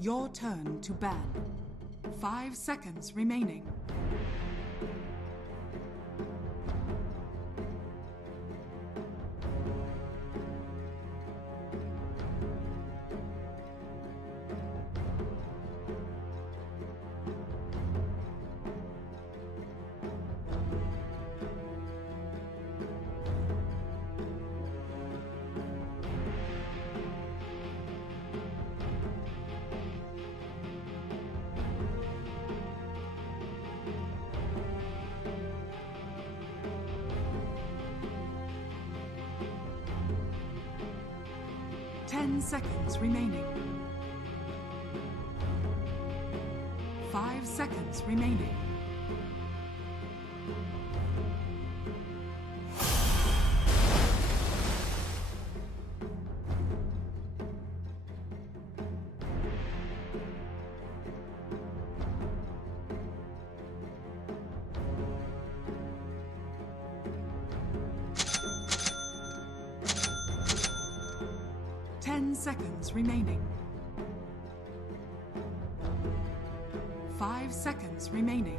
Your turn to ban. 5 seconds remaining. Ten seconds remaining. 5 seconds remaining. Seconds remaining. 5 seconds remaining.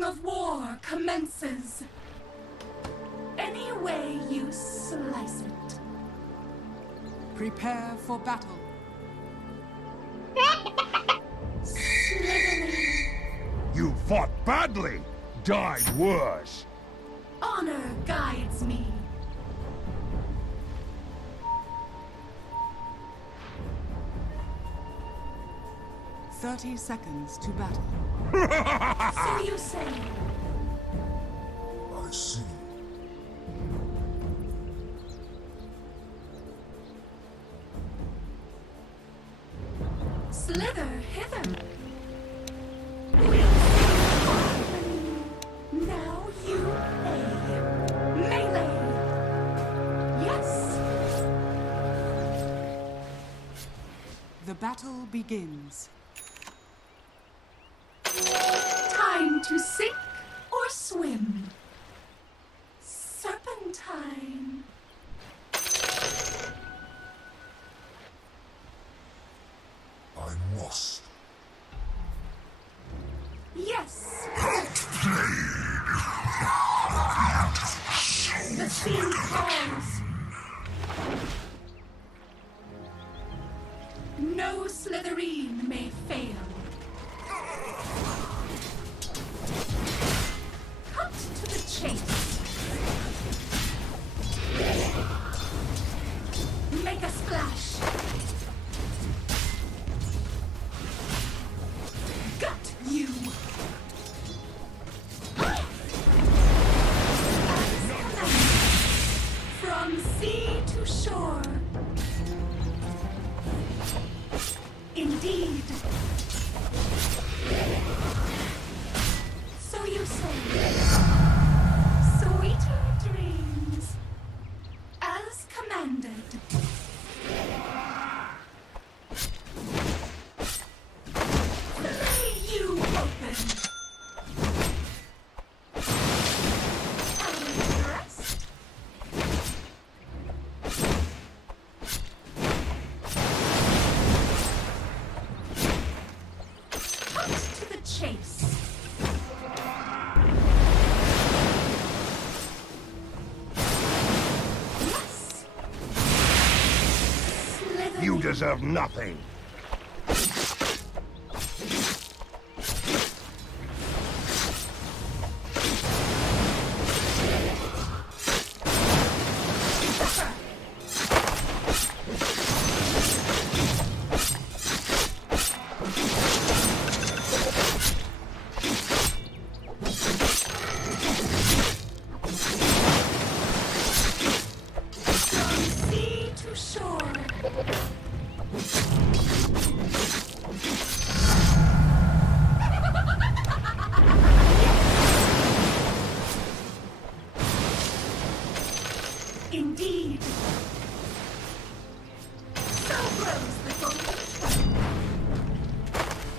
Of war commences. Any way you slice it. Prepare for battle. You fought badly, died worse. Honor guides me. "30 seconds to battle." So you say. I see. Slither hither. Now you pay. Melee. Yes. The battle begins. Time to sink or swim. Serpentine. I must. Yes. The scene calls. No Slytherin may fail. Cut to the chase. Make a splash. Gut you. From sea to shore. Indeed. So you say. Sweeter dreams. As commanded. Lay you open. And rest. Cut to the chase. Yes. Slither. You deserve nothing. Indeed. So grows the golden trend.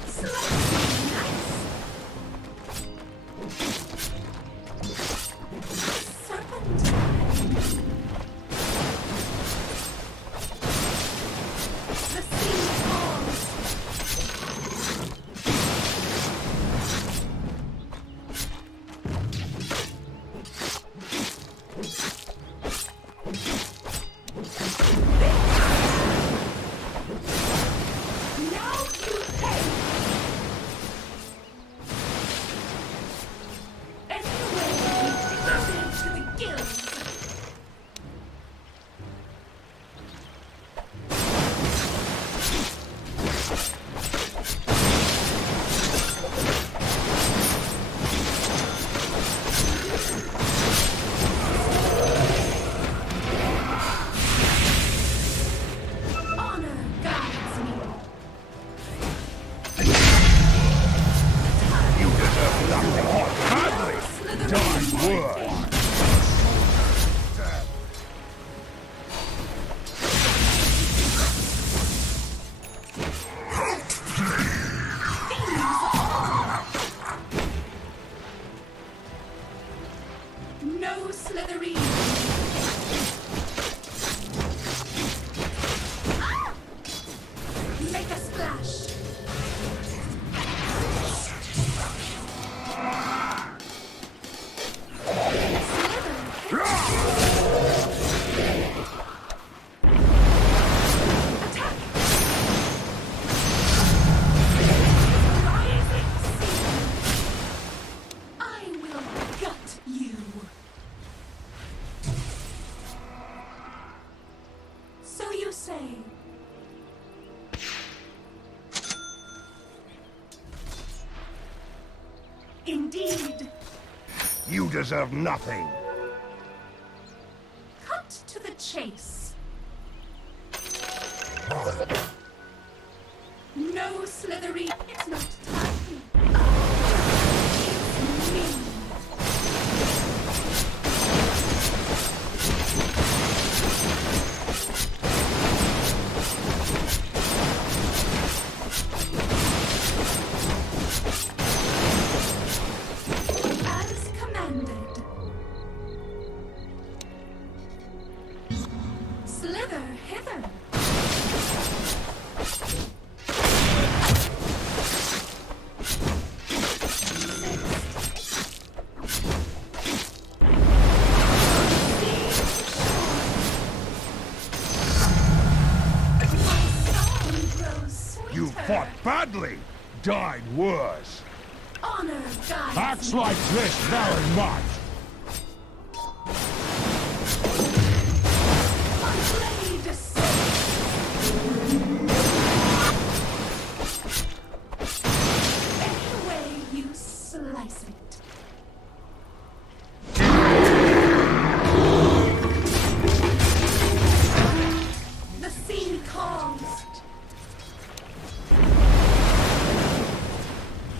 Slicing nice. Serpentine. The sea calls. Now you pay. Anyway, loaded to the gills. Honor guides me. You deserve nothing. Fought badly. Died worse. No slithery. Ah! Make a splash. Slither. Attack. Rising sea. I will gut you. So you say. Indeed. You deserve nothing. Cut to the chase. No slithery. It's not time. It's me. As commanded. Slither hither. My song grows You sweeter. fought badly. Died worse. Honor guides Acts me. like this very much. My blade sinks. Any way you slice it. The sea calls.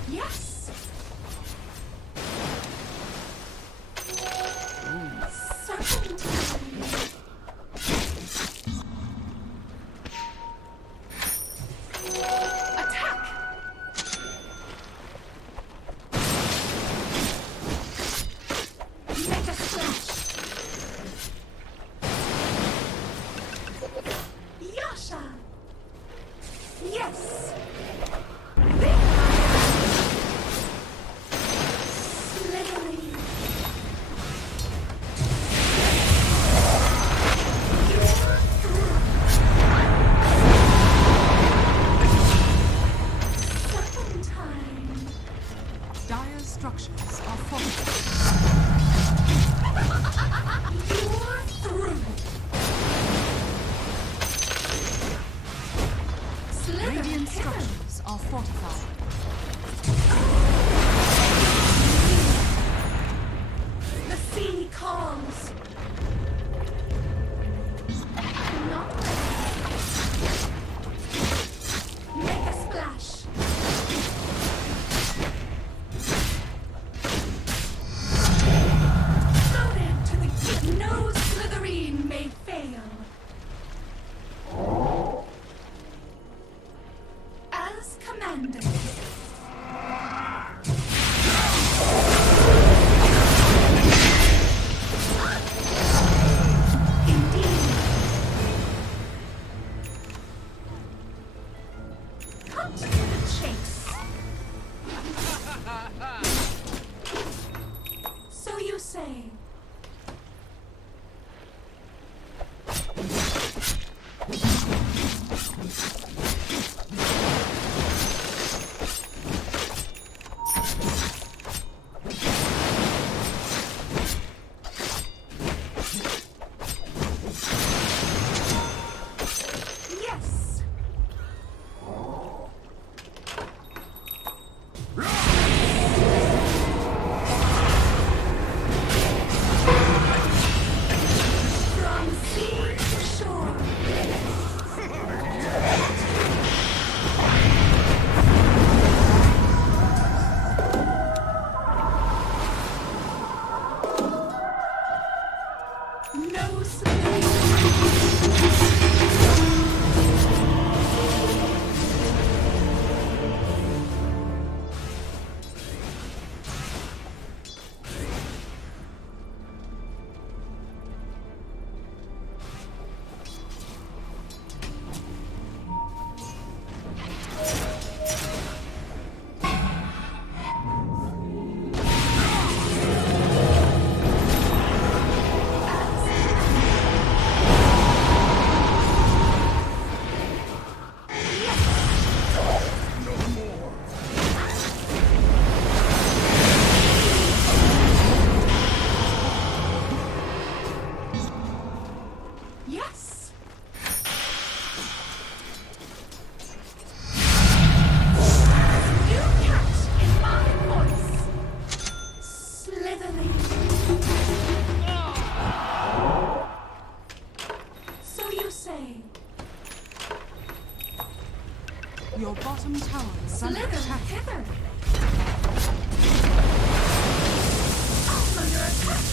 Yes. No slithering. Yes. You catch in my voice. Slithering. So you say. Your bottom tower is under Slither attack. hither. I'm under attack.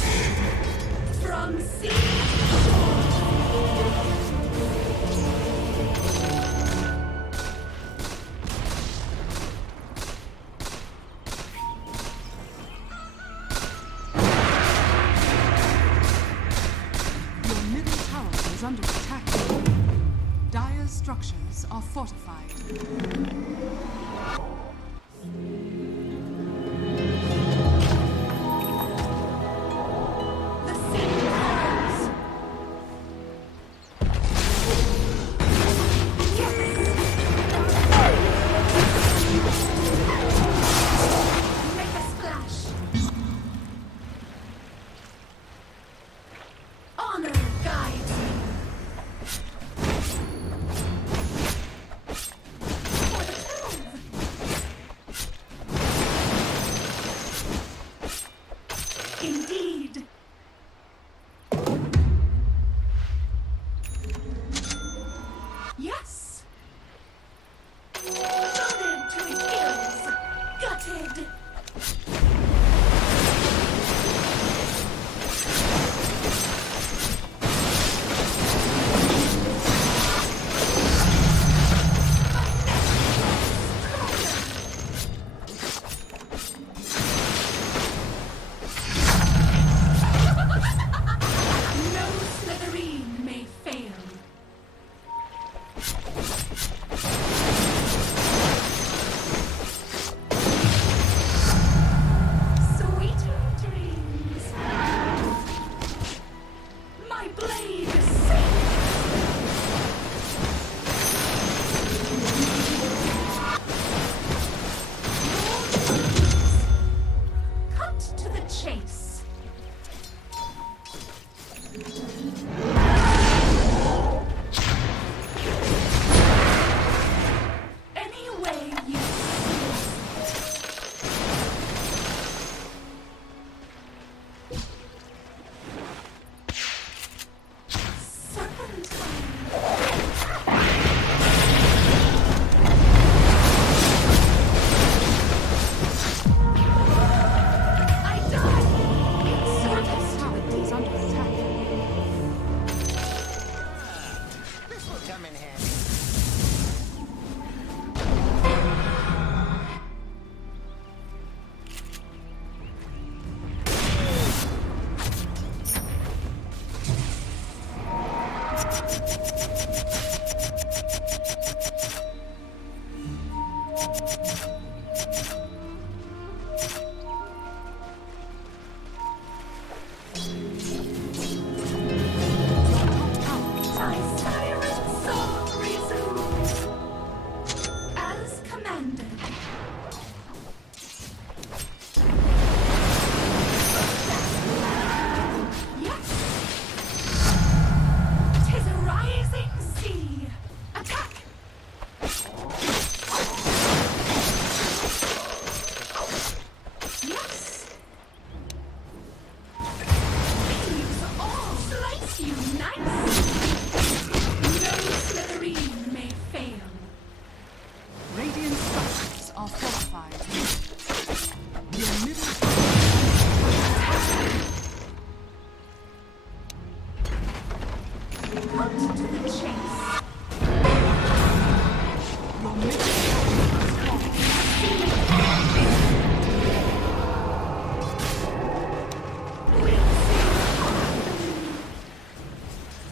From sea to shore. Your middle tower is under attack. Dire structures are fortified. The sea calls. Yes. Make a splash. Honor guides me. For the move. Indeed. Yes. Loaded to the gills. Gutted. No slitherine may fail. Sweeter dreams. My blade sings. Cut to the chase. Any way you serpentine. I die. Your tower is under attack. This will come in handy. My siren song resumes. As commanded. Yes. 'Tis a rising sea. Attack. Yes. These all slice you nice. No slitherine may fail. Radiant structures are fortified. Your middle Cut to the chase. Your middle tower has fallen.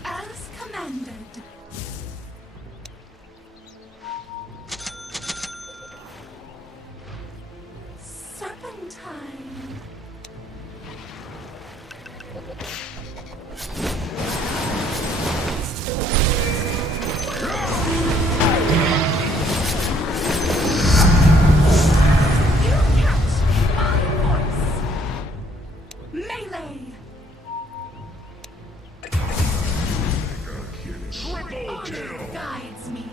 As commanded. Serpentine. You catch my voice. Melee. Triple kill! Guides me.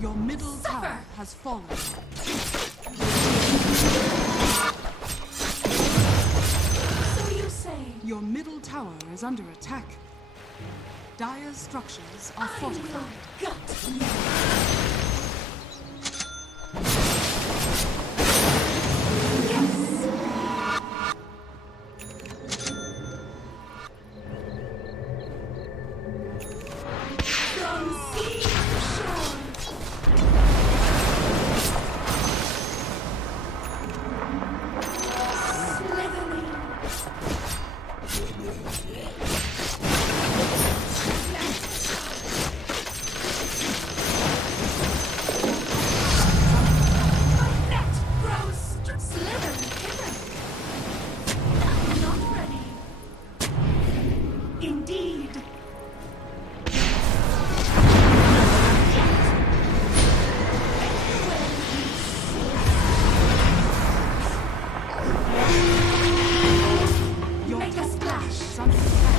Your middle Suffer. tower has fallen. So you say. Your middle tower is under attack. Dire's structures are I fortified. will gut you. Yes. From sea to shore. Slithering. My net grows slither hither. Not ready. Indeed. Your Make a top tower splash. is under attack.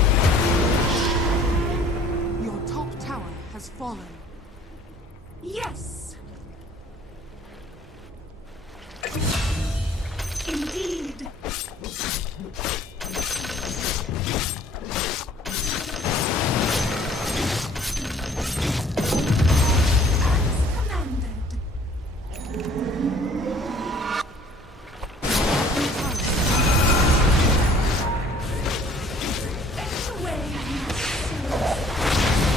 Your top tower has fallen. Yes. Indeed. As commanded. Any way you see.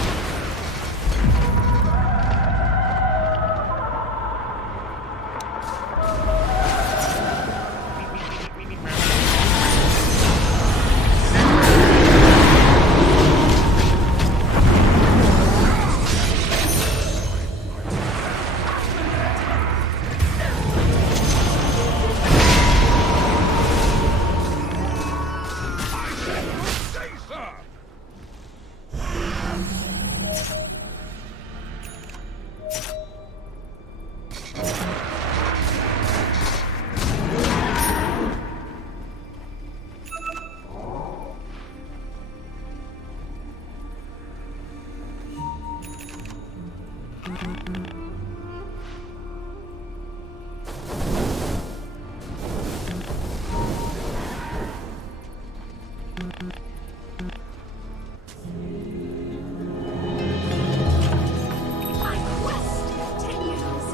Say, sir! My quest continues.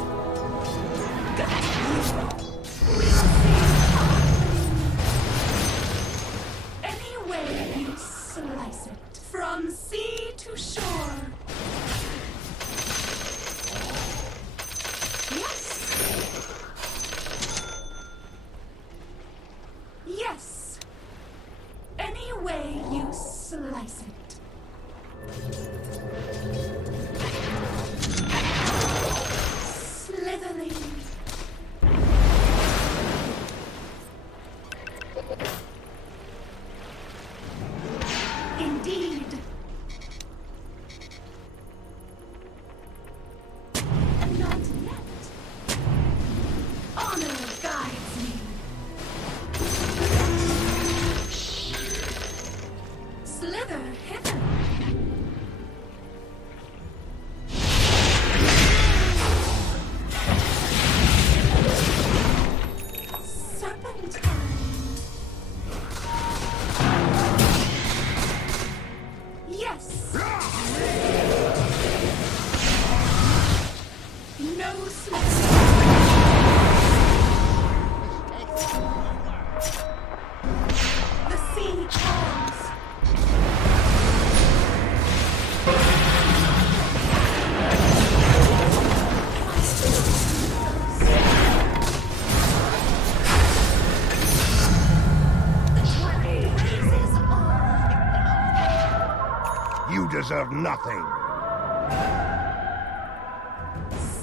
Any way you slice it, from sea to shore. deserve nothing.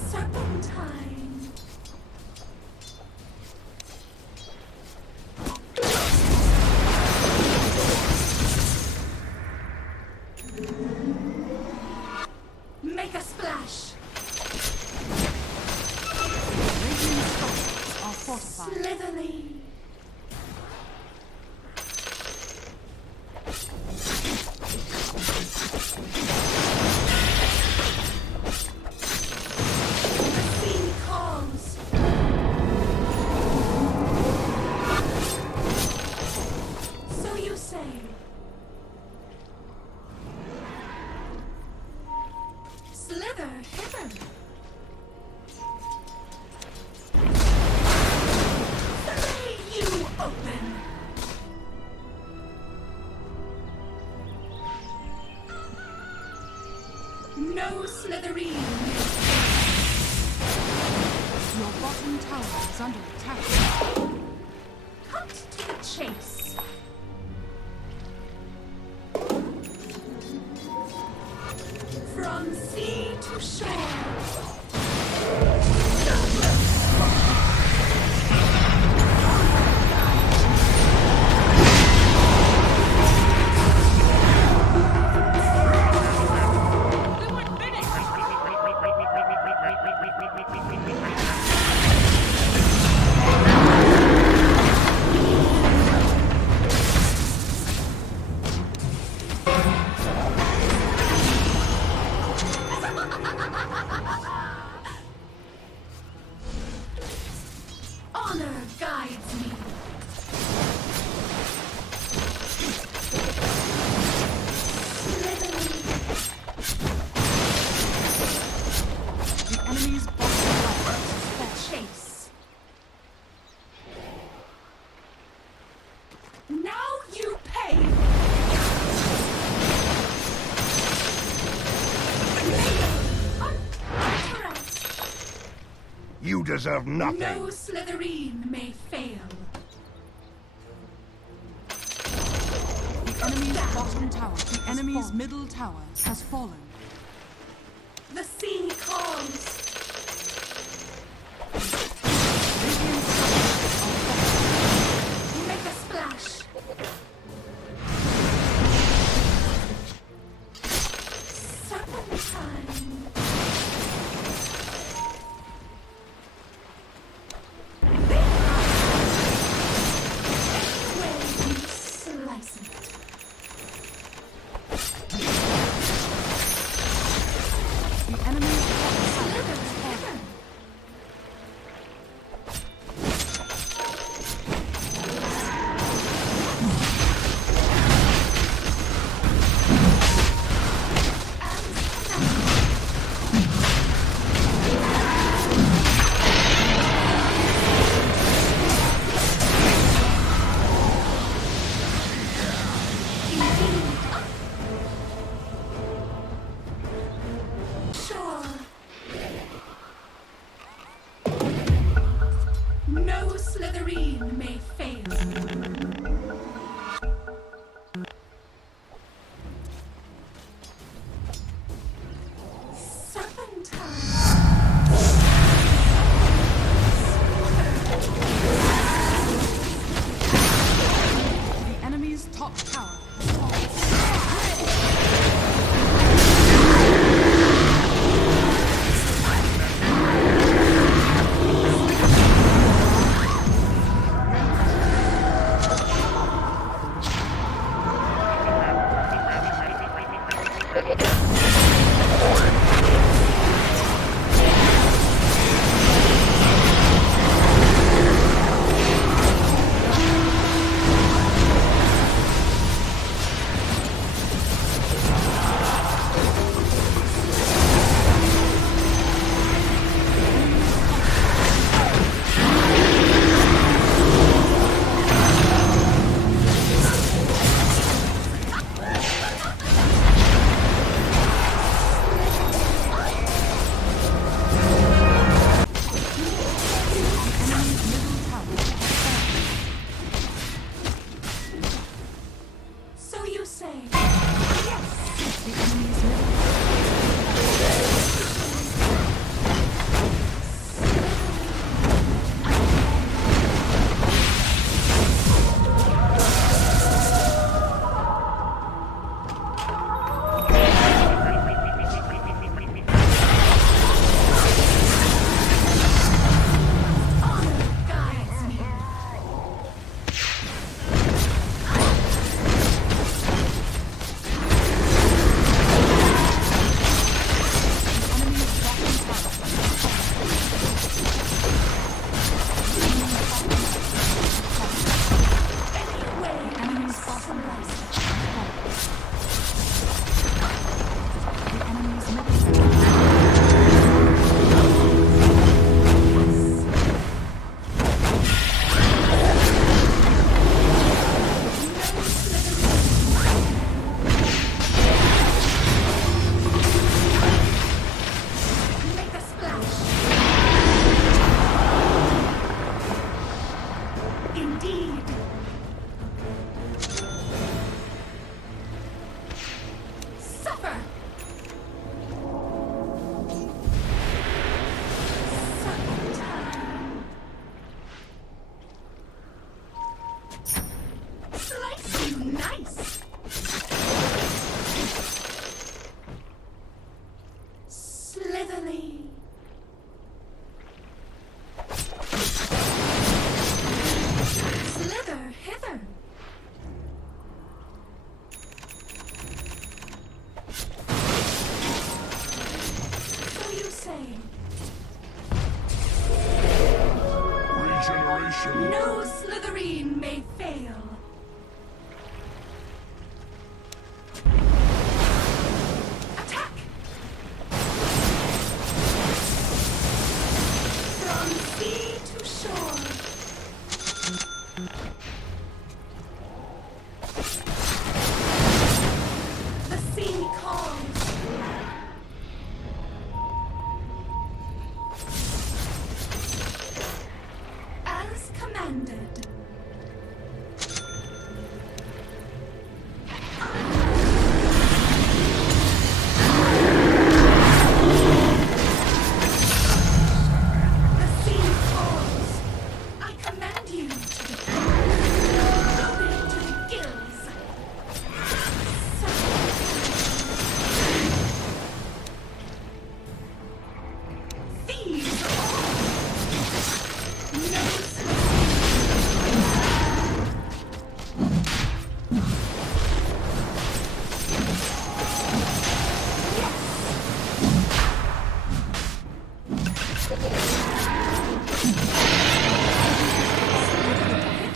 Serpentine. Make a splash. Radiant structures are fortified. Slitherly. The sea calms. So you say. Slither hither. Lay you open. No slitherine. Your bottom tower is under attack. Cut to the chase. From sea to shore. Honor guides me. The enemy's bottom tower is The chase. Now you pay. Interest. You deserve nothing. No slitherine may fail. the enemy's bottom tower. The enemy's middle tower has fallen. The sea calms. Radiant structures are fortified. Make a splash. Serpentine. Any way you slice it. The enemy's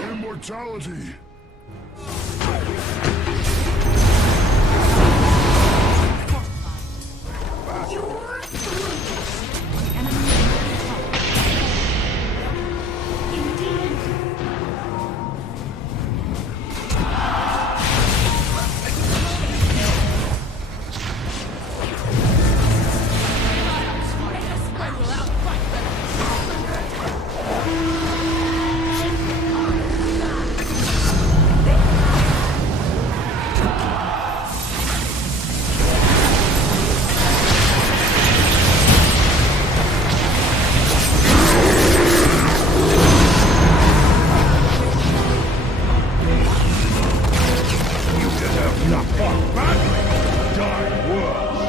Immortality! You're through. Enemy Indeed. You deserve not fought badly! Die worse!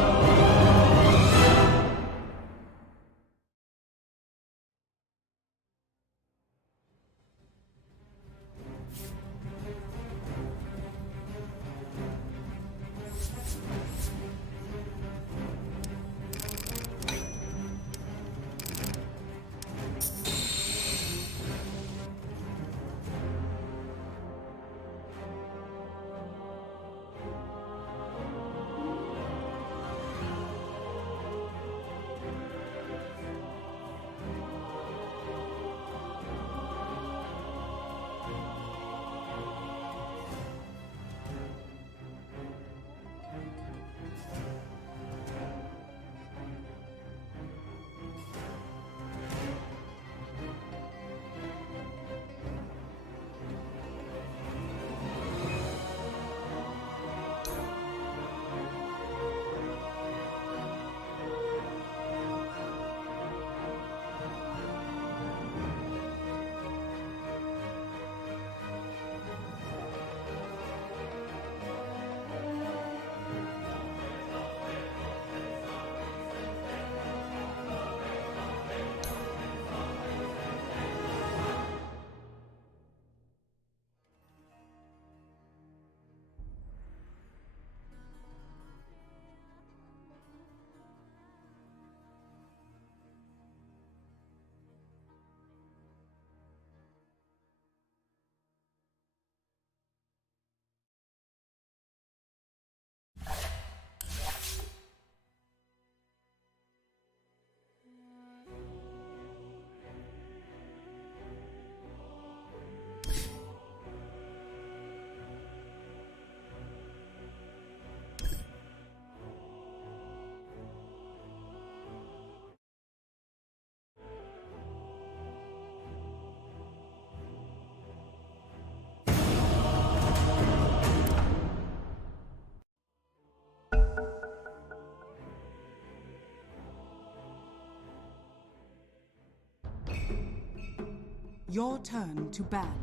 Your turn to ban.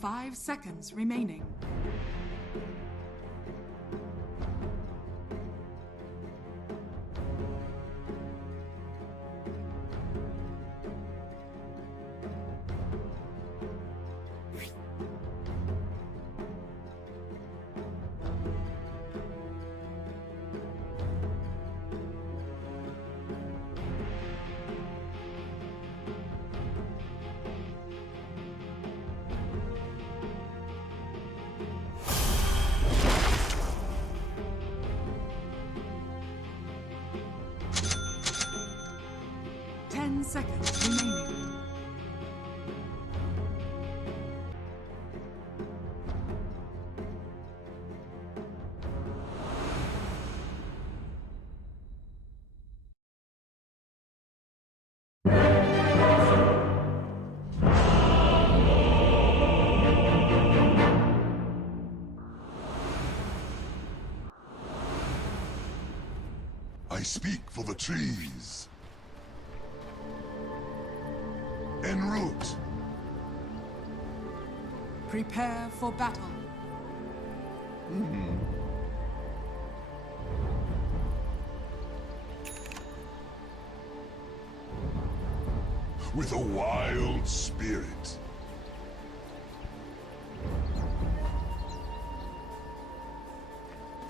5 seconds remaining. Seconds remaining. I speak for the trees. En route. Prepare for battle. With a wild spirit.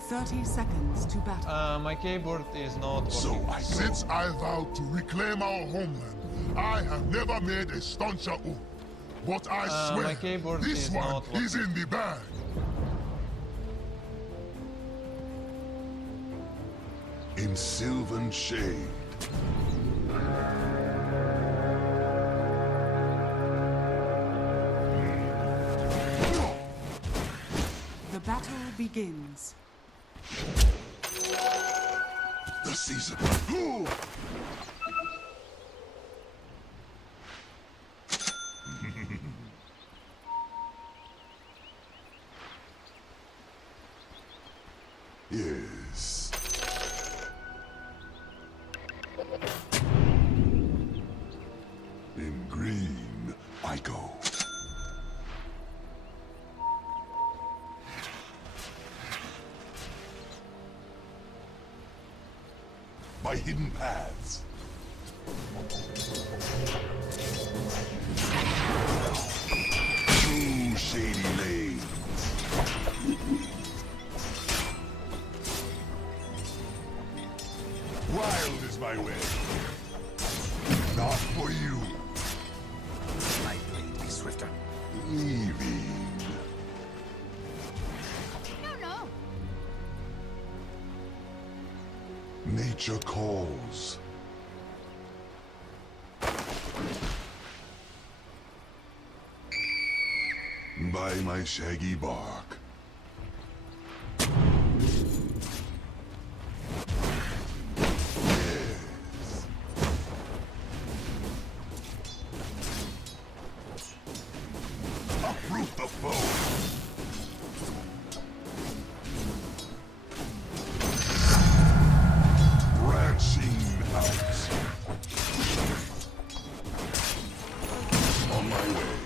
30 seconds to battle. My keyboard is not So working. since I vowed to reclaim our homeland, I have never made a stauncher oath. But I my swear, keyboard this is one not is in the bag. In sylvan shade. The battle begins. The season. Yes. In green, I go. By hidden paths. Through shady lanes. Wild is my way. Not for you. My blade be swifter. Leaving. No. Nature calls. By my shaggy bark. Yes. Uproot the foe. Branching out. On my way.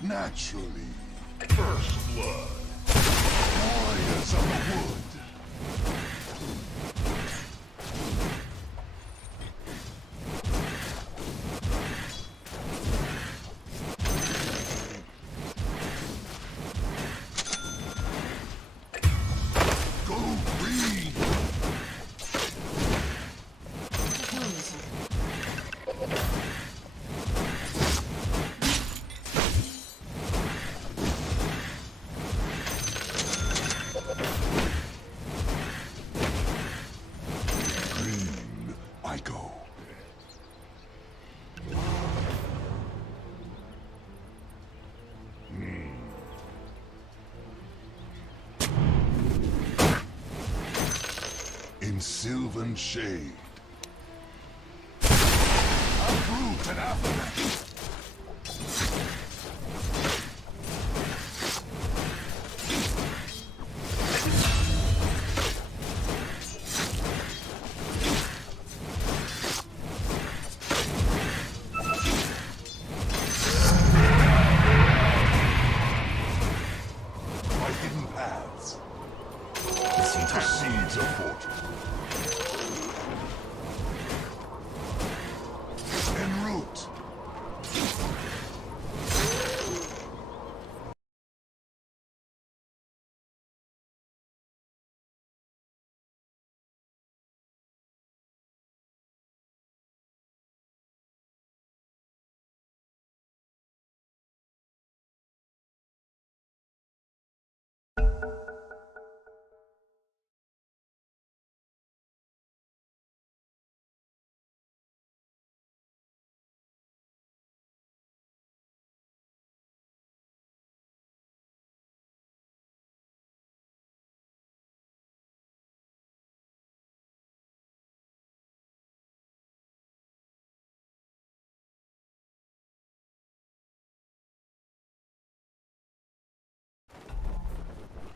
Naturally. First blood. Warriors of the wood. Go green. Green, I go. In sylvan shade. Uproot and affluent. By hidden paths. The seeds of fortune. En route.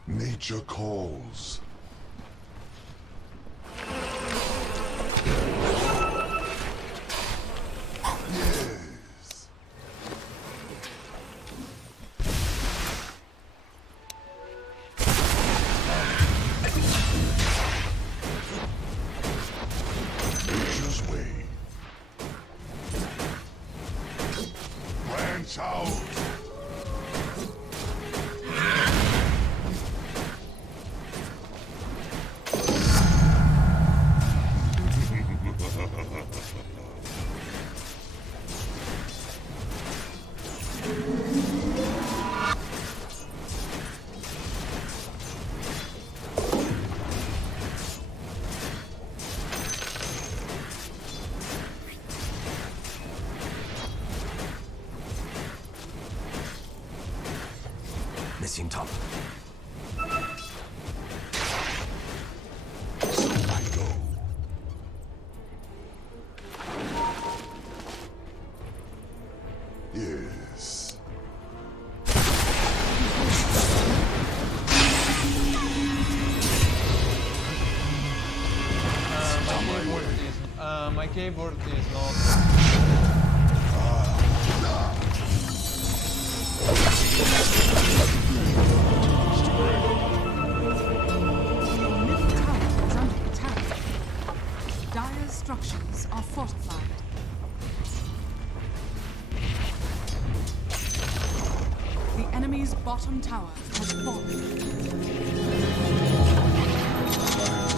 Nature calls. Yes. Nature's way. Branch out. Placing top. So I go. Yes. My keyboard is not. Your middle tower is under attack. Dire's structures are fortified. The enemy's bottom tower has fallen.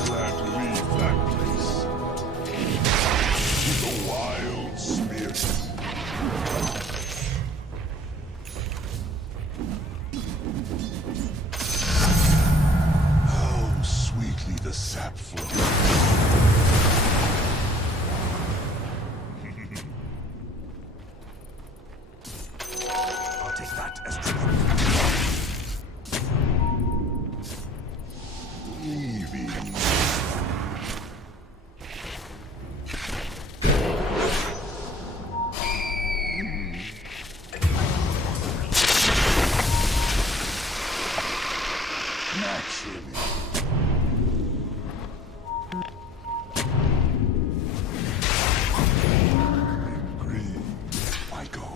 Glad to leave that place. With a wild spirit. How sweetly the sap flows. I'll take that as tribute. Evie. Naturally. In green, I go.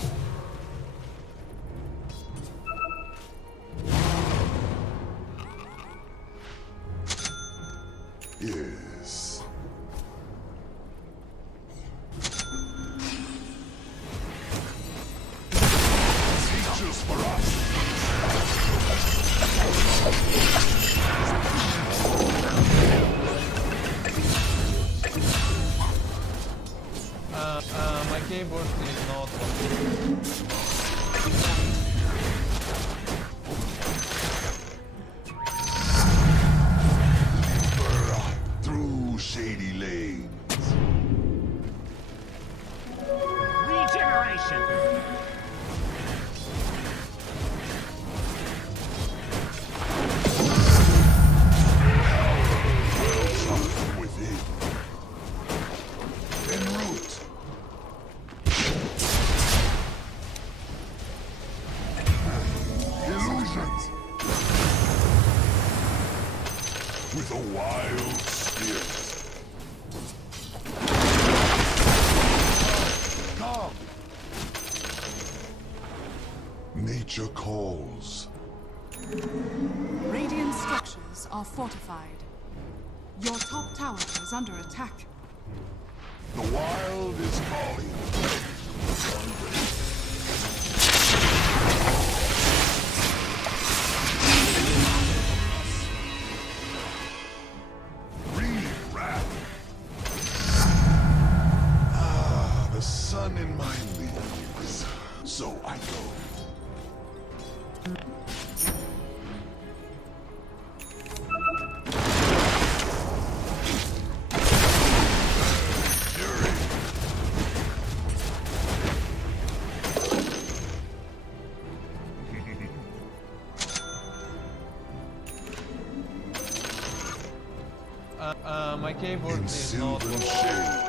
Yes. Features for us. My keyboard is not. Through shady lanes. Regeneration. From within. En route. Illusions. With a wild spirit. Come. Nature calls. Radiant structures are fortified. Your top tower is under attack. The wild is calling. Breathe wrath. Ah, the sun in my leaves. So I go. Fury. My keyboard In is not. sylvan shade.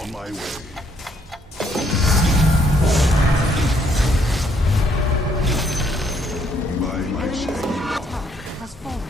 On my way. By my Enemy's shaggy middle dog. tower has fallen.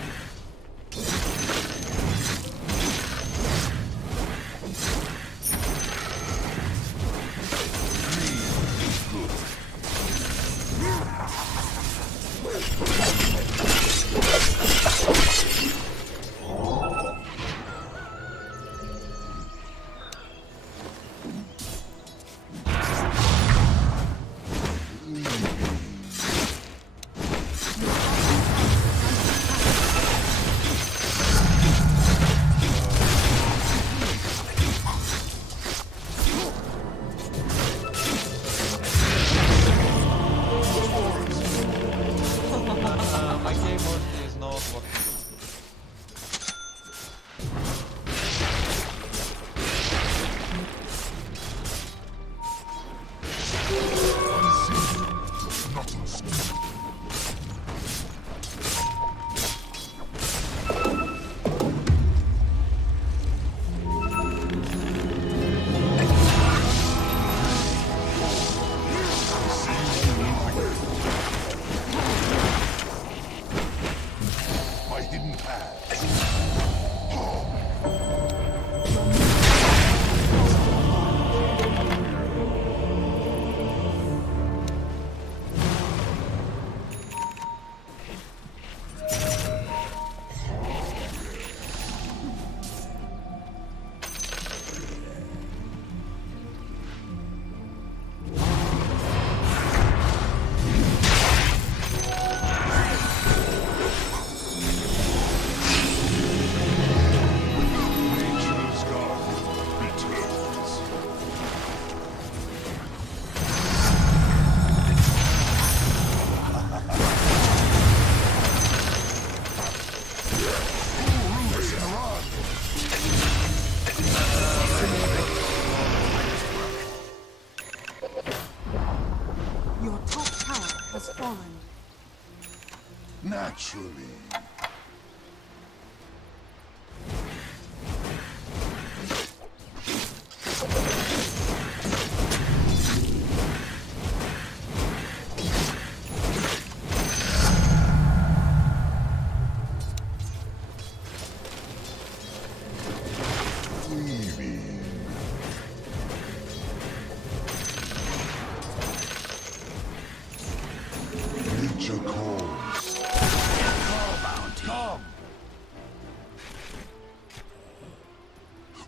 Your top tower has fallen. Naturally. Nature calls. Come!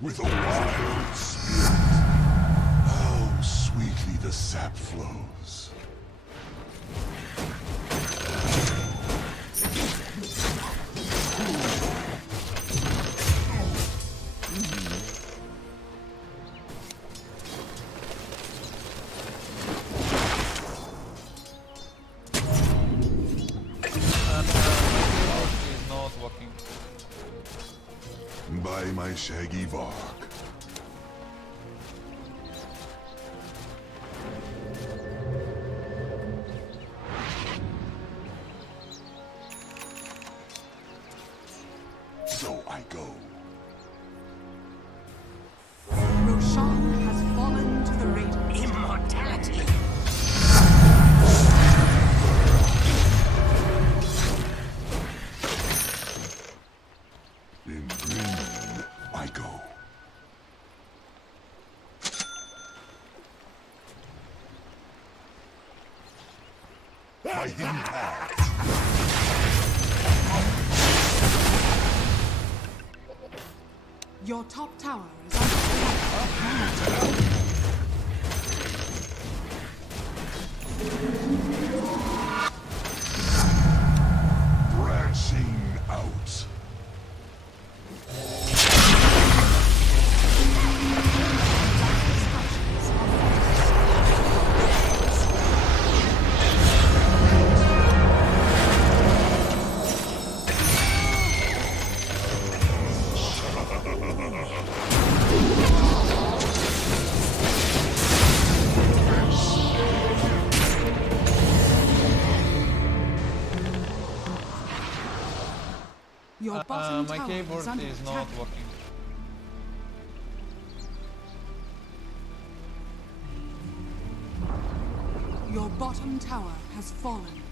With a wild spirit, how sweetly the sap flows. Is not working. By my shaggy bark. So I go. Roshan has fallen to the Radiant. Immortality. In green, I go. My impact. Your top tower is under attack. Branching out. Your bottom My tower keyboard is under is attack. not working. Your bottom tower has fallen.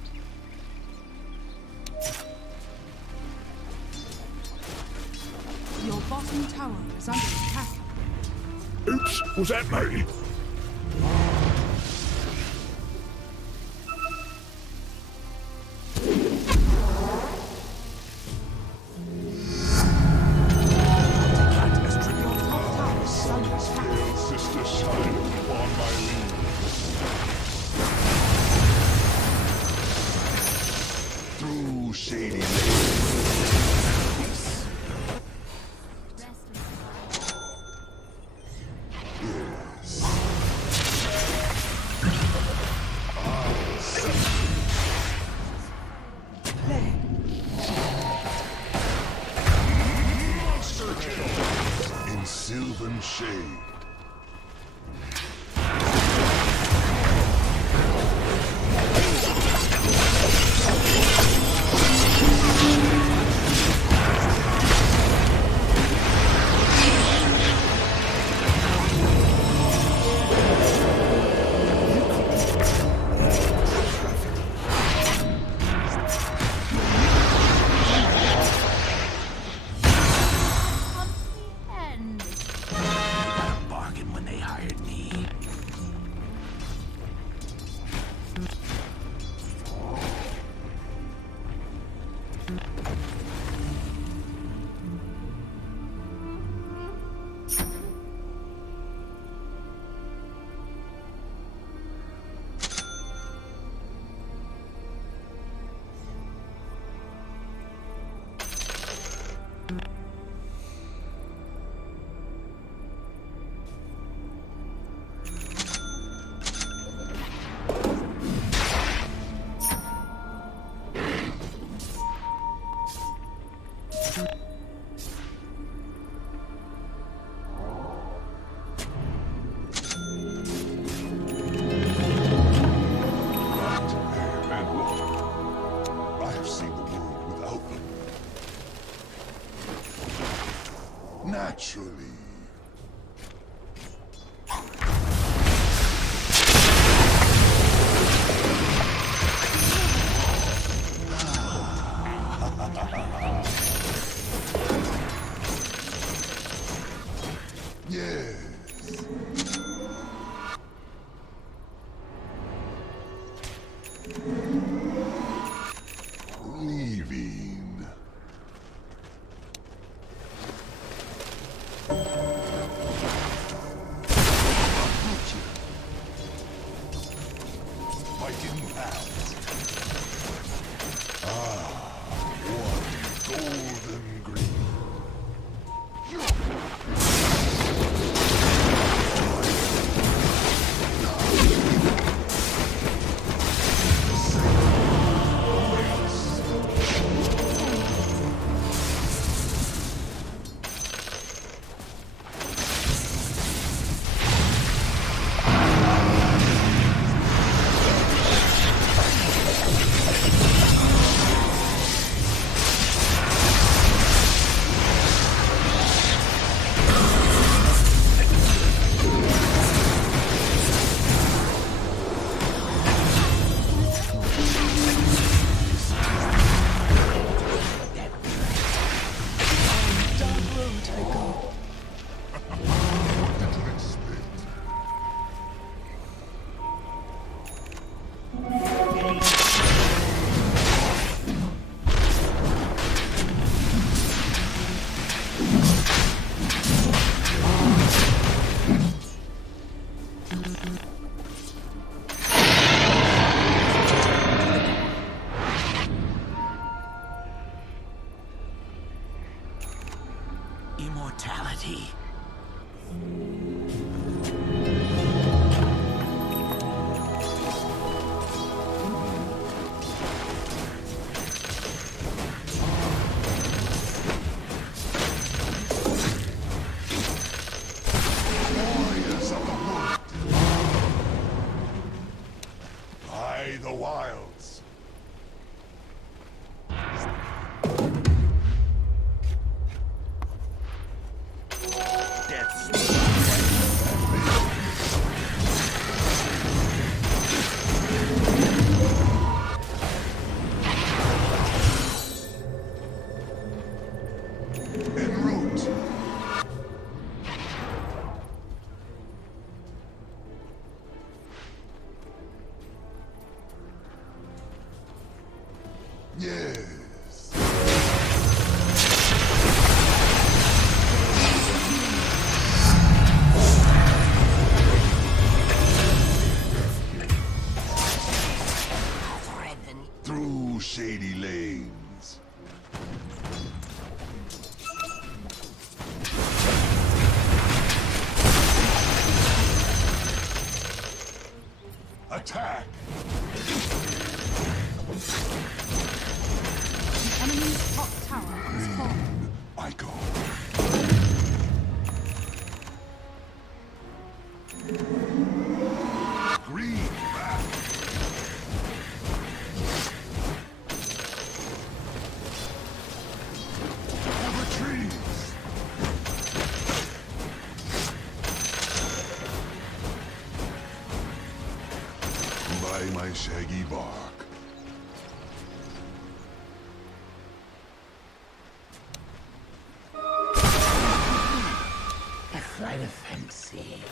Your bottom tower is under attack. Oops, was that me? Your top tower is under attack. Sister shine upon my leaves. Through shady lanes. Yes. Monster kill! In sylvan shade. Comprehend. naturally. Yes. Leaving. Fighting hands. One golden green. Immortality. Warriors of the wood. By the wilds. Death's En route. Yes. Brethren. Through shady lanes. Attack! The enemy's top tower is fallen. I go. Green back. Over trees. By my shaggy bark. A flight of fancy.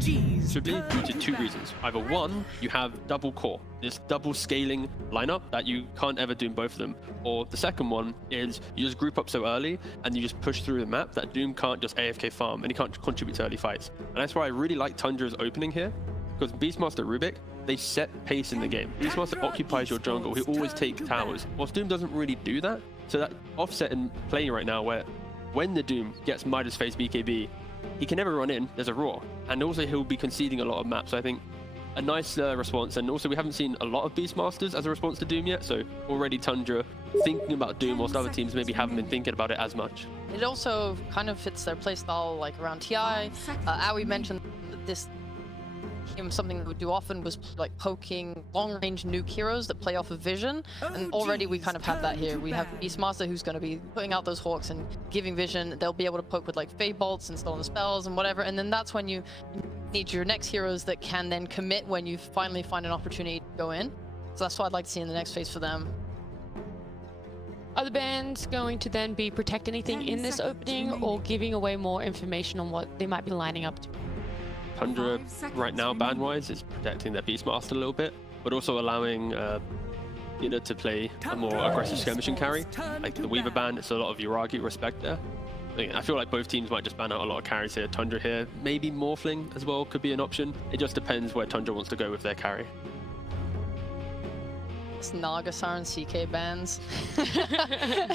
should be due to two reasons. Either one, you have double core, this double scaling lineup that you can't ever do in both of them. Or the second one is you just group up so early and you just push through the map that Doom can't just AFK farm and he can't contribute to early fights. And that's why I really like Tundra's opening here, because Beastmaster Rubik, they set pace in the game. Beastmaster occupies your jungle, he always takes towers, whilst Doom doesn't really do that. So that offset in playing right now where when the Doom gets Midas Face BKB, he can never run in, there's a roar. And also he'll be conceding a lot of maps. So I think a nice response. And also we haven't seen a lot of Beastmasters as a response to Doom yet. So already Tundra thinking about Doom whilst other teams maybe haven't been thinking about it as much. It also kind of fits their playstyle, like around TI. Aoi mentioned that this something that we would do often was like poking long-range nuke heroes that play off of vision, and already we kind of have that here. We have Beastmaster who's going to be putting out those hawks and giving vision. They'll be able to poke with like Fade Bolts and stolen spells and whatever, and then that's when you need your next heroes that can then commit when you finally find an opportunity to go in. So that's what I'd like to see in the next phase for them. Are the bands going to then be protect anything in this opening or giving away more information on what they might be lining up to? Tundra right now ban-wise is protecting their Beastmaster a little bit, but also allowing to play a more aggressive skirmishing carry. Like the Weaver ban, it's a lot of Yuragi respect there. I feel like both teams might just ban out a lot of carries here. Tundra here, maybe Morphling as well could be an option. It just depends where Tundra wants to go with their carry. It's Nagasar and CK bans.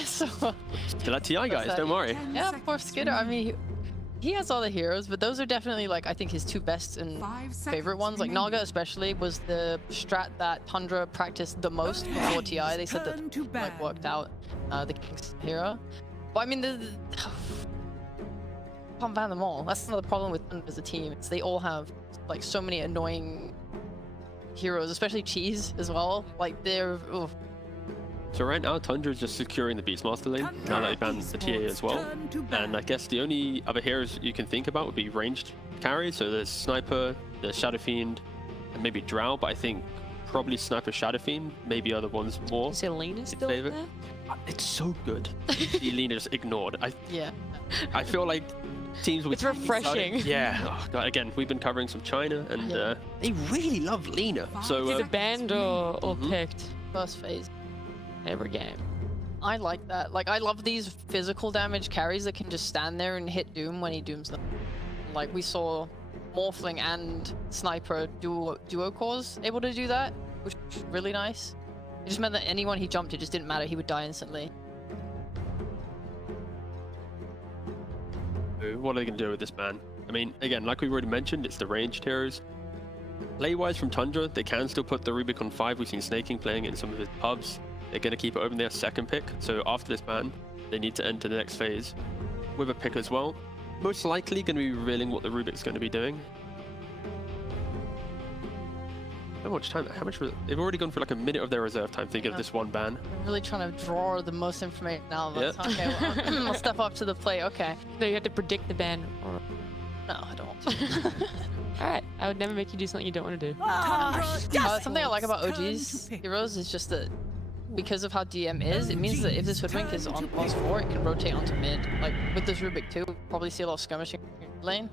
So, still at TI guys, don't worry. Yeah, poor Skitter. I mean, he has all the heroes, but those are definitely like I think his two best and favorite ones. Like Naga especially was the strat that Tundra practiced the most before TI. They said that like worked out the King's hero. But I mean, can't ban them all. That's another problem with Tundra as a team. It's they all have like so many annoying heroes, especially Cheese as well. Like they're. Oof. So right now, Tundra is just securing the Beastmaster lane, now that they banned the TA as well. And I guess the only other heroes you can think about would be ranged carries. So there's Sniper, there's Shadow Fiend, and maybe Drow, but I think probably Sniper, Shadow Fiend, maybe other ones more. Is Elena still there? It's so good. Elena just ignored. I feel like teams will be... It's refreshing. Yeah. Oh, God, again, we've been covering some China, and they really love Lena. So either banned or picked. First phase. Every game. I like that. Like, I love these physical damage carries that can just stand there and hit Doom when he dooms them. Like, we saw Morphling and Sniper duo cores able to do that, which was really nice. It just meant that anyone he jumped, it just didn't matter. He would die instantly. What are they going to do with this ban? I mean, again, like we already mentioned, it's the ranged heroes. Play-wise from Tundra, they can still put the Rubik on 5. We've seen Snaking playing it in some of his pubs. They're going to keep it open their second pick. So after this ban, they need to enter the next phase with a pick as well. Most likely going to be revealing what the Rubik's going to be doing. How much time? They've already gone for like a minute of their reserve time thinking of this one ban. I'm really trying to draw the most information now. But okay, well, I'll step up to the plate. Okay. No, you have to predict the ban. Or... No, I don't want to. Alright, I would never make you do something you don't want to do. Something I like about OG's heroes is just that because of how DM is, it means that if this Hoodwink is on +4, it can rotate onto mid. Like with this Rubik too, we'll probably see a lot of skirmishing lane.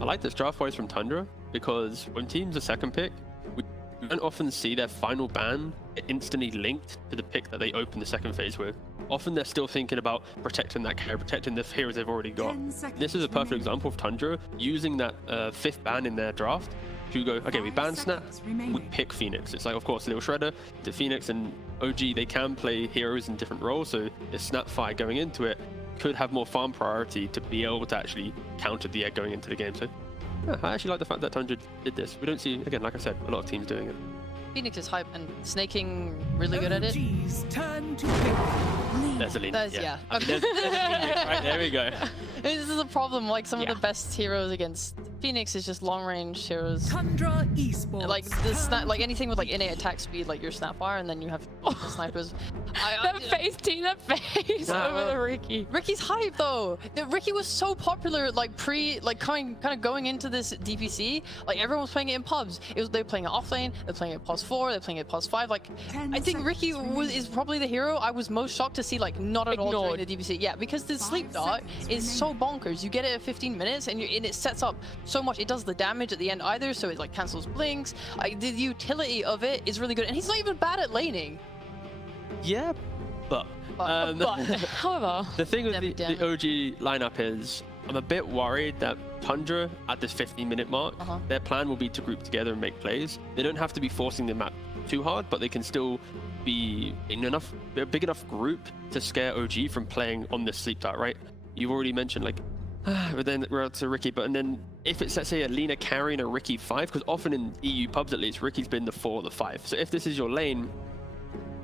I like this draft wise from Tundra because when teams are second pick, we don't often see their final ban instantly linked to the pick that they open the second phase with. Often they're still thinking about protecting that carry, protecting the heroes they've already got. This is a perfect example of Tundra using that 5th ban in their draft to go, okay, we ban Snap, we pick Phoenix. It's like, of course, Little Shredder, the Phoenix and OG, they can play heroes in different roles, so the Snap fight going into it could have more farm priority to be able to actually counter the egg going into the game. So yeah, I actually like the fact that Tundra did this. We don't see, again, like I said, a lot of teams doing it. Phoenix is hype and Snaking really good at it. There's a lean. Yeah. I mean, there's a lean, right, there we go. This is a problem. Like some of the best heroes against Phoenix is just long range heroes. Tundra Esports. Like the snap, like anything with like innate attack speed, like your Snapfire, and then you have snipers. That face, team, that face over the Ricky. Ricky's hype though. Ricky was so popular, like kind of going into this DPC. Like everyone was playing it in pubs. They were playing it off lane. They're playing it +4. They're playing it +5. Like I think Ricky is probably the hero I was most shocked to to see like not at all during Ignored. the DPC. Yeah, because the 5 sleep dart seconds is so bonkers. You get it at 15 minutes, and it sets up so much. It does the damage at the end either, so it like cancels blinks. The utility of it is really good, and he's not even bad at laning. Yeah, but However, the thing with the Damn. OG lineup is I'm a bit worried that Tundra at this 15-minute mark, their plan will be to group together and make plays. They don't have to be forcing the map too hard, but they can still be in a big enough group to scare OG from playing on this sleep dart, right? You've already mentioned like, but then we're out to Ricky, but and then if it's, let's say, a Lina carrying a Ricky 5, because often in EU pubs at least, Ricky's been the 4 or the 5. So if this is your lane,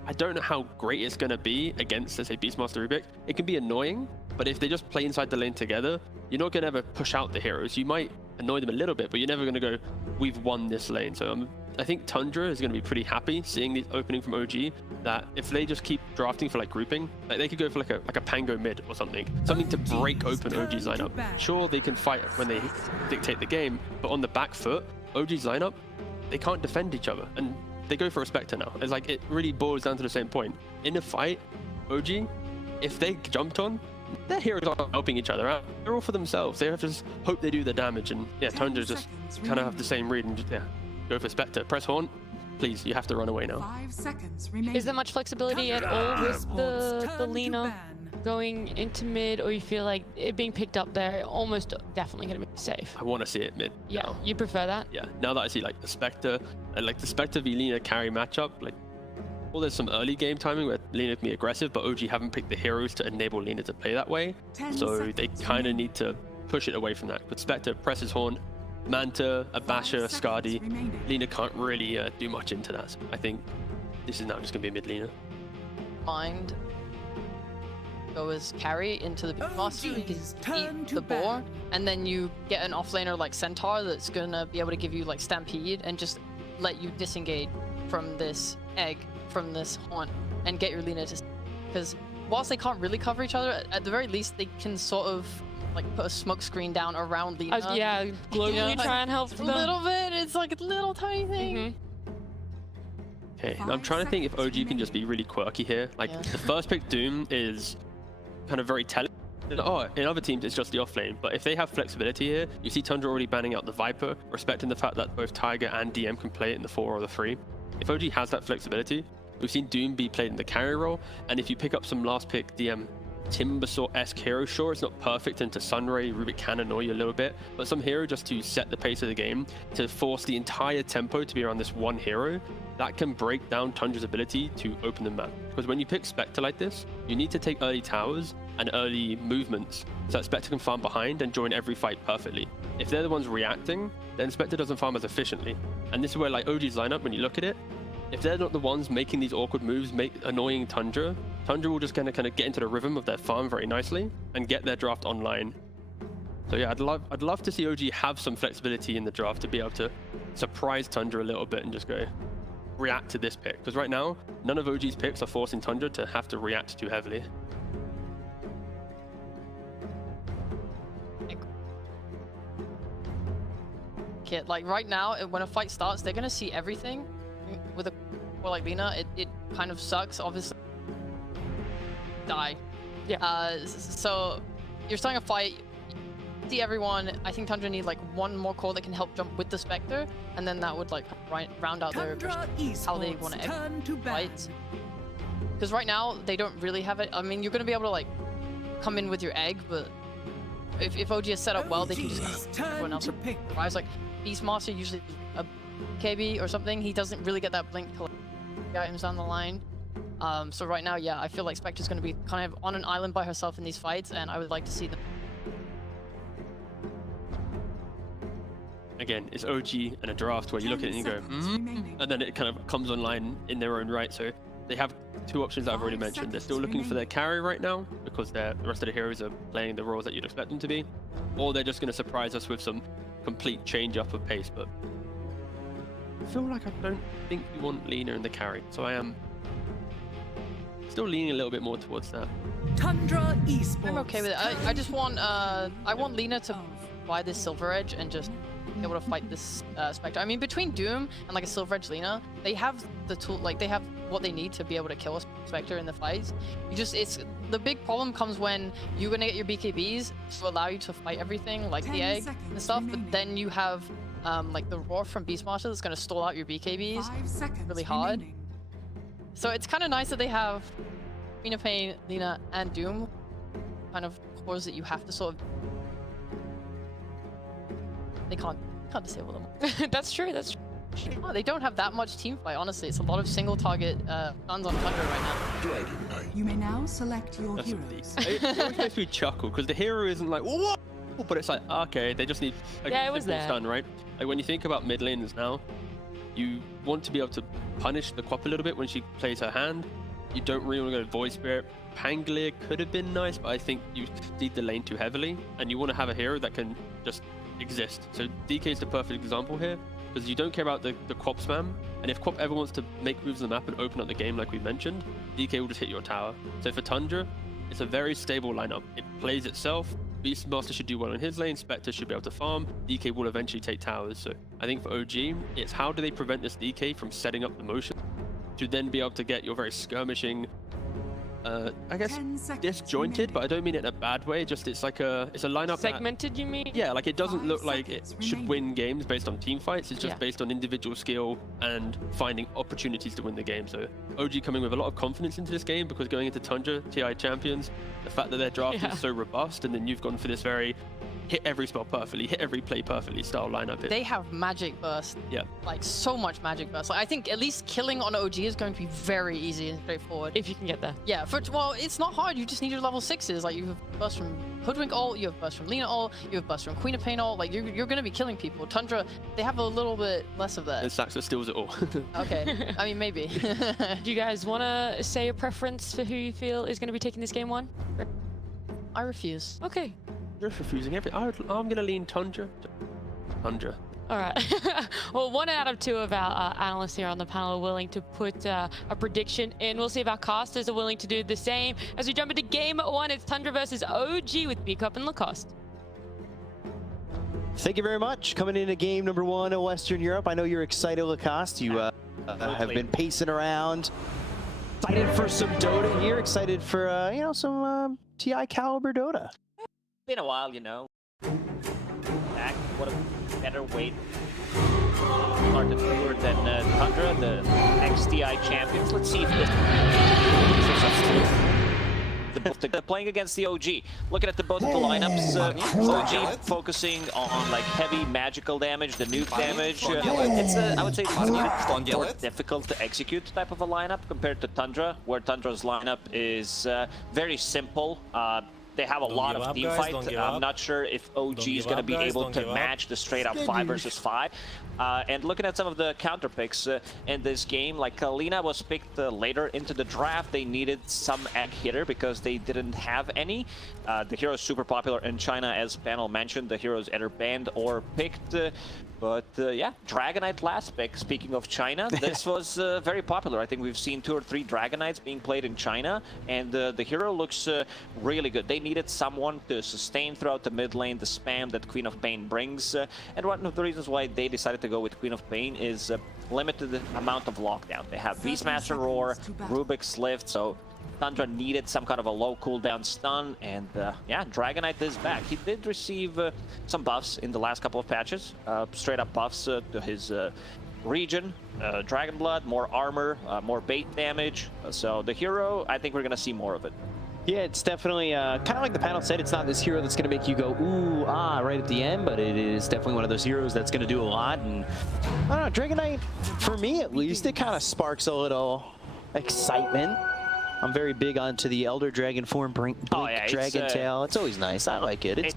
I don't know how great it's going to be against, let's say, Beastmaster Rubik. It can be annoying, but if they just play inside the lane together, you're not going to ever push out the heroes. You might annoy them a little bit, but you're never going to go, we've won this lane. So I think Tundra is going to be pretty happy seeing the opening from OG, that if they just keep drafting for like grouping, like they could go for like a Pango mid or something to break open OG's lineup. Sure, they can fight when they dictate the game, but on the back foot, OG's lineup, they can't defend each other. And they go for a Spectre now. It's like, it really boils down to the same point. In a fight, OG, if they jumped on, their heroes aren't helping each other out. They're all for themselves. They have to just hope they do the damage. And yeah, Tundra just kind of have the same read and just, yeah, go for Spectre. Press Horn. Please, you have to run away now. 5 seconds remaining. is there much flexibility at all with the Lina going into mid, or you feel like it being picked up there almost definitely going to be safe? I want to see it mid. Yeah, now. you prefer that? Yeah, now that I see like the Spectre, like the Spectre v Lina carry matchup, like, well, there's some early game timing where Lina can be aggressive, but OG haven't picked the heroes to enable Lina to play that way. 10 So they seconds kind of remaining. need to push it away from that. But Spectre presses Horn, Manta, a Basher, 5 seconds Skadi. remaining. Lina can't really do much into that. So I think this is now just going to be a mid Lina. Mind go as carry into the Beastmaster, so you can eat the boar, and then you get an offlaner like Centaur that's gonna be able to give you like Stampede and just let you disengage from this egg, from this haunt, and get your Lina to, because whilst they can't really cover each other, at the very least they can sort of like put a smoke screen down around Lina. Yeah, globally try and help a them. little bit. It's like a little tiny thing. Okay, and I'm trying to think if OG can just be really quirky here. Like, Yeah. the first pick Doom is kind of very telling. Oh, in other teams it's just the off lane, but if they have flexibility here, you see Tundra already banning out the Viper, respecting the fact that both Tiger and DM can play it in the 4 or the 3. If OG has that flexibility, we've seen Doom be played in the carry role, and if you pick up some last pick DM Timbersaw-esque hero, sure, it's not perfect into Sunray, Rubik can annoy you a little bit, but some hero just to set the pace of the game, to force the entire tempo to be around this one hero, that can break down Tundra's ability to open the map. Because when you pick Spectre like this, you need to take early towers and early movements so that Spectre can farm behind and join every fight perfectly. If they're the ones reacting, then Spectre doesn't farm as efficiently. And this is where like OG's lineup, when you look at it, if they're not the ones making these awkward moves, annoying Tundra will just kind of get into the rhythm of their farm very nicely and get their draft online. So yeah, I'd love to see OG have some flexibility in the draft to be able to surprise Tundra a little bit and just go react to this pick. Because right now, none of OG's picks are forcing Tundra to have to react too heavily. Kit, like right now, when a fight starts, they're gonna see everything. With a or like Lina, it kind of sucks, obviously. Die. Yeah. So you're starting a fight, see everyone. I think Tundra need like one more core that can help jump with the Spectre, and then that would like round out their how they want to fight. Because right now they don't really have it. I mean, you're gonna be able to like come in with your egg, but if OG is set up well, they can just everyone else rise. Like Beastmaster usually a KB or something, he doesn't really get that blink to items down the line. So right now, yeah, I feel like Spectre's going to be kind of on an island by herself in these fights, and I would like to see them. Again, it's OG and a draft where you look at it and you go, and then it kind of comes online in their own right. So they have two options that I've already mentioned. They're still looking for their carry right now because the rest of the heroes are playing the roles that you'd expect them to be, or they're just going to surprise us with some complete change up of pace. But I feel like I don't think we want Lina in the carry, so I am still leaning a little bit more towards that. Tundra Esports. I'm okay with it. I just want I want Lina to buy this Silver Edge and just be able to fight this Spectre. I mean, between Doom and like a Silver Edge Lina, they have the tool, like they have what they need to be able to kill a Spectre in the fights. It's the big problem comes when you're gonna get your BKBs to allow you to fight everything, like the egg and stuff, but then you have like the roar from Beastmaster that's gonna stall out your BKBs 5 seconds really hard. remaining. So it's kind of nice that they have Queen of Pain, Lina, and Doom, kind of cores that you have to sort of. They can't disable them. That's true. That's true. Oh, they don't have that much team fight. Honestly, it's a lot of single target guns on Thunder right now. Dragon Knight. You may now select your That's heroes. it always makes me chuckle because the hero isn't like what, but it's like okay, they just need a Yeah, it was simple there. stun, right? Like when you think about mid laners now, you want to be able to punish the Quap a little bit when she plays her hand. You don't really want to go Void Spirit. Pangolier could have been nice, but I think you feed the lane too heavily, and you want to have a hero that can just exist. So DK is the perfect example here, because you don't care about the Quap spam, and if Quap ever wants to make moves on the map and open up the game like we mentioned, DK will just hit your tower. So for Tundra, it's a very stable lineup. It plays itself. Beastmaster should do well in his lane, Spectre should be able to farm, DK will eventually take towers. So I think for OG, it's how do they prevent this DK from setting up the motion to then be able to get your very skirmishing, I guess 10 seconds disjointed, but I don't mean it in a bad way. Just it's a lineup that, Segmented, you mean? yeah, like it doesn't 5 look like it seconds should win games based on team fights. It's just Yeah. based on individual skill and finding opportunities to win the game. So OG coming with a lot of confidence into this game, because going into Tundra, TI champions, the fact that their draft Yeah. is so robust, and then you've gone for this very hit every spell perfectly, hit every play perfectly style lineup. They have magic burst. Yeah. Like so much magic burst. Like, I think at least killing on OG is going to be very easy and straightforward. If you can get there. Yeah, well, it's not hard. You just need your level 6s. Like you have burst from Hoodwink ult, you have burst from Lina ult, you have burst from Queen of Pain ult. Like you're going to be killing people. Tundra, they have a little bit less of that. And Saxo steals it all. Okay, I mean maybe. Do you guys want to say a preference for who you feel is going to be taking this game one? I refuse. Okay. Just refusing everything. I'm gonna lean Tundra. Tundra. All right. Well, 1 out of 2 of our analysts here on the panel are willing to put a prediction in. We'll see if our casters are willing to do the same. As we jump into game 1, it's Tundra versus OG with B-Cup and Lacoste. Thank you very much. Coming into game number 1 of Western Europe. I know you're excited, Lacoste. You have been pacing around. Excited for some Dota here. Excited for, you know, some TI caliber Dota. Been a while, you know. Back, what a better way to start the tour than Tundra, the ex-TI champions. Let's see if this they're playing against the OG. Looking at both of the lineups, OG focusing on like heavy magical damage, the nuke damage. It's I would say it's more difficult to execute type of a lineup compared to Tundra, where Tundra's lineup is very simple. They have a lot of team fight. I'm not sure if OG is going to be able to match the straight up 5 versus 5. And looking at some of the counter picks in this game, like Lina was picked later into the draft. They needed some egg hitter because they didn't have any. The hero is super popular in China, as panel mentioned. The hero is either banned or picked. Yeah, Dragonite last pick. Speaking of China, this was very popular. I think we've seen 2 or 3 Dragonites being played in China, and the hero looks really good. They needed someone to sustain throughout the mid lane, the spam that Queen of Pain brings. And one of the reasons why they decided to go with Queen of Pain is limited amount of lockdown. They have Beastmaster Roar, Rubik's Lift, so Tundra needed some kind of a low cooldown stun, and yeah, Dragonite is back. He did receive some buffs in the last couple of patches, straight up buffs to his region, Dragon Blood, more armor, more bait damage. So the hero, I think we're gonna see more of it. Yeah, it's definitely kind of like the panel said. It's not this hero that's going to make you go ooh ah right at the end, but it is definitely one of those heroes that's going to do a lot. And I don't know, Dragonite, for me at least, it kind of sparks a little excitement. I'm very big onto the Elder Dragon form, Blink Dragon Tail. It's always nice. I like it.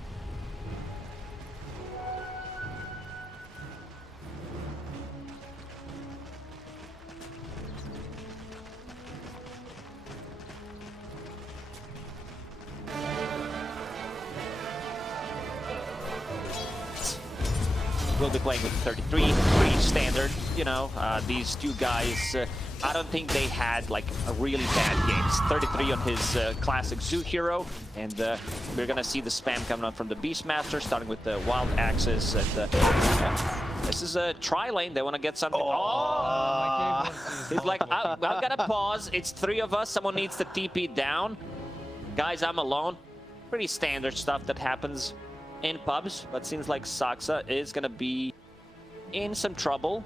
We'll be playing with 33, pretty standard. You know, these two guys I don't think they had like a really bad games. 33 on his classic Zoo Hero, and we're gonna see the spam coming out from the Beastmaster, starting with the Wild Axis. And this is a tri lane. They want to get something. Oh! He's like, I've got to pause. It's 3 of us. Someone needs to TP down. Guys, I'm alone. Pretty standard stuff that happens in pubs, but seems like Saksa is gonna be in some trouble.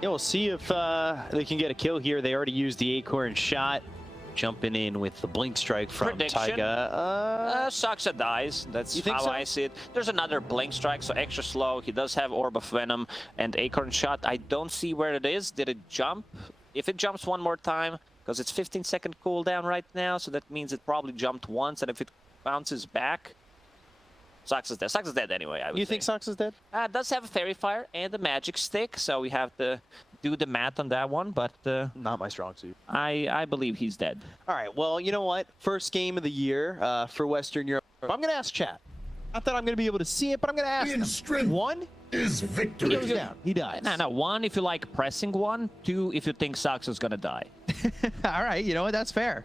Yeah, we'll see if they can get a kill here. They already used the Acorn shot. Jumping in with the Blink Strike from Taiga. Saksa dies. That's how I see it. There's another Blink Strike, so extra slow. He does have Orb of Venom and Acorn shot. I don't see where it is. Did it jump? If it jumps one more time, because it's 15-second cooldown right now, so that means it probably jumped once, and if it bounces back, Saksa's dead. Saksa's dead anyway, I would You think Saksa's dead? Does have a Fairy Fire and a Magic Stick, so we have to do the math on that one, but not my strong suit. I believe he's dead. All right, well, you know what? First game of the year for Western Europe. I'm going to ask chat. Not that I'm going to be able to see it, but I'm going to ask them. 1 is victory. He goes down. He dies. No, 1 if you like pressing 1, 2 if you think Saksa's going to die. All right, you know what? That's fair.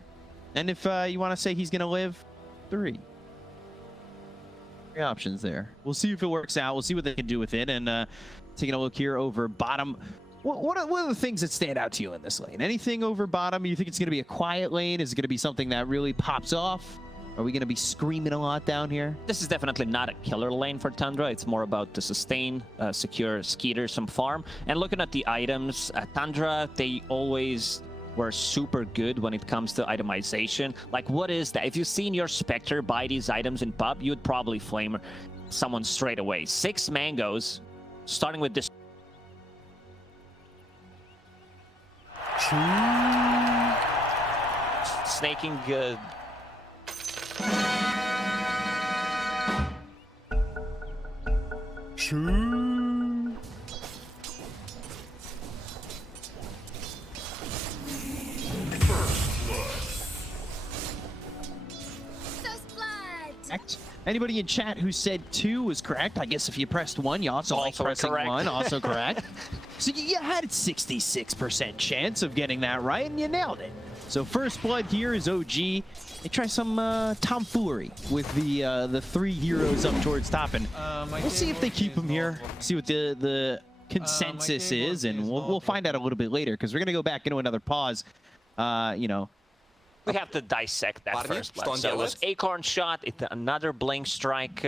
And if you want to say he's going to live, 3. 3 options there. We'll see if it works out. We'll see what they can do with it. And taking a look here over bottom. What are the things that stand out to you in this lane? Anything over bottom? You think it's going to be a quiet lane? Is it going to be something that really pops off? Are we going to be screaming a lot down here? This is definitely not a killer lane for Tundra. It's more about the sustain, secure Skeeter, some farm. And looking at the items, Tundra, they always were super good when it comes to itemization. Like, what is that? If you've seen your Spectre buy these items in pub, you'd probably flame someone straight away. 6 mangoes, starting with this. Snaking good. Anybody in chat who said 2 was correct? I guess if you pressed 1, you also like pressing correct. 1, also correct. So you had a 66% chance of getting that right, and you nailed it. So first blood here is OG. They try some tomfoolery with the 3 heroes up towards top, and we'll see if they keep them here. See what the consensus is, and we'll find out a little bit later, because we're gonna go back into another pause. You know. We have to dissect that first blood. So it was Acorn shot, another Blink Strike,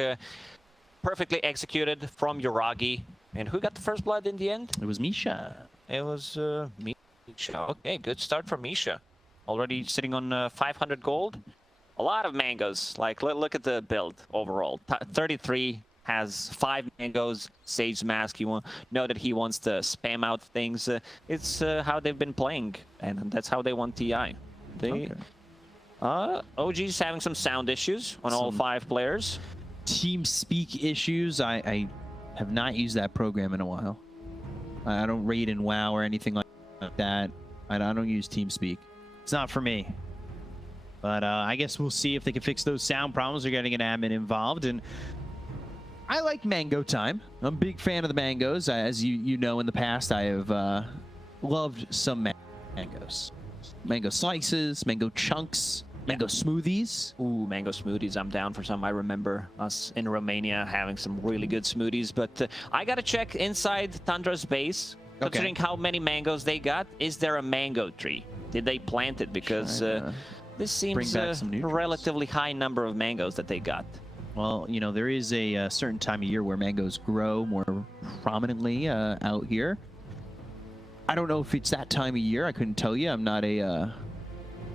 perfectly executed from Yuragi. And who got the first blood in the end? It was Misha. It was Misha. Okay, good start for Misha. Already sitting on 500 gold. A lot of mangoes. Like, look at the build overall. 33 has 5 mangoes, Sage Mask. You know that he wants to spam out things. It's how they've been playing, and that's how they want TI. OG's having some sound issues on all 5 players. TeamSpeak issues. I have not used that program in a while. I don't raid in WoW or anything like that. I don't use TeamSpeak. It's not for me. But I guess we'll see if they can fix those sound problems. They're getting an admin involved, and I like mango time. I'm a big fan of the mangoes. As you know, in the past, I have loved some mangoes. Mango slices, mango chunks, mango smoothies. Ooh, mango smoothies. I'm down for some. I remember us in Romania having some really good smoothies. But I got to check inside Tundra's base, considering how many mangoes they got. Is there a mango tree? Did they plant it? Because this seems a relatively high number of mangoes that they got. Well, you know, there is a certain time of year where mangoes grow more prominently out here. I don't know if it's that time of year. I couldn't tell you. I'm not a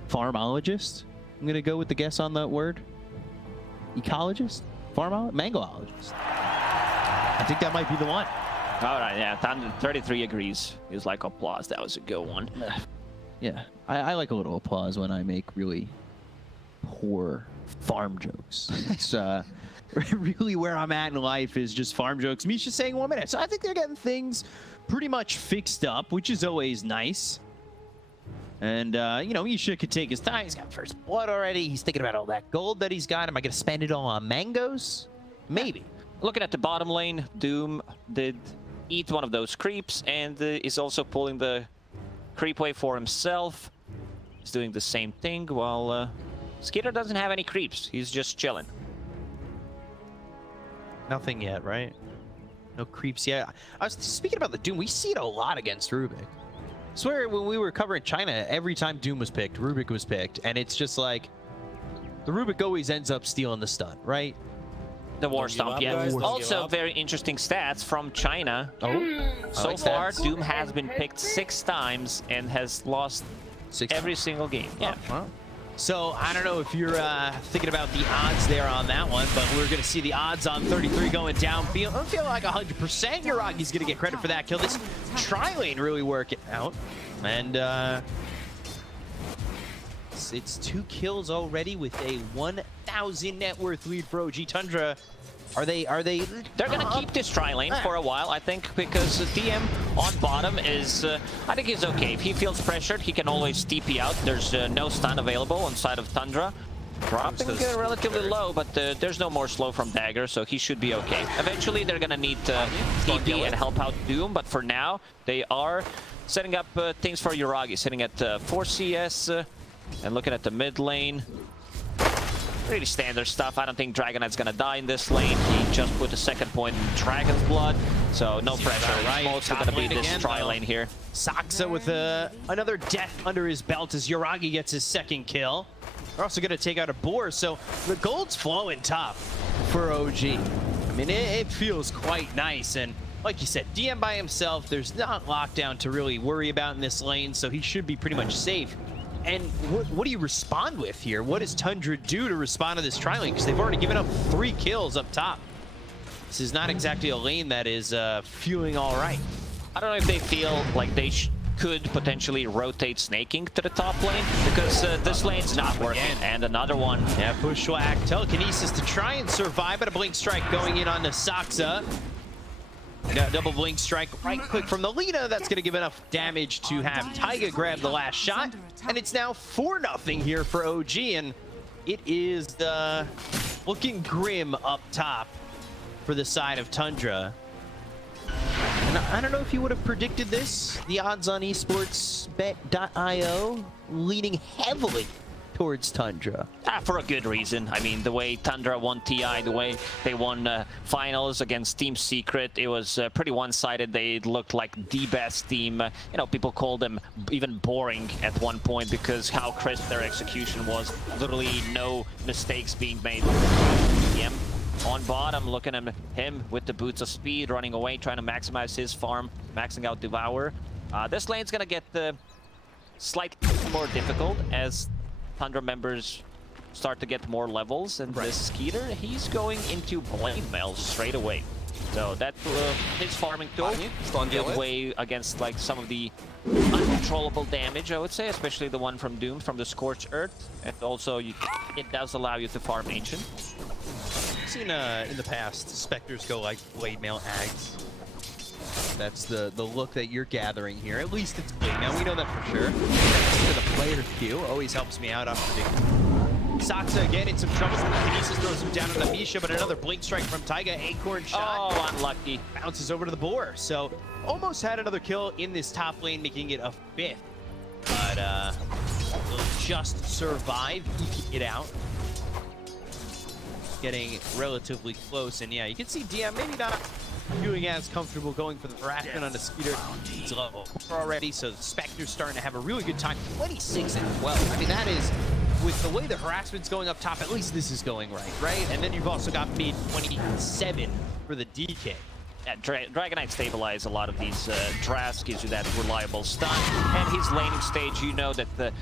farmologist. I'm going to go with the guess on that word. Ecologist? Farmologist? Mangoologist. I think that might be the one. All right, yeah. 33 agrees. He was like, applause. That was a good one. Yeah. I like a little applause when I make really poor farm jokes. It's really where I'm at in life is just farm jokes. Misha's saying 1 minute. So I think they're getting things pretty much fixed up, which is always nice. And, you know, Misha could take his time. He's got first blood already. He's thinking about all that gold that he's got. Am I going to spend it all on mangoes? Maybe. Looking at the bottom lane, Doom did eat one of those creeps and is also pulling the creep wave for himself. He's doing the same thing while Skeeter doesn't have any creeps. He's just chilling. Nothing yet, right? No creeps yet. I was speaking about the Doom. We see it a lot against Rubik. I swear when we were covering China, every time Doom was picked, Rubik was picked. And it's just like, the Rubik always ends up stealing the stun, right? The War Stomp, yeah. Also, very interesting stats from China. So far, Doom has been picked 6 times and has lost every single game. Yeah. Wow. So, I don't know if you're thinking about the odds there on that one, but we're going to see the odds on 33 going down. I don't feel like 100% Yuragi's going to get credit for that kill. This tri-lane really working out. And it's 2 kills already with a 1,000 net worth lead for OG Tundra. Are they? They're gonna keep this tri-lane for a while, I think, because the DM on bottom is, I think he's okay. If he feels pressured, he can always TP out. There's no stun available on side of Tundra. Dropping relatively low, but there's no more slow from Dagger, so he should be okay. Eventually, they're gonna need TP and help out Doom, but for now, they are setting up things for Yuragi, sitting at 4 CS and looking at the mid lane. Pretty standard stuff. I don't think Dragonite's gonna die in this lane. He just put a second point in Dragon's Blood, so no pressure. Right. Mostly gonna be this tri-lane here. Saksa with another death under his belt as Yuragi gets his second kill. They're also gonna take out a boar, so the gold's flowing top for OG. I mean, it feels quite nice, and like you said, DM by himself, there's not lockdown to really worry about in this lane, so he should be pretty much safe. And what do you respond with here? What does Tundra do to respond to this tri-lane? Because they've already given up 3 kills up top. This is not exactly a lane that is feeling all right. I don't know if they feel like they could potentially rotate snaking to the top lane, because this lane's not working. And another one. Yeah, Bushwhack, telekinesis to try and survive, but a blink strike going in on the Saksa. Got a double blink strike right quick from the Lina. That's going to give enough damage to have Taiga grab the last shot. And it's now 4-0 here for OG. And it is looking grim up top for the side of Tundra. And I don't know if you would have predicted this. The odds on esportsbet.io leaning heavily towards Tundra. For a good reason. I mean, the way Tundra won TI, the way they won finals against Team Secret, it was pretty one-sided. They looked like the best team. You know, people called them even boring at one point because how crisp their execution was. Literally no mistakes being made. DM on bottom, looking at him with the boots of speed, running away, trying to maximize his farm, maxing out Devour. This lane's gonna get slightly more difficult as Tundra members start to get more levels, and this Skeeter, he's going into Blade Mail straight away. So that his farming tool give way against like some of the uncontrollable damage, I would say, especially the one from Doom, from the Scorched Earth, and also it does allow you to farm Ancient. I've seen in the past Spectres go like Blade Mail Ags. That's the look that you're gathering here. At least it's Blade Mail. We know that for sure. Thanks to the player queue. Always helps me out on predicting. Saksa again in some trouble. Kinesis throws him down on the Misha, but another blink strike from Taiga. Acorn shot. Oh, unlucky. Bounces over to the boar. So almost had another kill in this top lane, making it a 5th. But will just survive, eke it out. Getting relatively close, and yeah, you can see DM maybe not feeling as comfortable going for the harassment on the Skeeter. It's level 4 already, so the Spectre's starting to have a really good time. 26 and 12. I mean, that is, with the way the harassment's going up top, at least this is going right? And then you've also got mid 27 for the DK. Yeah, Dragonite stabilize a lot of these drafts, gives you that reliable stun, and his laning stage, you know that like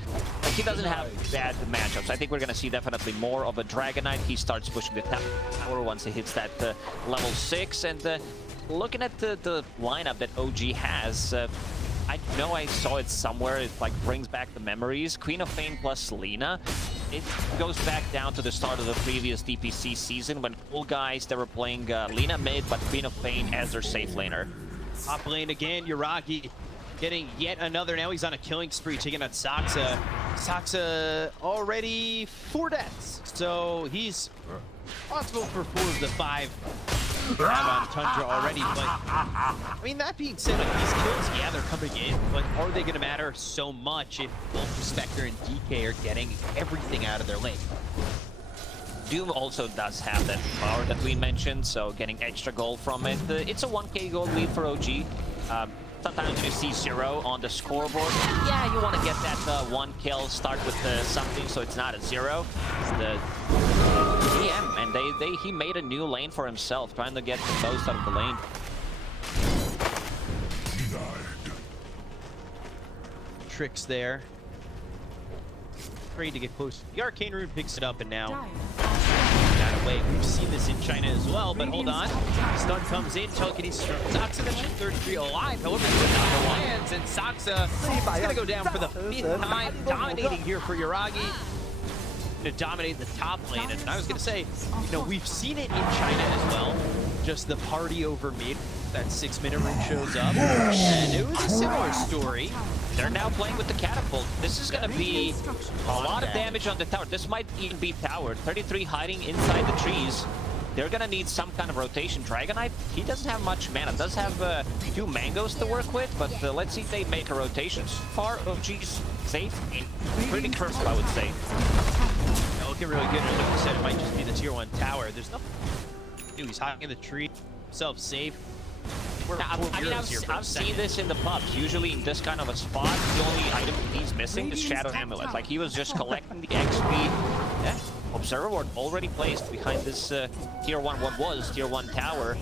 he doesn't have bad matchups. I think we're gonna see definitely more of a Dragonite. He starts pushing the tower once he hits that level 6, and looking at the lineup that OG has, I know I saw it somewhere. It like brings back the memories. Queen of Fame plus Lina. It goes back down to the start of the previous DPC season when cool guys, they were playing Lina mid, but Queen of Fame as their safe laner. Top lane again, Yuragi getting yet another. Now he's on a killing spree, taking out Saksa. Saksa already 4 deaths, so he's responsible for 4 of the 5 have on Tundra already, but I mean, that being said, like, these kills, yeah, they're coming in, but are they going to matter so much if both Spectre and DK are getting everything out of their lane? Doom also does have that power that we mentioned, so getting extra gold from it. It's a 1k gold lead for OG. Sometimes you see 0 on the scoreboard. Yeah, you want to get that 1 kill, start with something so it's not a 0. The DM, and he made a new lane for himself, trying to get the most out of the lane. Tricks there. Afraid to get close. The Arcane Rune picks it up, and now that away. We've seen this in China as well, but hold on. Stun comes in, telekinesis from Saksa, that's 33 alive. However, it lands, and Saksa is gonna go down for the 5th time, dominating here for Yuragi to dominate the top lane. And I was gonna say, you know, we've seen it in China as well. Just the party over mid. That 6-minute rune shows up, and it was a similar story. They're now playing with the catapult. This is going to be a lot of damage on the tower. This might even be towered. 33 hiding inside the trees. They're going to need some kind of rotation. Dragonite, he doesn't have much mana. Does have 2 mangoes to work with, but let's see if they make a rotation. So far, OG's safe and pretty crisp, I would say. Yeah, looking really good. And like you said, it might just be the tier 1 tower. There's nothing to do. He's hiding in the tree, himself safe. I've seen this in the pubs. Usually in this kind of a spot, the only item he's missing is Shadow Amulet. Like, he was just collecting the XP. Yeah, Observer Ward already placed behind this tier 1, what was tier 1 tower.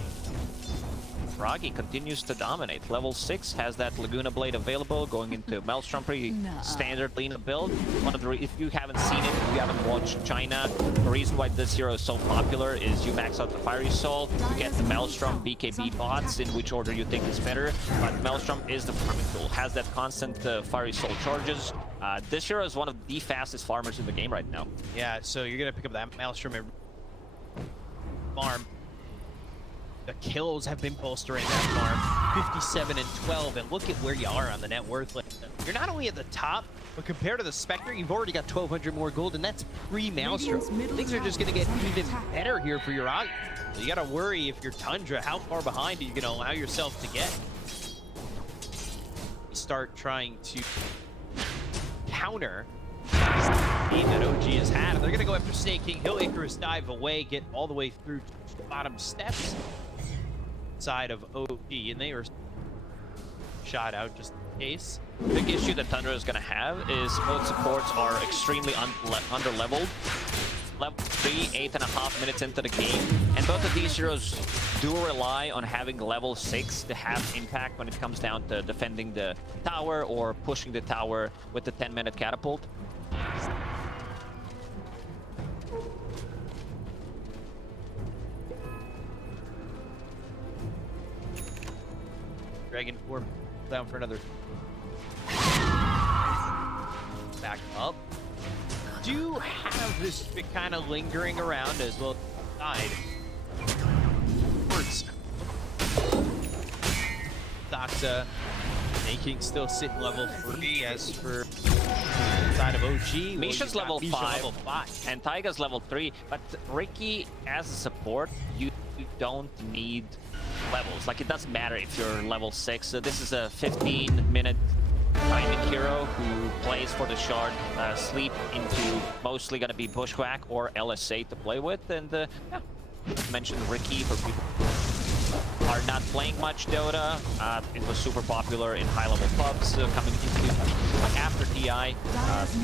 Froggy continues to dominate. Level 6 has that Laguna Blade available, going into Maelstrom, pretty standard Lina build. One of the, if you haven't seen it, if you haven't watched China, the reason why this hero is so popular is you max out the Fiery Soul, you get the Maelstrom BKB bots in which order you think is better, but Maelstrom is the farming tool, has that constant Fiery Soul charges. This hero is one of the fastest farmers in the game right now. Yeah, so you're gonna pick up that Maelstrom and farm. The kills have been bolstering that farm, 57 and 12, and look at where you are on the net worth list. You're not only at the top, but compared to the Spectre, you've already got 1,200 more gold, and that's pre-Maelstrom. Things are just going to get even better here for Yuragi. So you got to worry if you're Tundra, how far behind are you going to allow yourself to get? You start trying to counter the lead that OG has had, and they're going to go after Snake King. He'll Icarus dive away, get all the way through to the bottom steps side of OG, and they are shot out just in case. The big issue that Tundra is going to have is both supports are extremely under-leveled. Level 3, 8.5 minutes into the game, and both of these heroes do rely on having level 6 to have impact when it comes down to defending the tower or pushing the tower with the 10-minute catapult. Dragon form down for another. Back up. Do have this kind of lingering around as well. Side. Words. Saksa making still sit level 3 as for side of OG. Misha's level 5 and Taiga's level 3, but Ricky as a support, you don't need levels. Like, it doesn't matter if you're level 6. This is a 15-minute timing hero who plays for the shard, sleep into mostly gonna be Bushwhack or LSA to play with, and yeah, mentioned Ricky for people who are not playing much Dota. It was super popular in high-level pubs coming into like after TI.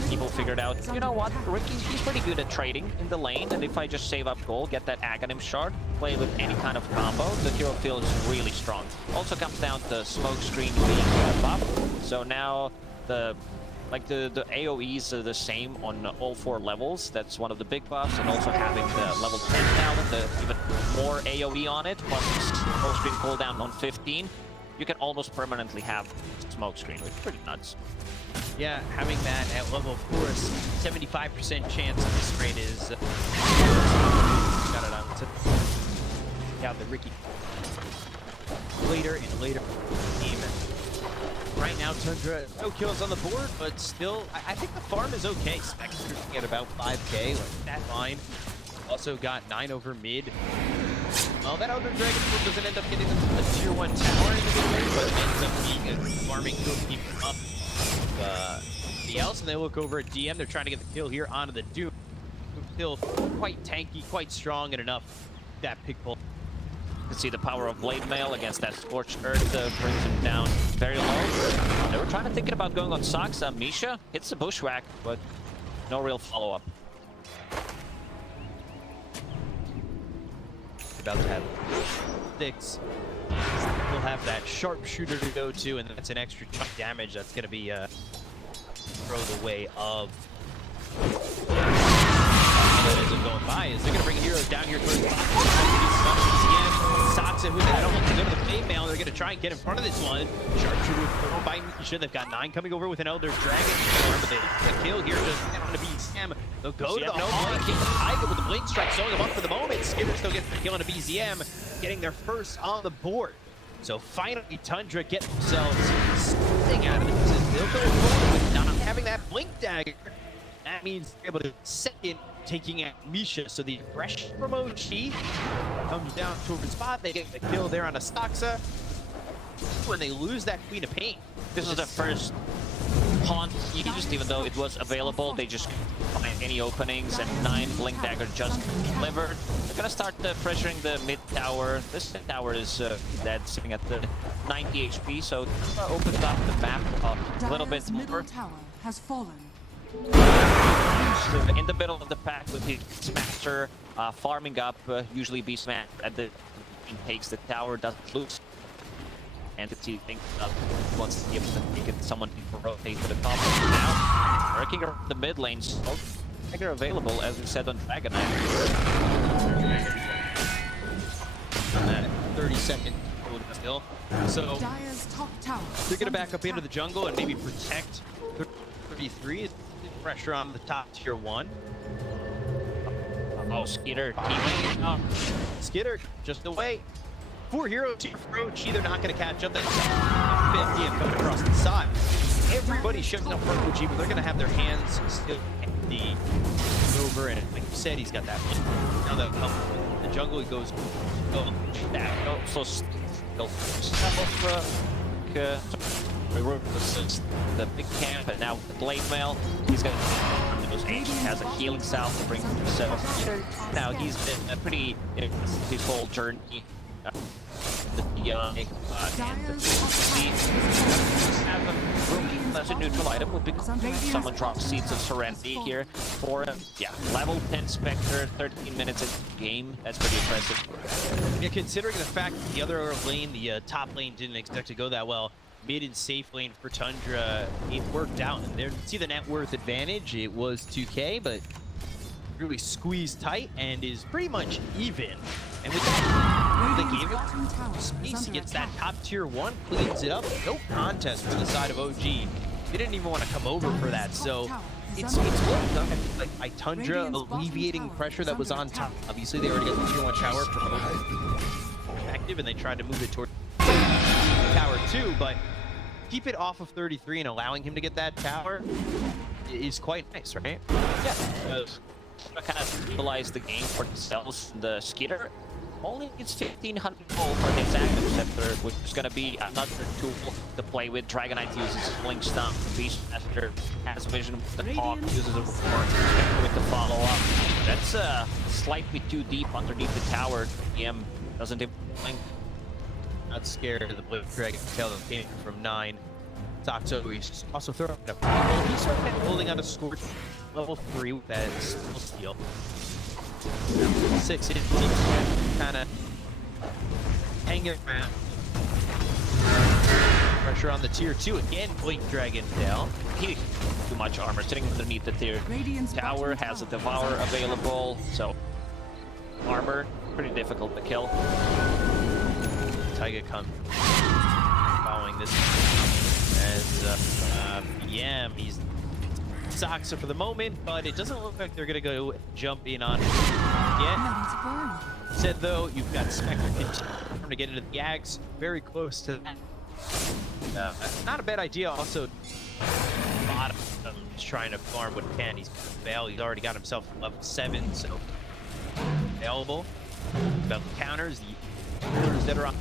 People figured out, you know what, he's pretty good at trading in the lane, and if I just save up gold, get that Aghanim shard, play with any kind of combo, the hero feels really strong. Also comes down to Smokescreen being buffed, so now the AoEs are the same on all 4 levels. That's one of the big buffs, and also having the level 10 talent, even more AoE on it, plus Smokescreen cooldown on 15, you can almost permanently have Smokescreen, which is pretty nuts. Yeah, having that at level 4 is 75% chance of this rate is got it on to yeah, the Ricky later and later game. Right now, Tundra, no kills on the board, but still, I think the farm is okay. Spectre at about 5k, like that line. Also got 9 over mid. Well, that Elder Dragon doesn't end up getting a tier 1 tower in the mid lane, but ends up being a farming kill to keep up the else. And they look over at DM. They're trying to get the kill here onto the Doom. Still quite tanky, quite strong, and enough that pick pull. You can see the power of Blade Mail against that Scorched Earth brings him down very low. They were trying to think about going on Saksa. Misha hits the Bushwhack, but no real follow-up. About to have 6. We'll have that sharpshooter to go to, and that's an extra chunk damage that's going to be throw the way of. That ends up going by is they're going to bring heroes down here towards the Saksa, who they don't want to go to the Blade Mail. They're going to try and get in front of this one. Sharpshooter thrown by Misha. They've got 9 coming over with an Elder Dragon. But they get the kill here just on the BZM. They'll go to the Hall. King Tiger with the Blink Strike, showing them up for the moment. Skitter still gets the kill on a BZM, getting their first on the board. So finally, Tundra get themselves something out of this. They'll go forward with not having that Blink Dagger. That means they're able to second taking out Misha. So the aggression from OG comes down to a spot. They get the kill there on a Saksa. When they lose that Queen of Pain. This is the first haunt used, even though it was available. They just couldn't find any openings, and 9 Blink Dagger just delivered. They're gonna start pressuring the mid tower. This tower is dead, sitting at the 90 HP, so opens up the map a little bit more. Tower has fallen. In the middle of the pack with his Smasher, farming up, usually be smashed at the takes the tower, doesn't lose. Entity thinks wants to give someone to rotate to the top. Now, working around the mid lane, so Dagger available, as we said on Dragon Knight. That 30-second still. So Dire's top tower. they're going to back up into the jungle and maybe protect 33. Pressure on the top tier 1. Oh, Skitter. Skitter just away. 4 heroes here for OG. They're not going to catch up. That's 50 and coming across the side. Everybody's showing up for OG, but they're going to have their hands still empty over. And like you said, he's got that blink. Now that the jungle, he goes back. So the big camp, and now with the Blade Mail, he's going to those H has a healing salve to bring himself. Now he's been a pretty his whole journey. The and as a neutral item would be someone drops Seeds of Serenity here for level 10 Spectre, 13 minutes into the game. That's pretty impressive. Yeah, considering the fact that the other lane, the top lane, didn't expect to go that well. Mid and safe lane for Tundra, it worked out. And there, see the net worth advantage. It was 2K, but really squeezed tight and is pretty much even. And with that, the game space gets that top tier 1, cleans it up. No contest for the side of OG. They didn't even want to come over for that. So it's well done. Like by Tundra alleviating pressure that was on top. Obviously, they already got the tier 1 tower promoted. Active, and they tried to move it toward tower 2, but keep it off of 33 and allowing him to get that tower is quite nice, right? Yeah, because kind of stabilize the game for themselves. The Skitter only gets 1500 gold for his active scepter, which is going to be another tool to play with. Dragon Knight uses Blink Stomp, Beastmaster has Vision with the Hawk, uses a Report with the follow-up. That's slightly too deep underneath the tower. DM doesn't even blink. Not scared of the Blue Dragon tail that came from 9. Saxo, he's also throwing it up. He's sort of holding on to Scorch level 3 with that Steel. 6 in, kind of hanging around. Pressure on the tier 2 again. Blink Dragon tail. He too much armor sitting underneath the tier tower, has a Devour available, so armor pretty difficult to kill. Taiga comes following this as BM. He's Saksa for the moment, but it doesn't look like they're gonna go jump in on it yet. Said though, you've got Spectre to get into the Yags, very close to that. Not a bad idea. Also, bottom just trying to farm what he can. He's failed. He's already got himself level 7, so available. About the counters, the counters that are on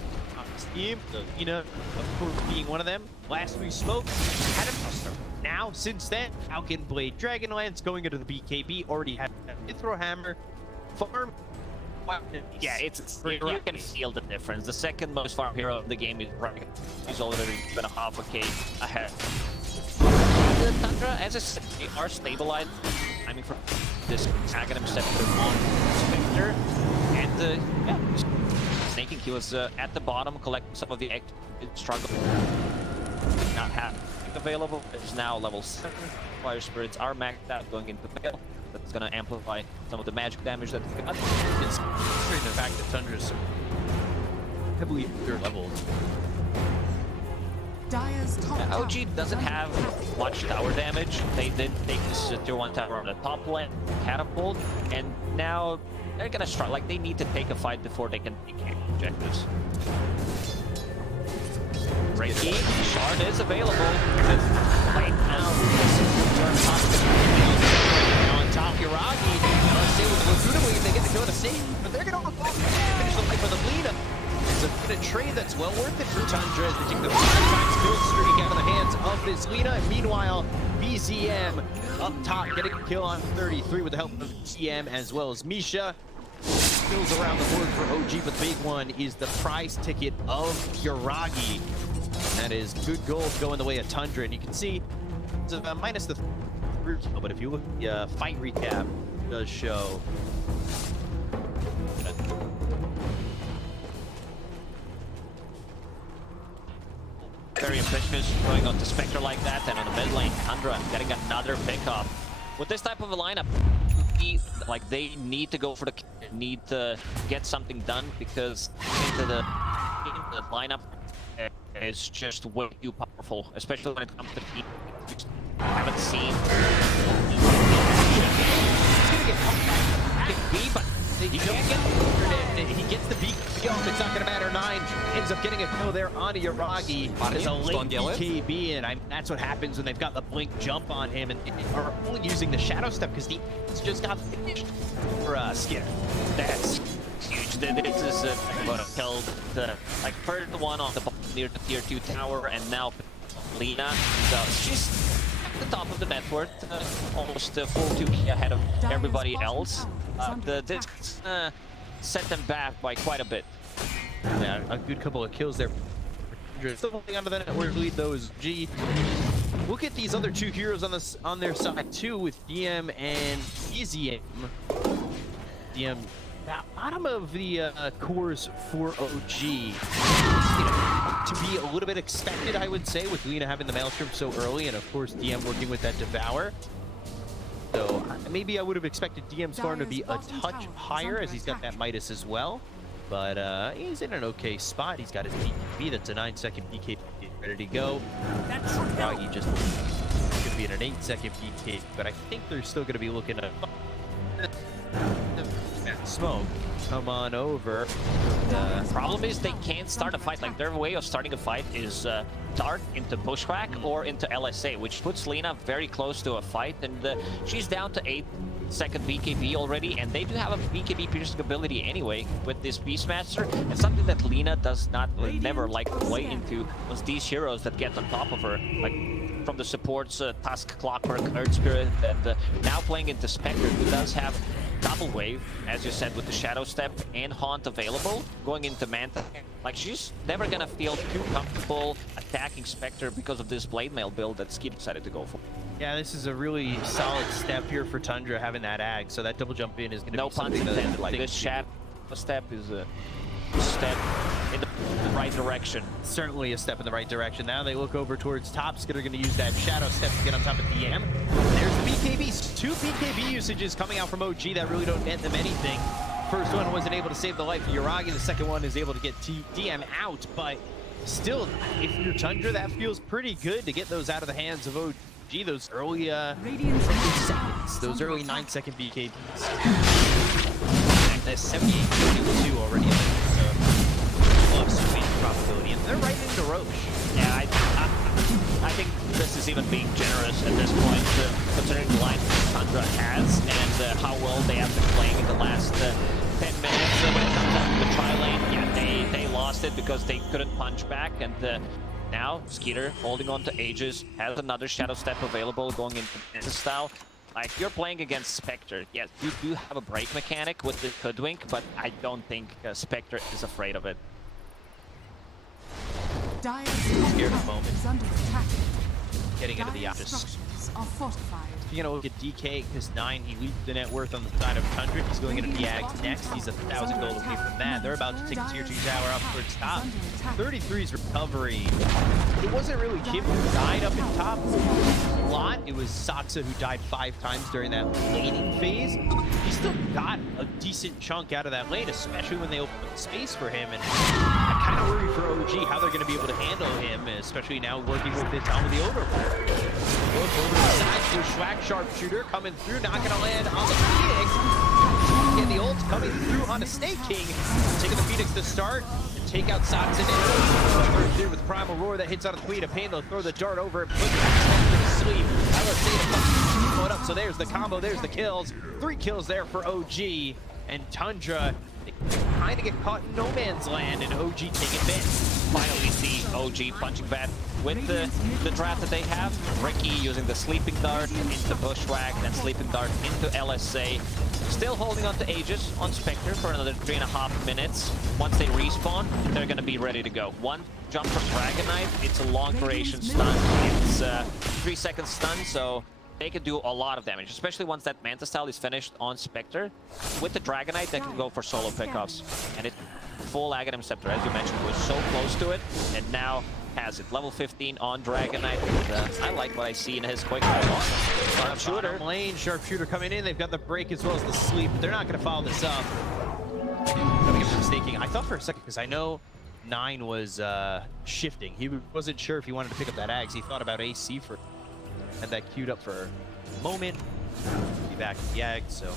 Steam, the Lina, of course, being one of them. Last we spoke, had a buster. Now, since then, Falcon Blade, Dragonlance going into the BKB, already had a throw hammer, farm. Yeah, you can feel the difference. The second most farm hero of the game is Dragon. He's already been a half a K ahead. The Tundra, as I said, they are stabilized. I mean, for this Aghanim Scepter on Spectre, and yeah, snaking. He was at the bottom, collecting some of the eggs. Struggle. Not have available. It's now level 7. Fire Spirits are maxed out going into Veil. That's going to amplify some of the magic damage that they've got. It's considering the fact that Tundra is so heavily under leveled. OG doesn't have much tower damage. They did take this tier 1 tower on the top lane, catapult, and now they're gonna struggle. Like, they need to take a fight before they can take objectives. Reiki, Shard is available. Right now, on top, Yuragi. Let's see what Luna, they get to kill it a safe, but they're gonna finish the fight for the Lina. It's a trade that's well worth it for Tundra as they take the 5-time kill streak out of the hands of this Lina. Meanwhile, BZM up top getting a kill on 33 with the help of TM as well as Misha. Kills around the board for OG, but the big one is the prize ticket of Yuragi. And that is good gold going the way of Tundra. And you can see it's minus the 3 kill, but if you look at the fight recap, it does show. Very ambitious going on to Spectre like that, and on the mid lane, Tundra getting another pickup. With this type of a lineup, they need to go for the need to get something done, because the lineup is just way too powerful, especially when it comes to team. I haven't seen. He's gonna get pumped back. But he can't get he gets the BKB off. It's not gonna matter. 9 ends up getting a kill there on Yuragi. It's a late BKB, and that's what happens when they've got the blink jump on him and are only using the shadow step because the just got finished for Skinner. That's huge. This is killed the first one on the bottom near the tier 2 tower, and now Lina. So she's at the top of the net worth, almost full 2k ahead of everybody else. This set them back by quite a bit. Yeah, a good couple of kills there. Still holding onto the network lead though is G. Look at these other 2 heroes on their side too, with DM and BZM. DM bottom of the cores for OG. To be a little bit expected, I would say, with Lina having the Maelstrom so early, and of course DM working with that Devour. So maybe I would have expected DM's farm to be a touch higher, as he's got that Midas as well. But he's in an okay spot. He's got his BKB. That's a 9-second BKB ready to go. He just going to be in an 8-second BKB, but I think they're still going to be looking at smoke. Come on over. The problem is they can't start a fight. Like, their way of starting a fight is dart into Bushwhack or into LSA, which puts Lina very close to a fight, and she's down to 8-second BKB already, and they do have a BKB piercing ability anyway with this Beastmaster, and something that Lina does not never like to play into was these heroes that get on top of her, like from the supports, Tusk, Clockwork, Earth Spirit, and now playing into Spectre, who does have double wave, as you said, with the Shadow Step and Haunt available, going into Manta. Like, she's never gonna feel too comfortable attacking Spectre because of this Blade Mail build that Ski decided to go for. Yeah, this is a really solid step here for Tundra, having that Ag, so that double jump in is gonna be something that, like, this Shadow Step is a step in the right direction. Certainly a step in the right direction. Now they look over towards top. Skidder going to use that Shadow Step to get on top of DM. There's the BKBs. 2 BKB usages coming out from OG that really don't net them anything. First one wasn't able to save the life of Yuragi. The second one is able to get DM out, but still, if you're Tundra, that feels pretty good to get those out of the hands of OG. Those early seconds, those early 9-second BKBs. There's 78-22 already. Sweet probability, and they're right into Roche. Yeah, I think this is even being generous at this point, considering the line Tundra has and how well they have been playing in the last 10 minutes. when it comes down to the tri-lane, yeah, they lost it because they couldn't punch back, and now Skeeter holding on to Aegis, has another Shadow Step available going into style. Like, you're playing against Spectre. Yes, you do have a break mechanic with the Hoodwink, but I don't think Spectre is afraid of it. Dire's Scared top of moment. is under attack. Getting into the Dire's Aegis. structures are fortified. You're gonna look at DK because 9, he leads the net worth on the side of Tundra. He's going into the Ags next. He's 1,000 gold away from that. They're about to take a tier 2 tower up towards top. 33's recovery. It wasn't really Kim who died up in top a lot. It was Saksa who died 5 times during that laning phase. He still got a decent chunk out of that lane, especially when they opened up space for him. And I kind of worry for OG how they're going to be able to handle him, especially now working with this Helm of the Overlord. Look over to the side, Bushwhack sharpshooter coming through, not gonna land on the Phoenix. And the ult's coming through on a Snake King. Taking the Phoenix to start and take out Sox and Through here with Primal Roar that hits on a Queen of Pain. They'll throw the dart over and put the to sleep. Put up. So there's the combo, there's the kills. 3 kills there for OG. And Tundra kind of get caught in no man's land, and OG take advantage. Finally see OG punching back with the draft that they have. Ricky using the Sleeping Dart into Bushwhack, then Sleeping Dart into LSA. Still holding on to Aegis on Spectre for another 3.5 minutes. Once they respawn, they're going to be ready to go. One jump from Dragon Knight. It's a long duration stun. It's 3 second stun, so they can do a lot of damage, especially once that Manta style is finished on Spectre. With the Dragon Knight, they can go for solo pickoffs. And it full Aghanim Scepter, as you mentioned, was so close to it, and now has it. Level 15 on Dragon Knight. And, I like what I see in his quick Sharpshooter. Lane, Sharpshooter coming in. They've got the break as well as the sleep, but they're not going to follow this up. Coming up from staking. I thought for a second, because I know 9 was shifting. He wasn't sure if he wanted to pick up that Ags. He thought about AC for... Had that queued up for a moment. Be back to the Ags, so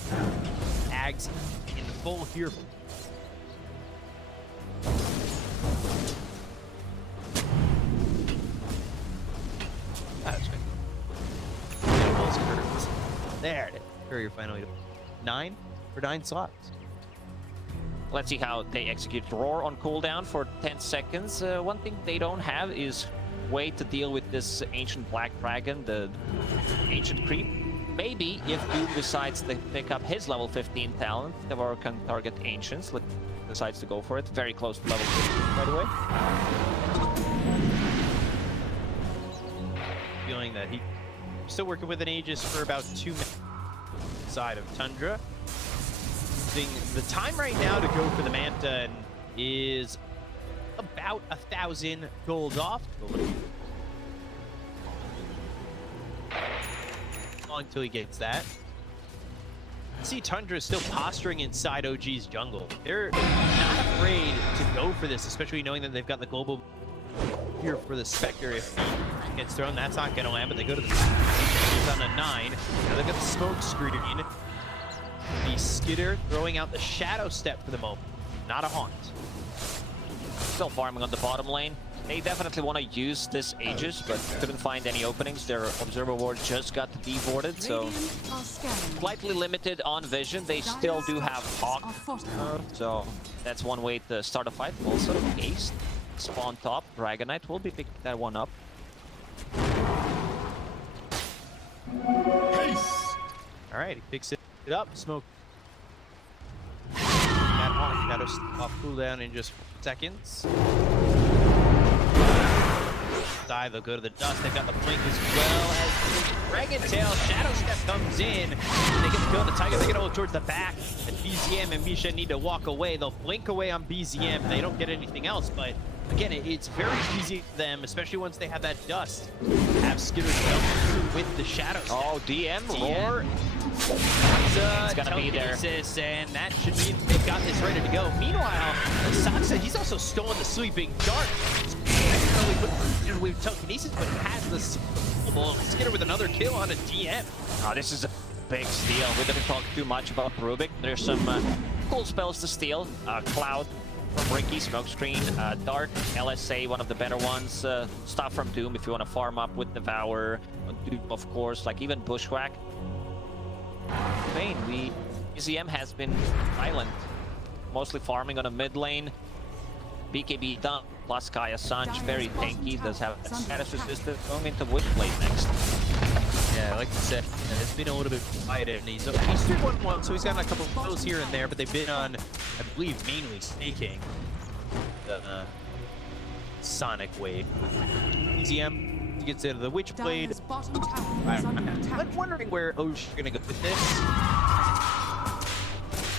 Ags in full here. That's right. There it is. Courier finally 9 for 9 slots. Let's see how they execute Roar on cooldown for 10 seconds. One thing they don't have is way to deal with this ancient black dragon, the ancient creep. Maybe if Doom decides to pick up his level 15 talent, Devour can target ancients, decides to go for it. Very close to level 15, by the way. Feeling that he's still working with an Aegis for about 2 minutes. Side of Tundra. The time right now to go for the Manta is about 1,000 gold off. Until he gets that. See, Tundra is still posturing inside OG's jungle. They're not afraid to go for this, especially knowing that they've got the global here for the Spectre. If he gets thrown, that's not going to land, but they go to the on a 9. Now they've got the smoke screen. The Skitter throwing out the Shadow Step for the moment. Not a Haunt. Still farming on the bottom lane. They definitely want to use this Aegis, but couldn't find any openings. Their Observer Ward just got deported, so slightly limited on vision. They still do have Hawk, so that's one way to start a fight. Also, Ace, spawn top, Dragon Knight will be picking that one up. All right, he picks it up. Smoke. That Haunt got to off cooldown in just seconds. They'll go to the dust. They've got the blink as well as Dragon Tail. Shadow Step comes in. They get the kill on the Tiger. They get all towards the back. And BZM and Misha need to walk away. They'll blink away on BZM. They don't get anything else. But again, it's very easy for them, especially once they have that dust. Have Skitter jump through with the Shadow Step. Oh, DM Roar. It's gonna be there. And that should mean they've got this ready to go. Meanwhile, Saksa, he's also stolen the Sleeping Dart. With telekinesis, but has the Skitter with another kill on a DM. Oh, this is a big steal. We didn't talk too much about Rubik. There's some cool spells to steal. Cloud from Ricky, Smokescreen, Dart, LSA, one of the better ones. Stuff from Doom if you want to farm up with Devour. Doom, of course, like even Bushwhack. Pain, ECM has been silent mostly farming on a mid lane. BKB done, plus Kaya Sanj, very tanky, does have status resistance, going into Witchblade next. Yeah, like I said, it's been a little bit quiet, and he's 3-1-1, so he's gotten a couple of kills here and there, but they've been on, I believe, mainly snaking the Sonic Wave. EZM gets out of the Witchblade. Dire's bottom tower is under attack. I'm wondering where OG are going to go with this.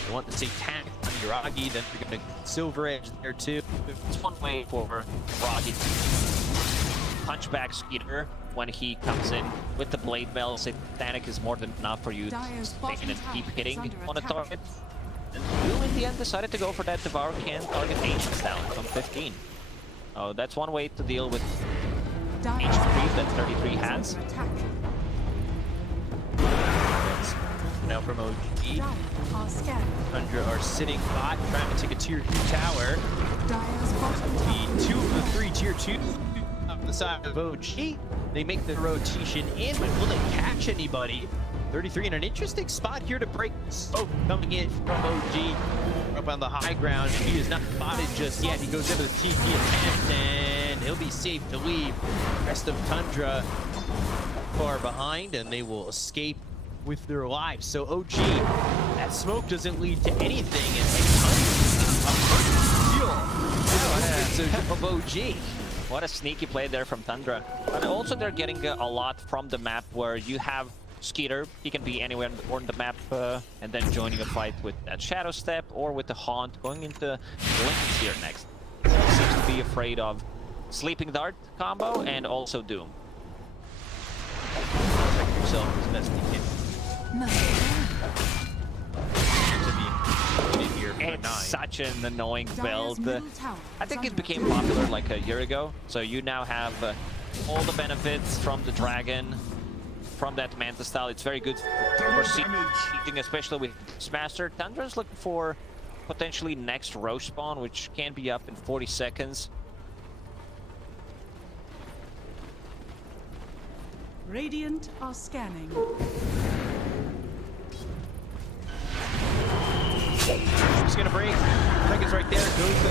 They want the Satanic on Yuragi, then they're going to Silver Edge there too. It's one way for Yuragi to punch back Skeeter when he comes in with the Blade Bell. Satanic is more than enough for you to stay in and keep hitting on a target. And you in the end decided to go for that Devour can target Ancients down from 15. Oh, that's one way to deal with Ancient creep that 33 has. Now from OG. Tundra are sitting bot, trying to take a tier 2 tower. The 2 of the 3 tier 2 on the side of OG. They make the rotation in, but will they catch anybody? 33 in an interesting spot here to break smoke coming in from OG. Up on the high ground, he is not spotted just yet. He goes into the TP attempt, and he'll be safe to leave. Rest of Tundra far behind, and they will escape with their lives. So OG, that smoke doesn't lead to anything, and Tundra of OG. What a sneaky play there from Tundra. And also they're getting a lot from the map where you have Skeeter, he can be anywhere on the map, and then joining a fight with that Shadow Step or with the Haunt, going into Linken's here next. Seems to be afraid of Sleeping Dart combo and also Doom. Protect yourself as best you can. It's such an annoying build. I think it became popular like a year ago, so you now have all the benefits from the Dragon, from that Manta style. It's very good for sieging, especially with Master. Tundra's looking for potentially next Roche spawn, which can be up in 40 seconds. Radiant are scanning. She's gonna break. Dragon's right there. Goes to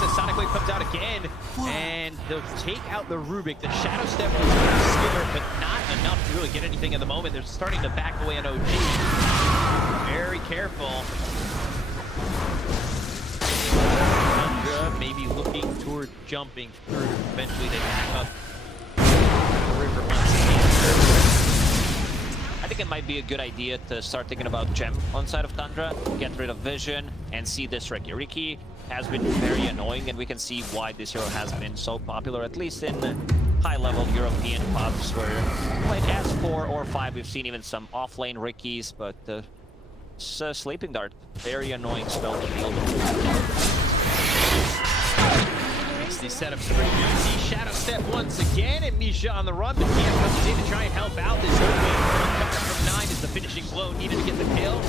the Sonic Wave comes out again, and they'll take out the Rubik. The Shadow Step was Skiller, but not enough to really get anything at the moment. They're starting to back away on OG. Very careful. Tundra maybe looking toward jumping through. Eventually they back up the river once again. I think it might be a good idea to start thinking about Gem on side of Tundra, get rid of Vision, and see this Riki. Riki has been very annoying, and we can see why this hero has been so popular, at least in high-level European pubs where played as 4 or 5. We've seen even some off-lane Rikis, but Sleeping Dart, very annoying spell to deal with. These setups are pretty easy. Shadow Step once again, and Misha on the run, but Cam comes in to try and help out. This from 9 is the finishing blow needed to get the kill.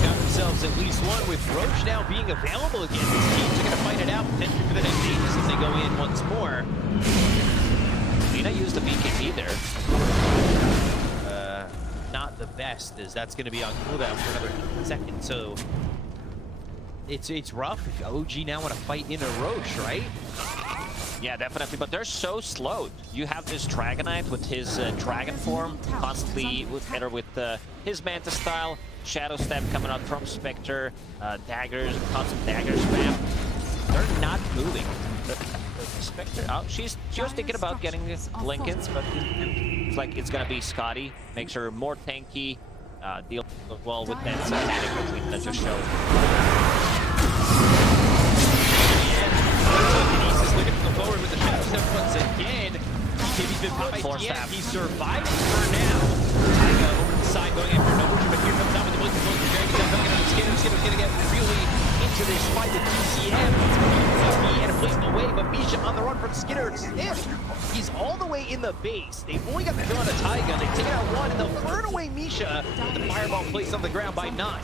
Got themselves at least one, with Roche now being available again. These teams are going to fight it out, potentially for the next Aegis as they go in once more. Lina used the BKB there. Not the best, as that's going to be on cooldown for another second, so it's rough. OG now want to fight in a Roche, right? Yeah, definitely, but they're so slowed. You have this Dragonite with his dragon form, constantly either with his Manta style, Shadow Step coming out from Spectre, daggers, constant dagger spam. They're not moving. Spectre, oh, she was thinking about getting Linken's, but it's like it's gonna be Scotty. Makes her more tanky, deal well with that Satanic that just showed. Looking to go forward with the Shadow Step once again. BKB's been popped. Yeah, he's surviving for now. Taiga over to the side going after Noja, but here comes out with the Blink of the Dragon's up coming out of Skinner. Skinner's gonna get really into this fight with DCM. He had a place away, but Misha on the run from Skinner. He's all the way in the base. They've only got the kill on a Taiga. They've taken out one, and they'll burn away Misha with the fireball placed on the ground by 9.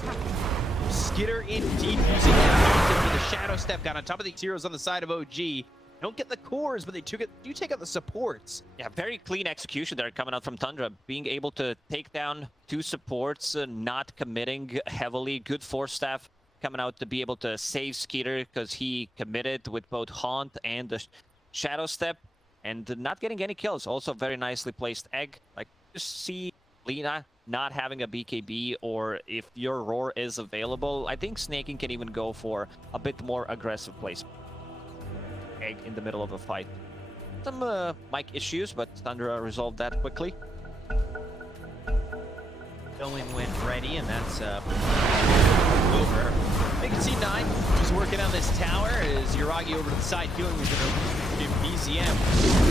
Skitter in deep, using that for the Shadow Step, got on top of the heroes on the side of OG. Don't get the cores, but they do take out the supports. Yeah, very clean execution there coming out from Tundra. Being able to take down 2 supports, not committing heavily. Good force staff coming out to be able to save Skeeter because he committed with both Haunt and the Shadow Step. And not getting any kills. Also very nicely placed egg. Like, just see Lina not having a BKB, or if your Roar is available, I think Snaking can even go for a bit more aggressive placement. Egg in the middle of a fight. Some mic issues, but Tundra resolved that quickly. Going when ready, and that's over. You can see 9 just working on this tower as Yuragi over to the side doing with the BCM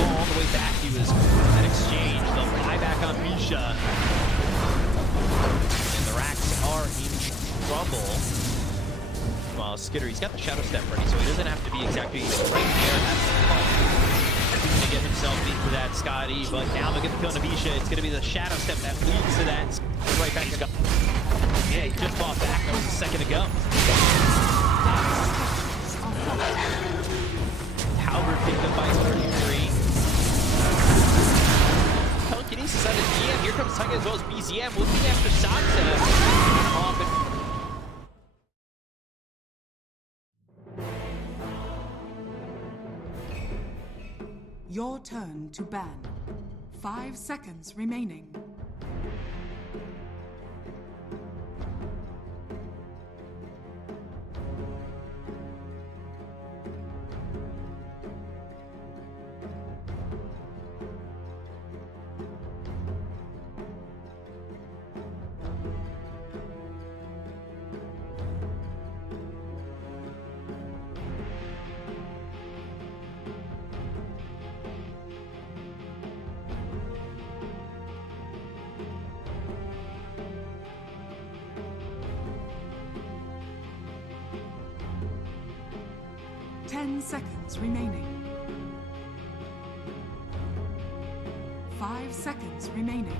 all the way back to his that exchange. The buyback on Misha. And the Racks are in trouble. Well, Skitter, he's got the Shadow Step ready, so he doesn't have to be exactly right there at the top to get himself into that Scotty. But now look at the kill on Misha. It's going to be the Shadow Step that leads to that. Right back to go. Yeah, he just fought back. That was a second ago. Halberd picked up by 33. Telekinesis on the GM. Here comes Tugga as well as BZM. Looking after Sansa. Your turn to ban. 5 seconds remaining. Ten seconds remaining. 5 seconds remaining.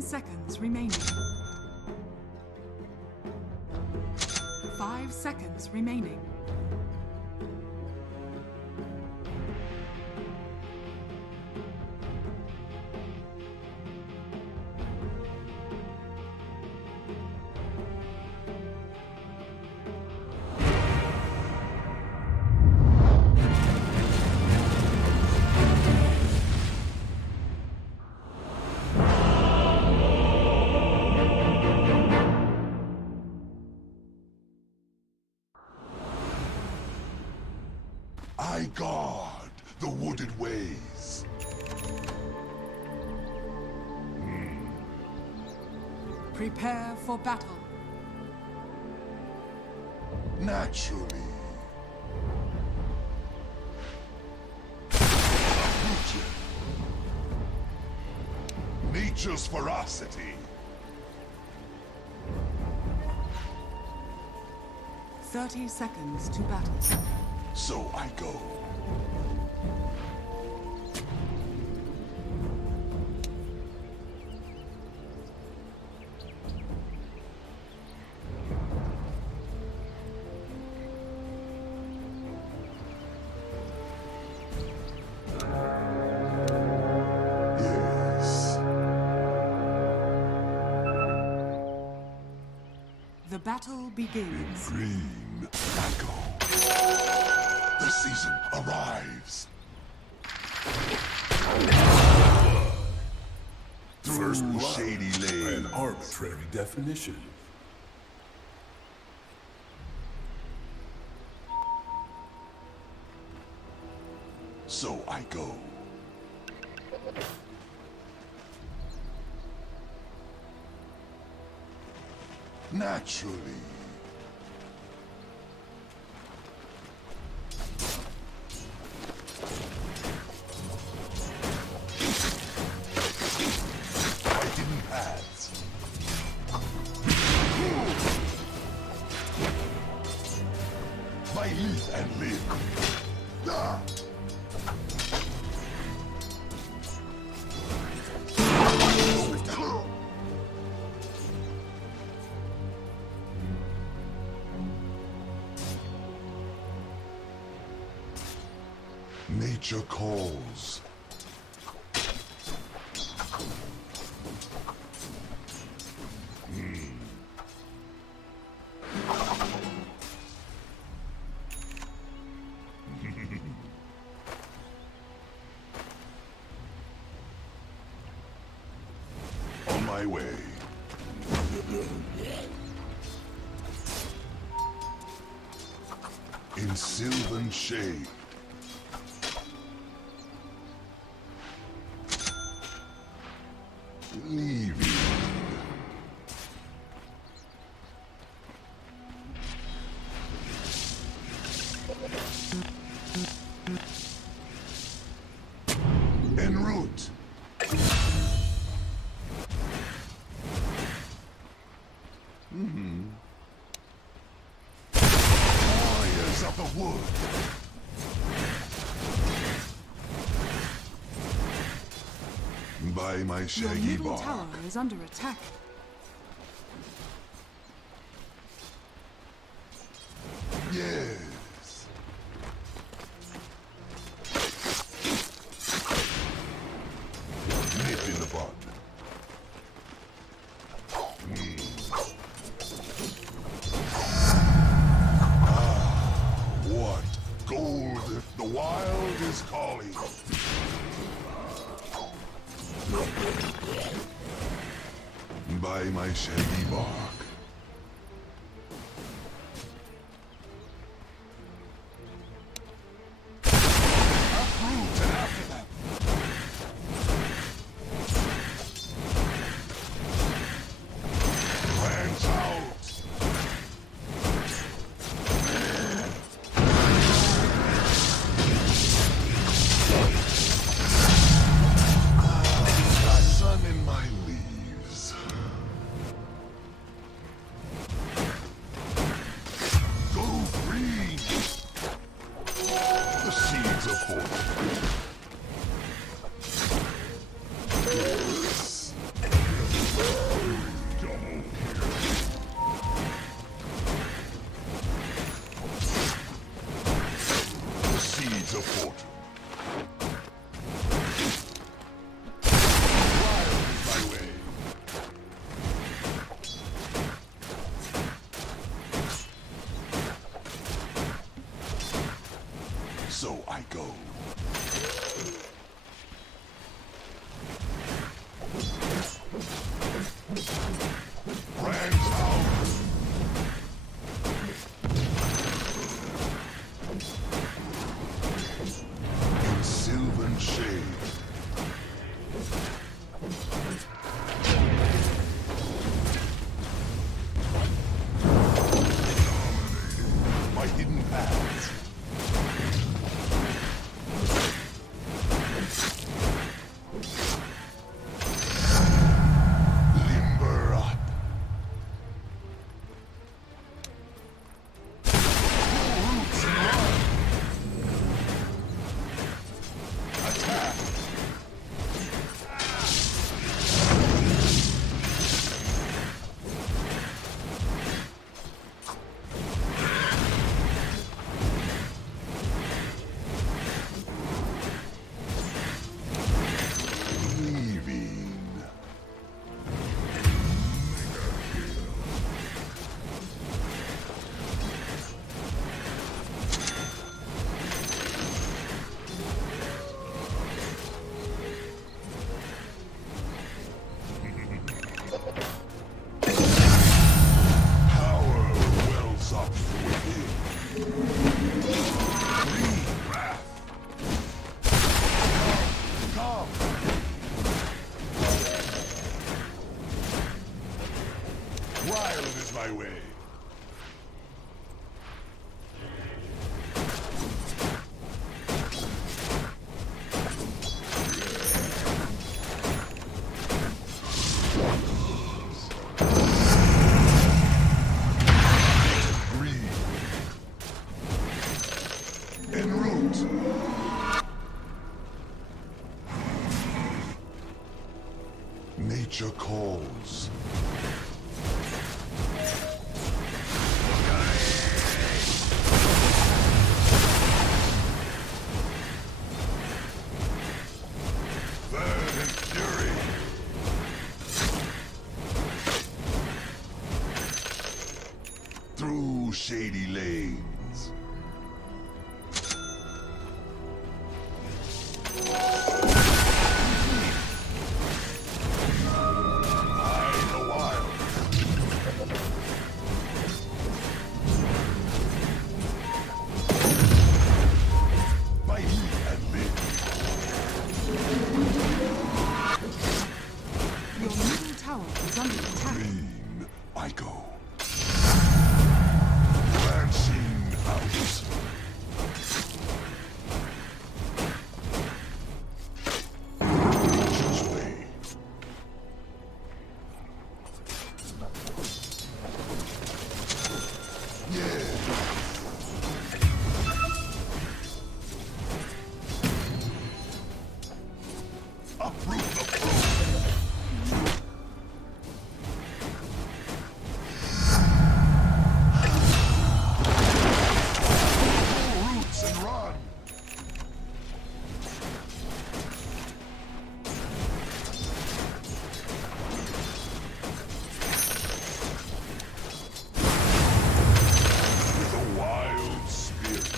Seconds remaining. 5 seconds remaining. I guard the wooded ways. Prepare for battle. Naturally. Nature's ferocity. 30 seconds to battle. So I go. Yes. The battle begins. Green echo. The season arrives. Through shady lanes. An arbitrary definition. So I go. Naturally. Fighting paths. Eat and live. Ah! Nature calls. On my way. In sylvan shade. Leave. En route. Warriors of the wood. By my Your shaggy middle bark. tower is under attack. Yes. Nip in the bud. What gold if the wild is calling? By my shaggy bark. Uproot and after them. Branch out. Sun in my leaves. Go green. The seeds of hope. Yes. Double kill. The seeds of fortune. Wild is my way. So I go. Branch out. In sylvan shade. My hidden paths. Limber up. Roots and run. Attack. Leaving. Power wells up within. Green wrath. Come. Wild is my way. Green. through shady lanes. Hide a while. Bite and live. Your middle tower is under attack. Green, I go. Branching out. Nature's way. Yeah. Uproot the foe. Roots and run. With a wild spirit.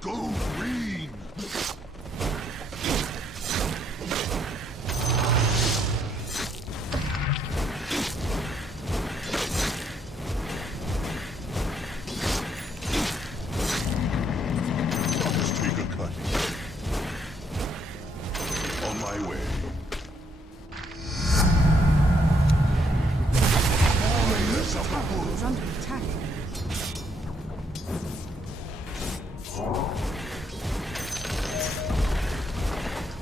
Go green. I'll just take a cut. On my way. Let's up the Tower wood. is under attack.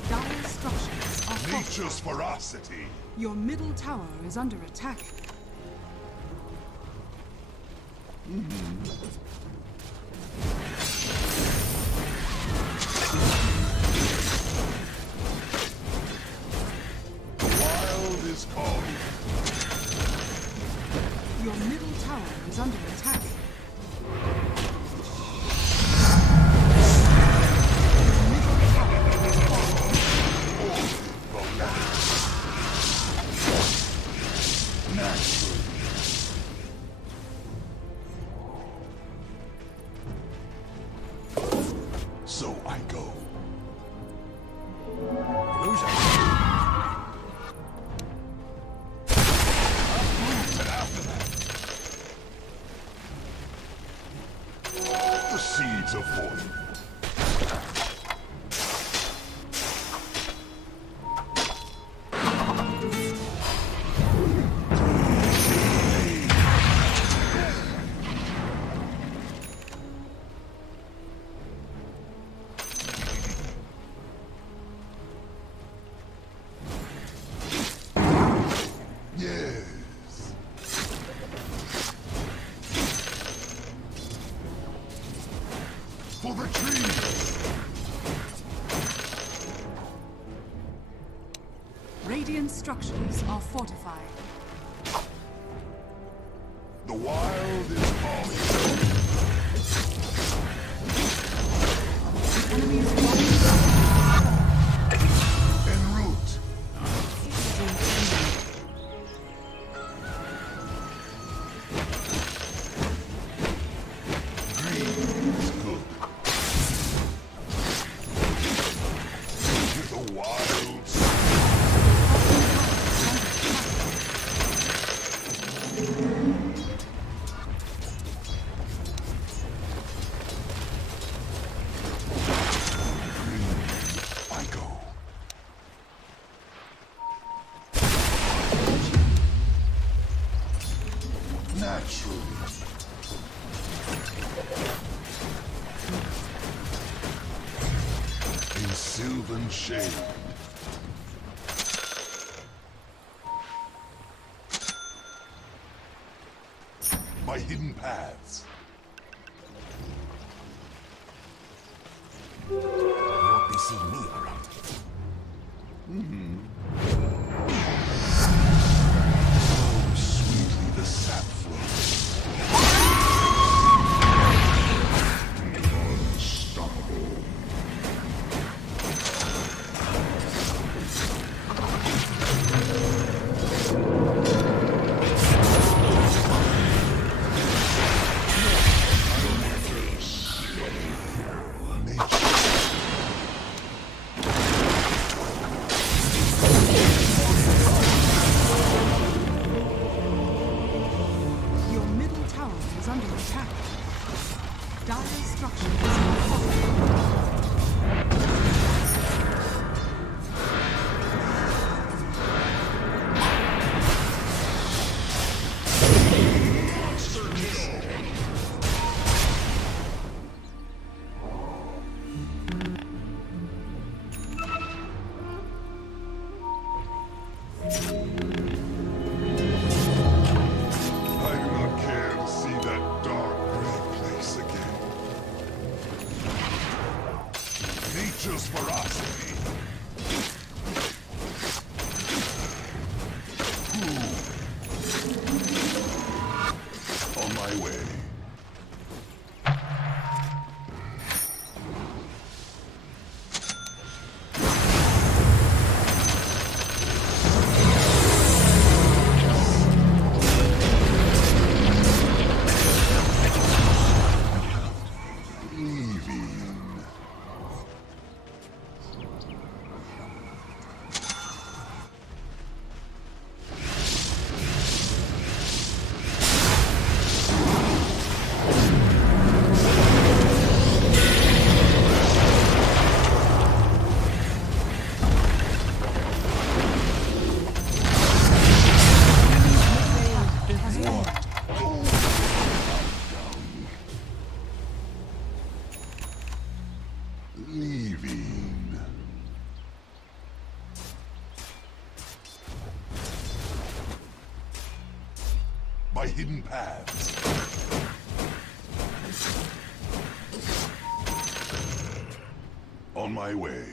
Dire structures are fortified. Nature's ferocity. Your middle tower is under attack. The wild is calling. Your middle tower is under attack. Naturally. So I go. And after that, the seeds of fortune. Yes. For the trees. Radiant structures are fortified. The wild is calling. Enemies En route. Green is good. With the wild I go. Naturally. In sylvan shade. My hidden paths. Won't be seeing me around. Oh, sweetly the sap flows. Unstoppable. Just for us. On my way. Leaving. By hidden paths. On my way.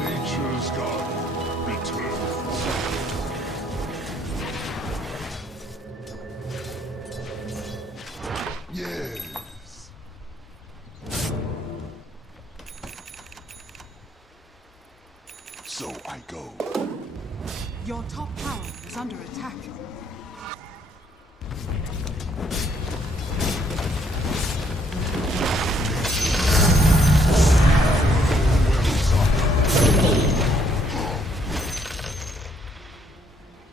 Nature's God returns. Yes. So I go. Your top tower is under attack.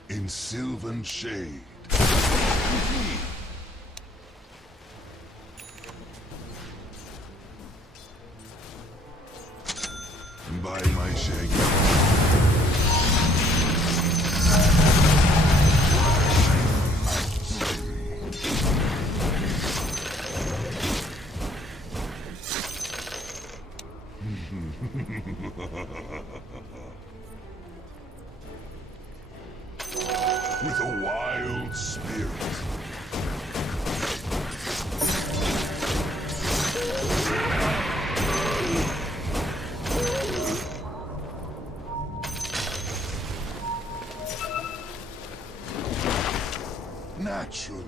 In sylvan shade. By my shaggy. With a wild spirit. Naturally.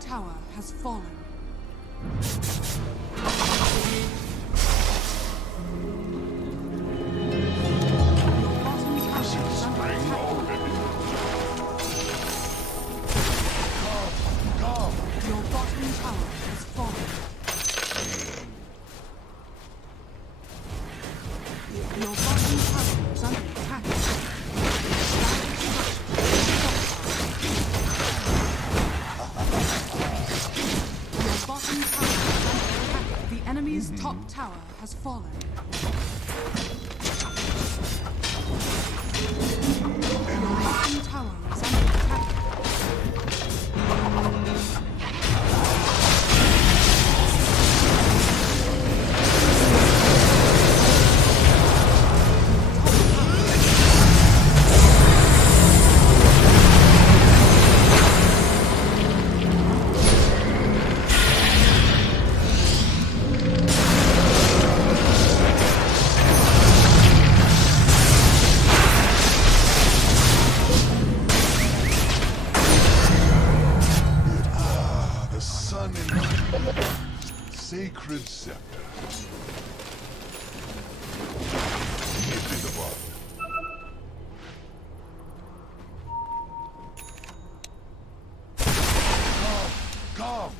Tower has fallen. Your bottom tower has fallen. Your bottom tower is under attack. The enemy's top tower has fallen. Your bottom tower is under attack. sacred scepter. Nip in the bud. Come!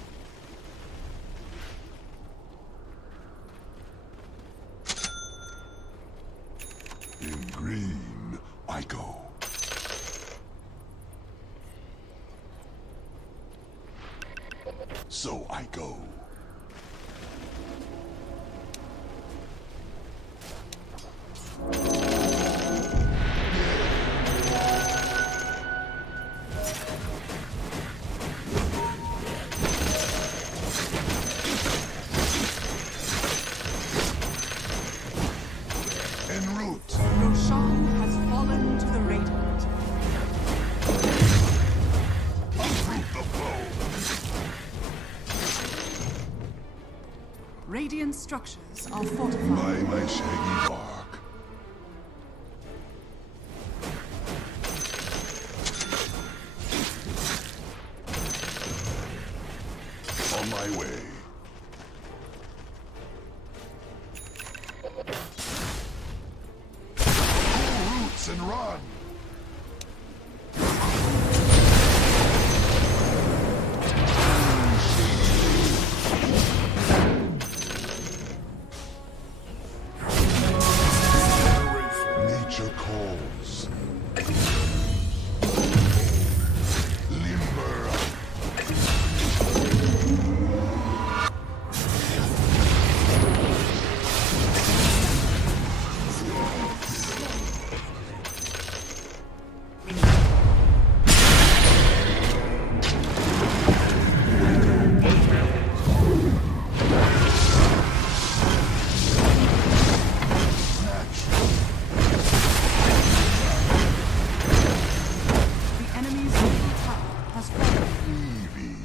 In green, I go. So I go. En route. Roshan has fallen to the Radiant. Uproot the foe. Radiant structures are fortified. By my shaggy bark. On my way. Pull roots and run. Nature calls. Limber up. The enemy's middle tower has fallen. Evie.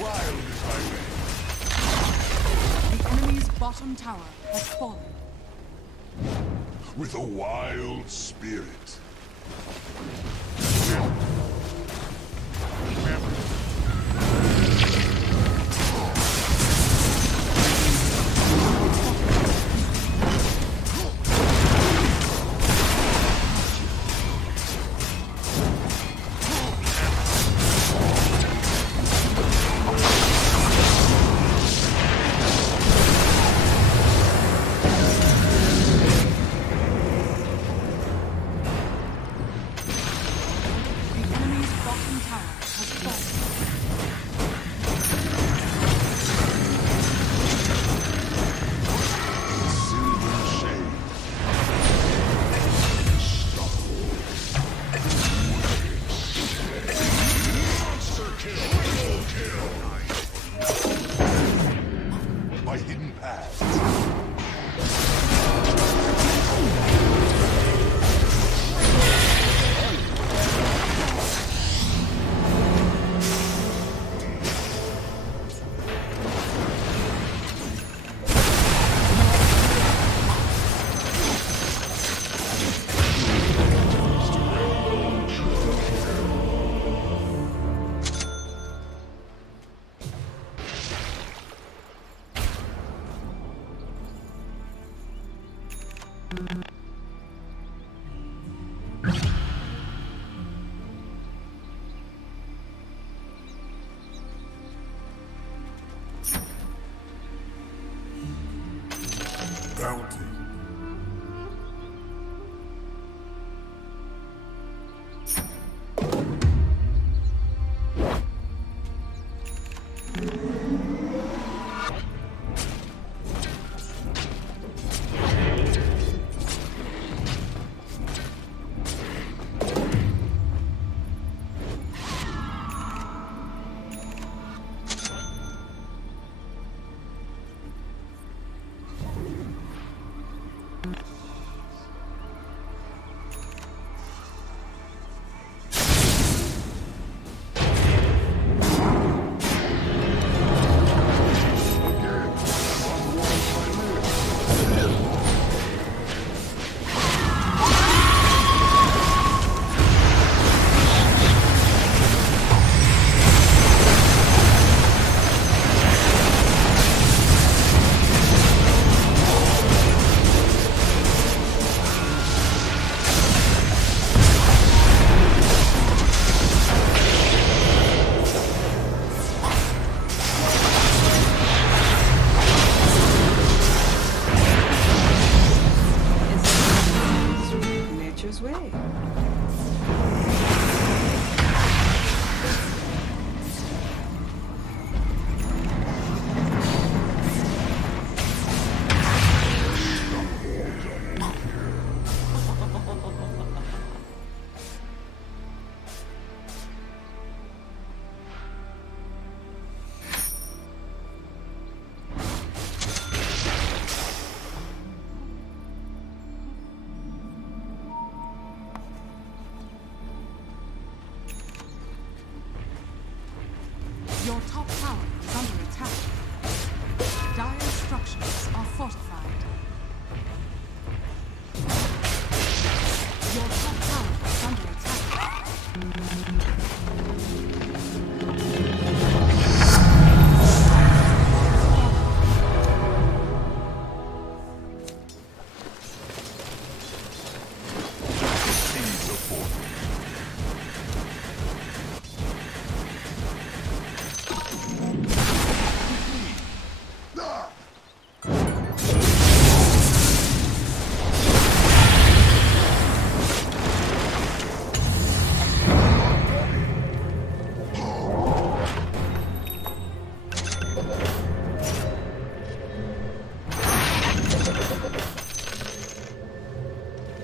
Wild is my way. The enemy's bottom tower has fallen. With a wild spirit. The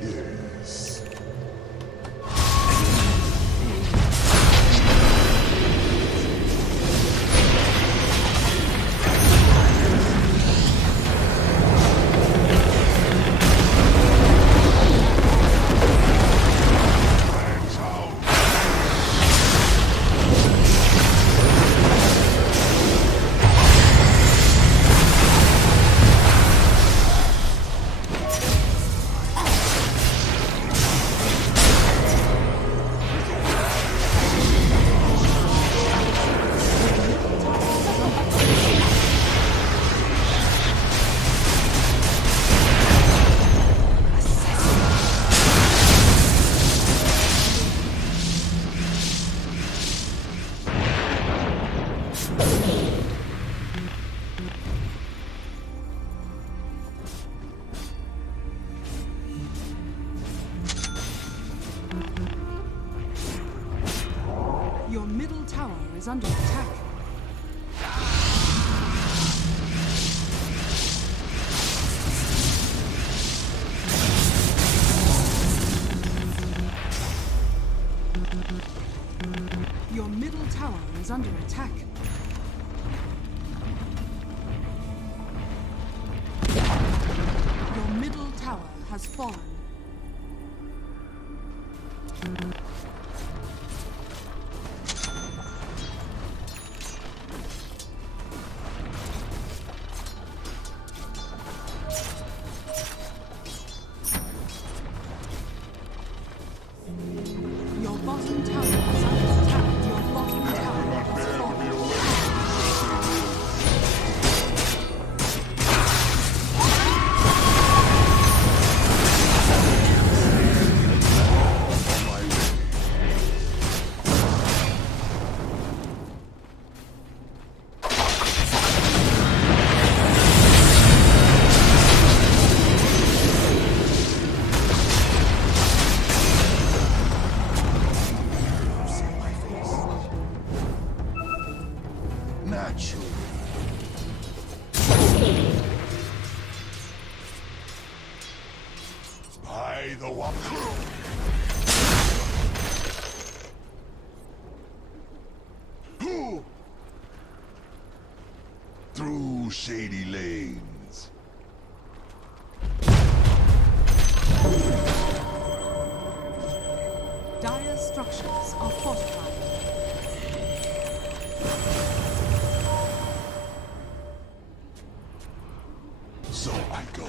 Yes. Your middle tower is under attack. Your middle tower is under attack. Your middle tower has fallen. Your bottom tower is under attack. Your bottom tower has fallen. Naturally. By the one. Through shady lanes. Dire structures are fortified. So I go.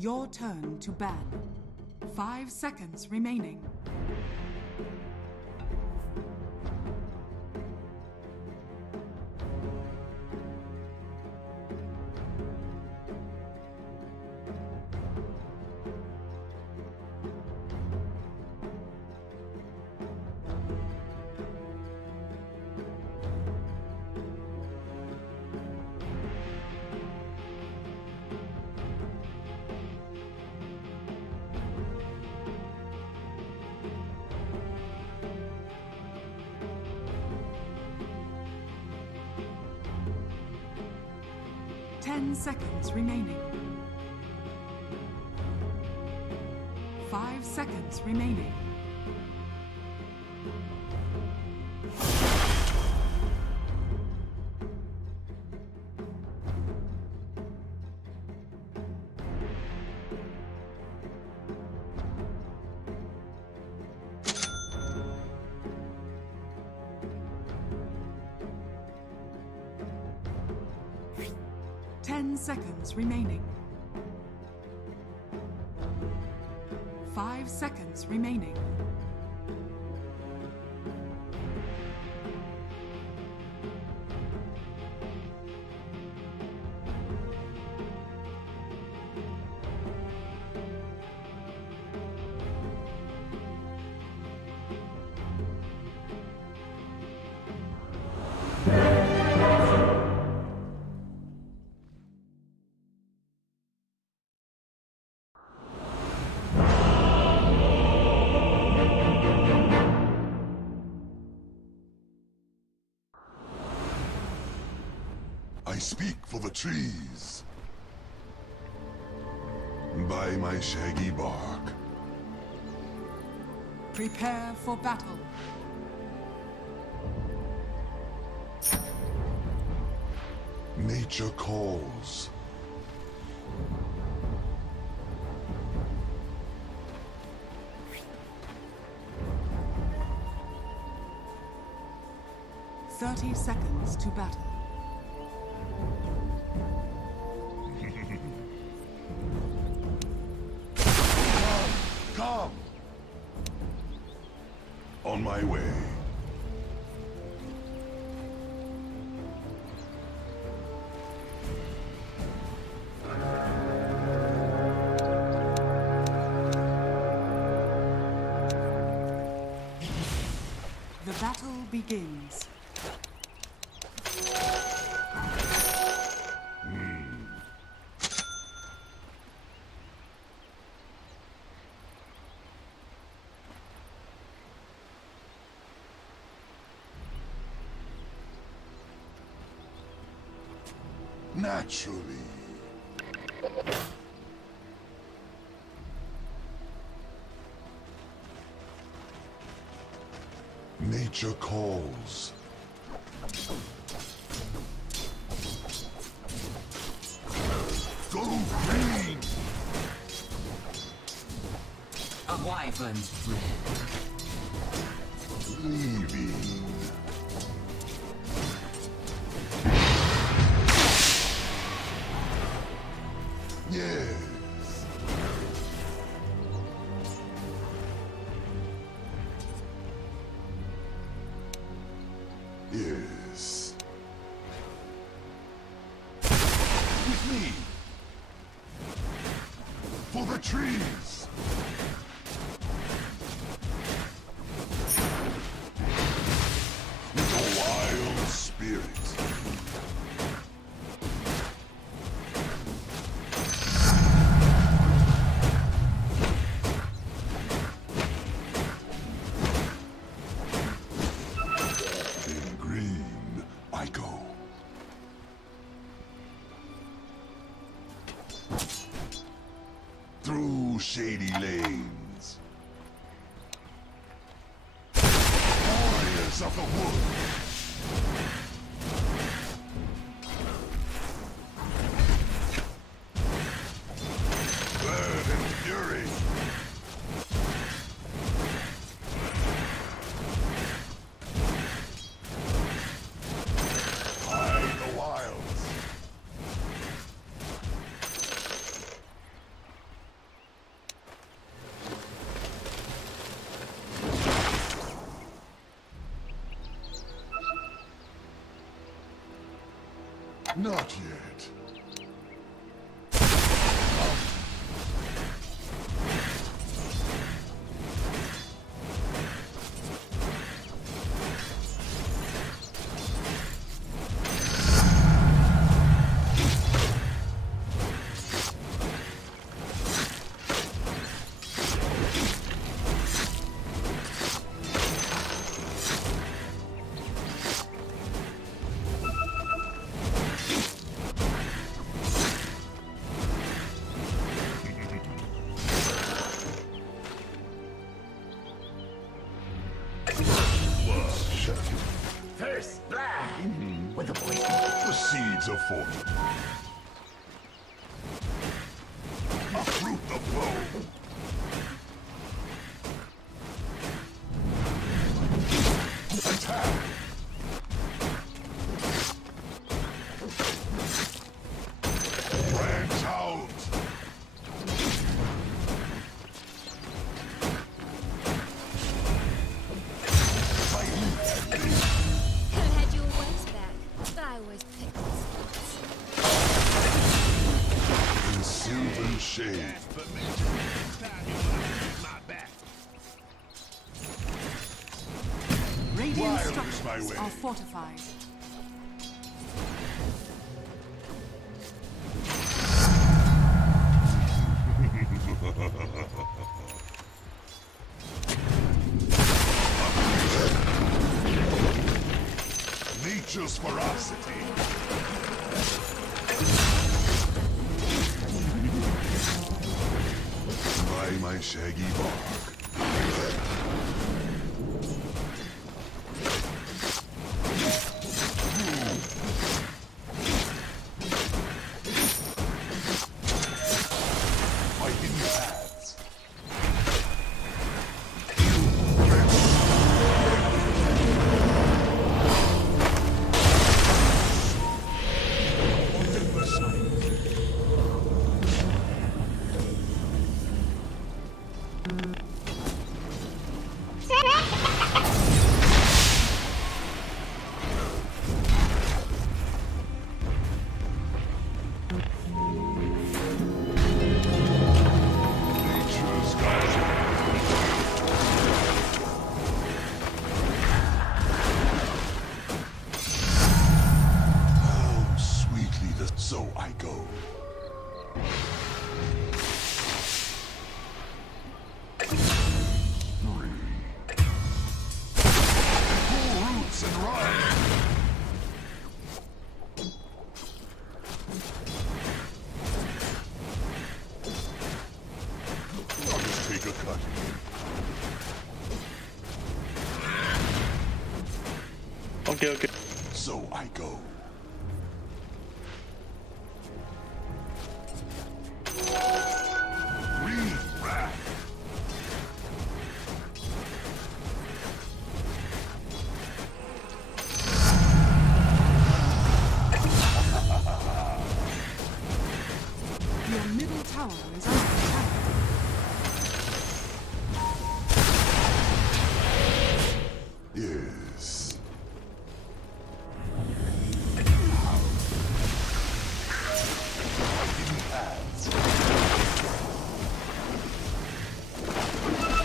Your turn to ban. 5 seconds remaining. Ten seconds remaining. 5 seconds remaining. Ten seconds remaining. 5 seconds remaining. I speak for the trees. By my shaggy bark. Prepare for battle. Nature calls. "30 seconds to battle. Come! On my way. The battle begins. Naturally. Nature calls. Go green! A wyvern's breath. Leaving. Yes. Yes. With me. For the trees. With a wild spirit. In green, I go. Through shady lanes. Warriors of the wood. Bird and fury. Hide the wilds. Not yet. First blood with a poison. The seeds of fortune. Uproot the blow. Attack. Branch out. Could had your ways back. I always pick the spots. In sylvan shade. Radiant Wild is my structures way. are fortified. Nature's ferocity. By my shaggy bark. My hidden paths. Nature's guardian. Oh, sweetly so I go. Pull roots and run. I'll just take a cut. Okay. So I go. Green wrath. Your middle tower is under attack. Yes.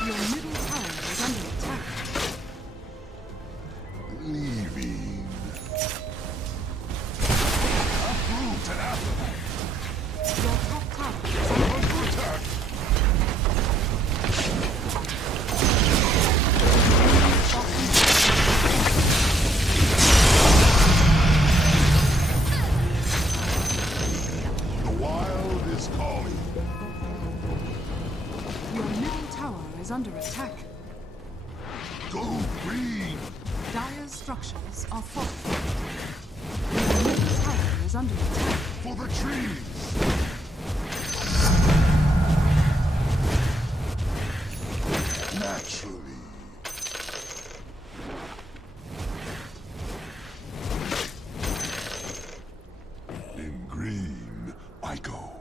Your middle tower is under attack. Leaving. Uproot and after. Your top tower is under attack. The wild is calling. Your middle tower is under attack. Go green. Dire structures are fortified. Your middle tower is under attack. For the trees. Naturally. In green, I go.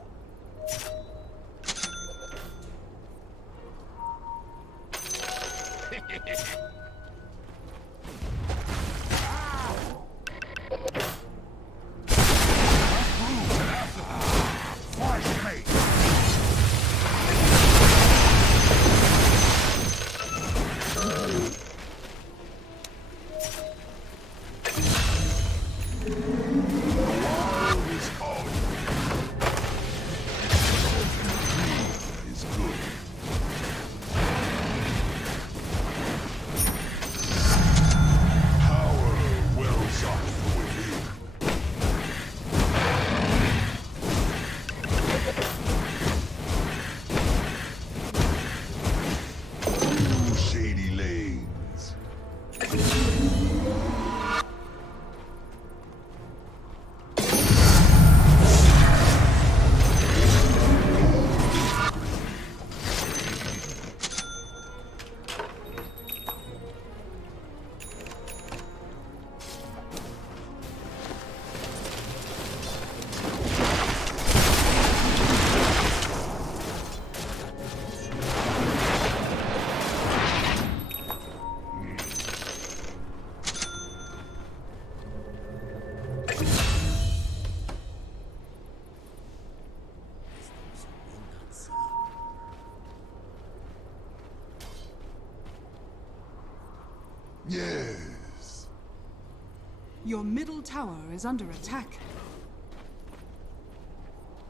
Your middle tower is under attack.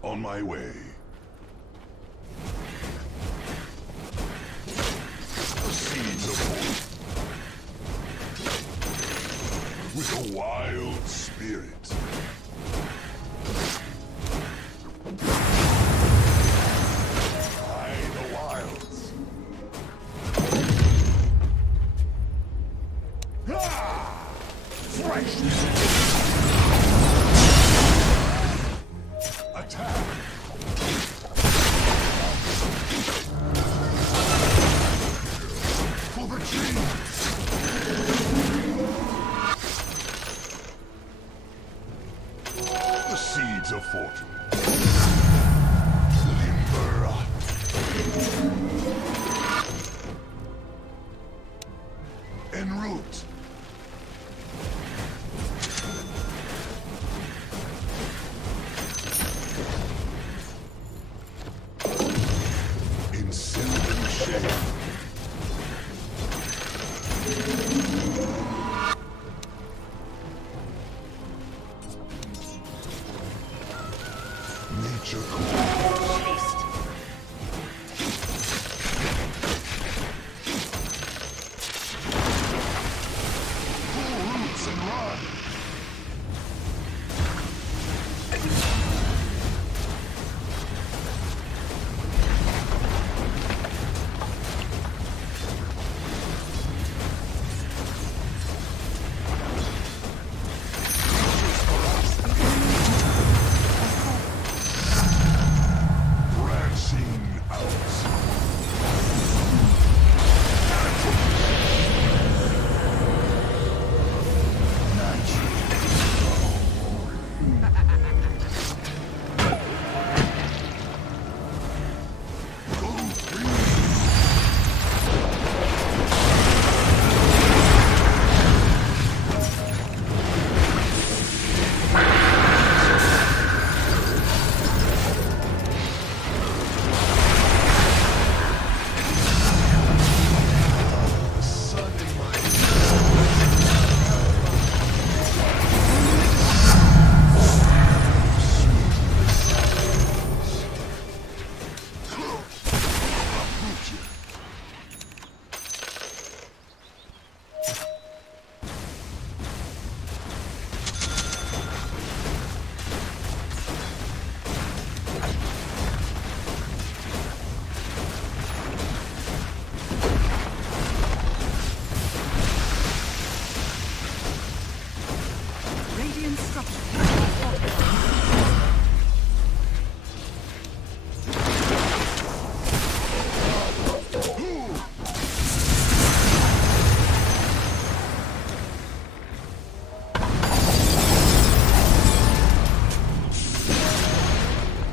On my way. The seeds of hope. With a wild spirit. By the wilds. Ah! Fresh! Attack! For the trees! The seeds of fortune. Limber. En route. In silver shade. Nature calls. Pull roots and run. Branching out. Go free. Sun in my Radiant structures are fortified.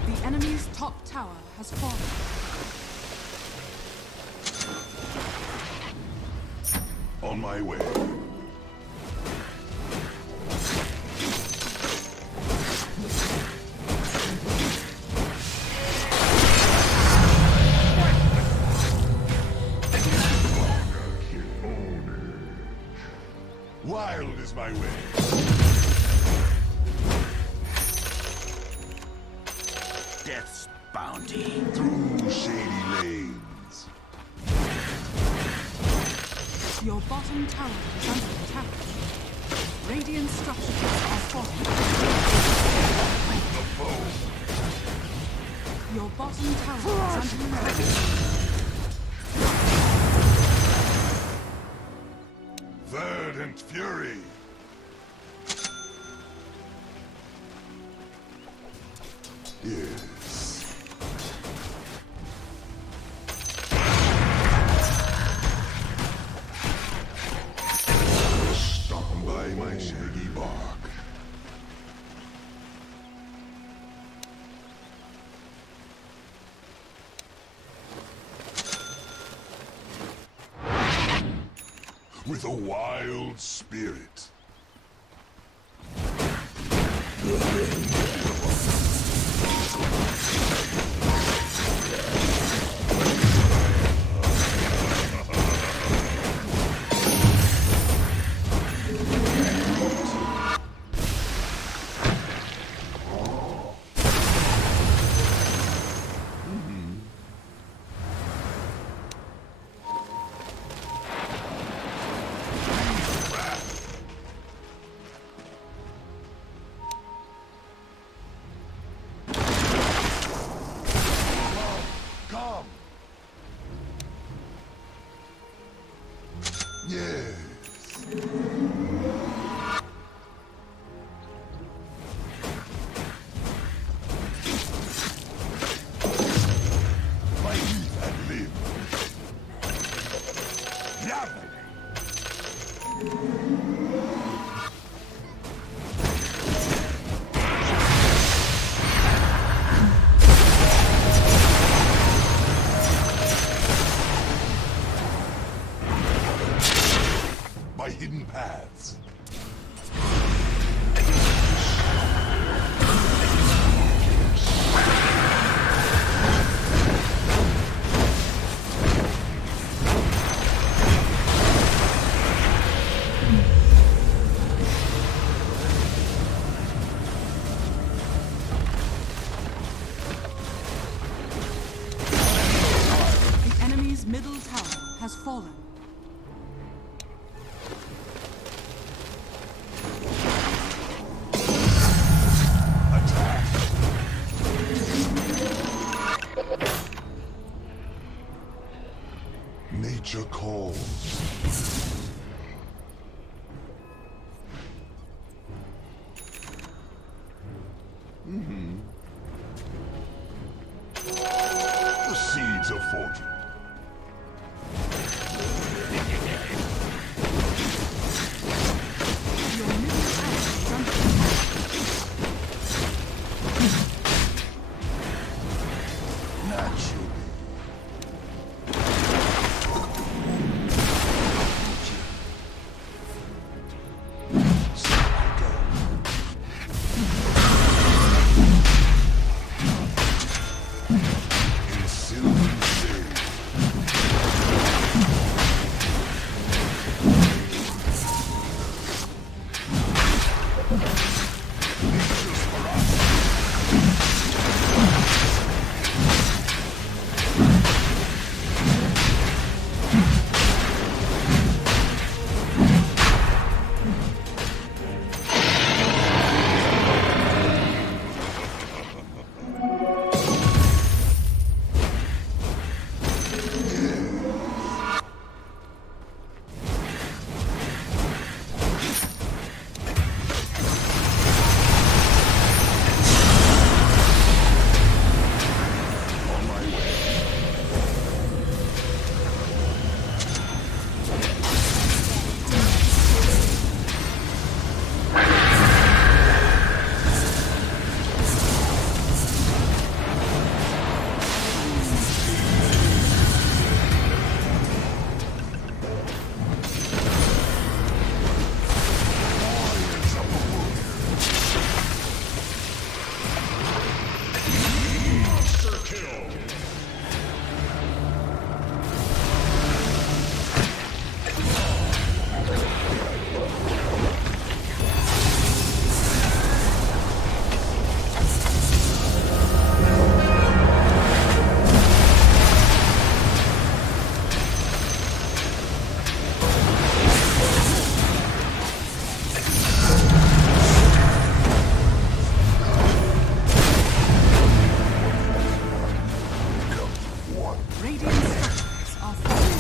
The enemy's top tower has fallen. On my way. Wild is my way. Death's bounty. Through shady lanes. Your bottom tower is under attack. Radiant structures are fortified. The foe. Your bottom tower is under attack. Verdant fury. Yes. Stop by my shaggy bark. With a wild spirit. The seeds of fortune. Your middle tower is under attack. Naturally. Radiant structures are falling.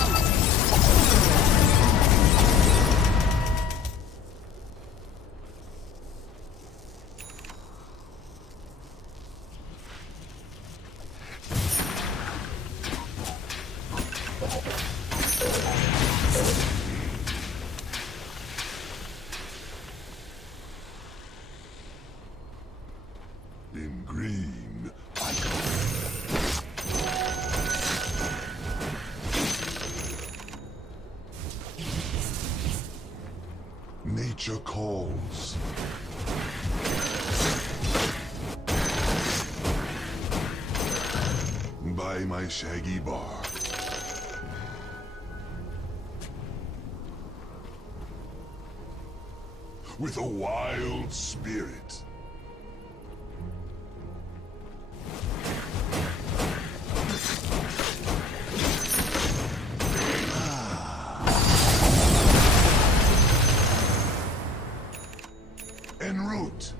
In green, I Nature calls. By my shaggy bark. With a wild spirit. En route.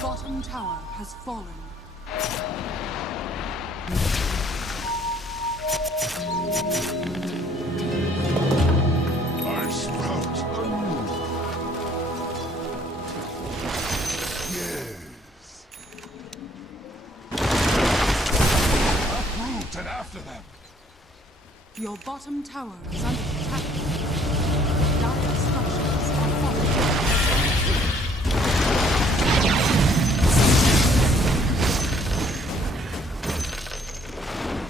bottom tower has fallen. I sprout anew. Yes. Uproot and after them. Your bottom tower is under attack. Dire structures are falling.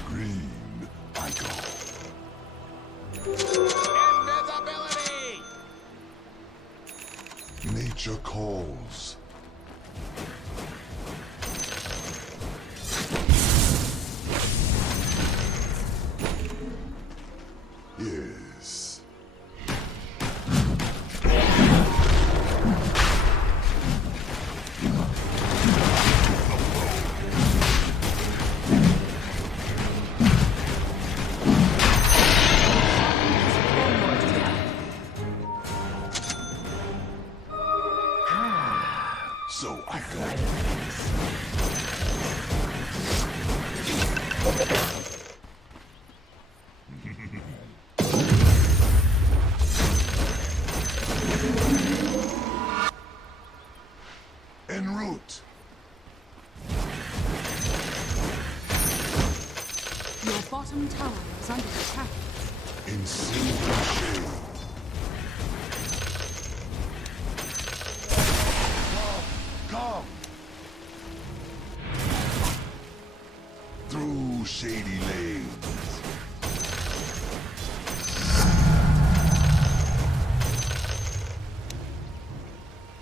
Green, I go. Invisibility! Nature calls. Yes. So I go. En route. Your bottom tower is under attack. In silver shade. Come. Through shady lanes.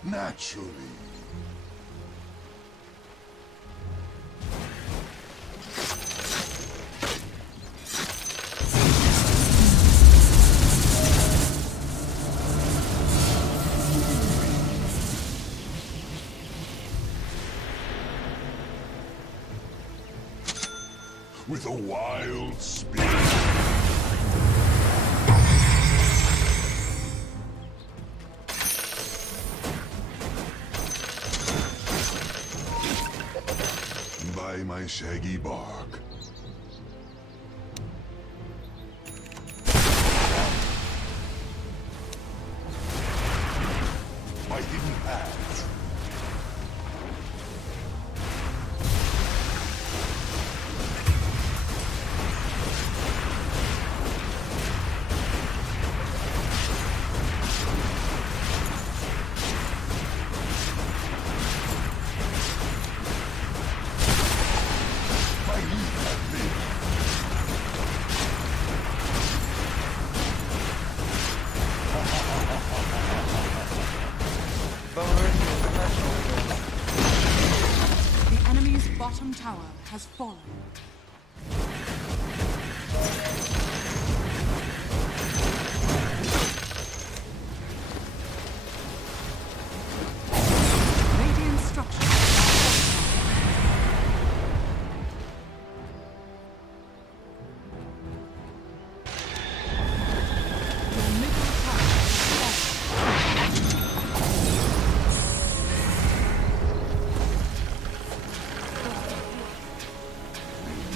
Naturally. With a wild spirit. By my shaggy bark. My hidden paths. My youth have lived. The enemy's bottom tower has fallen. Radiant structures. Your middle tower has fallen.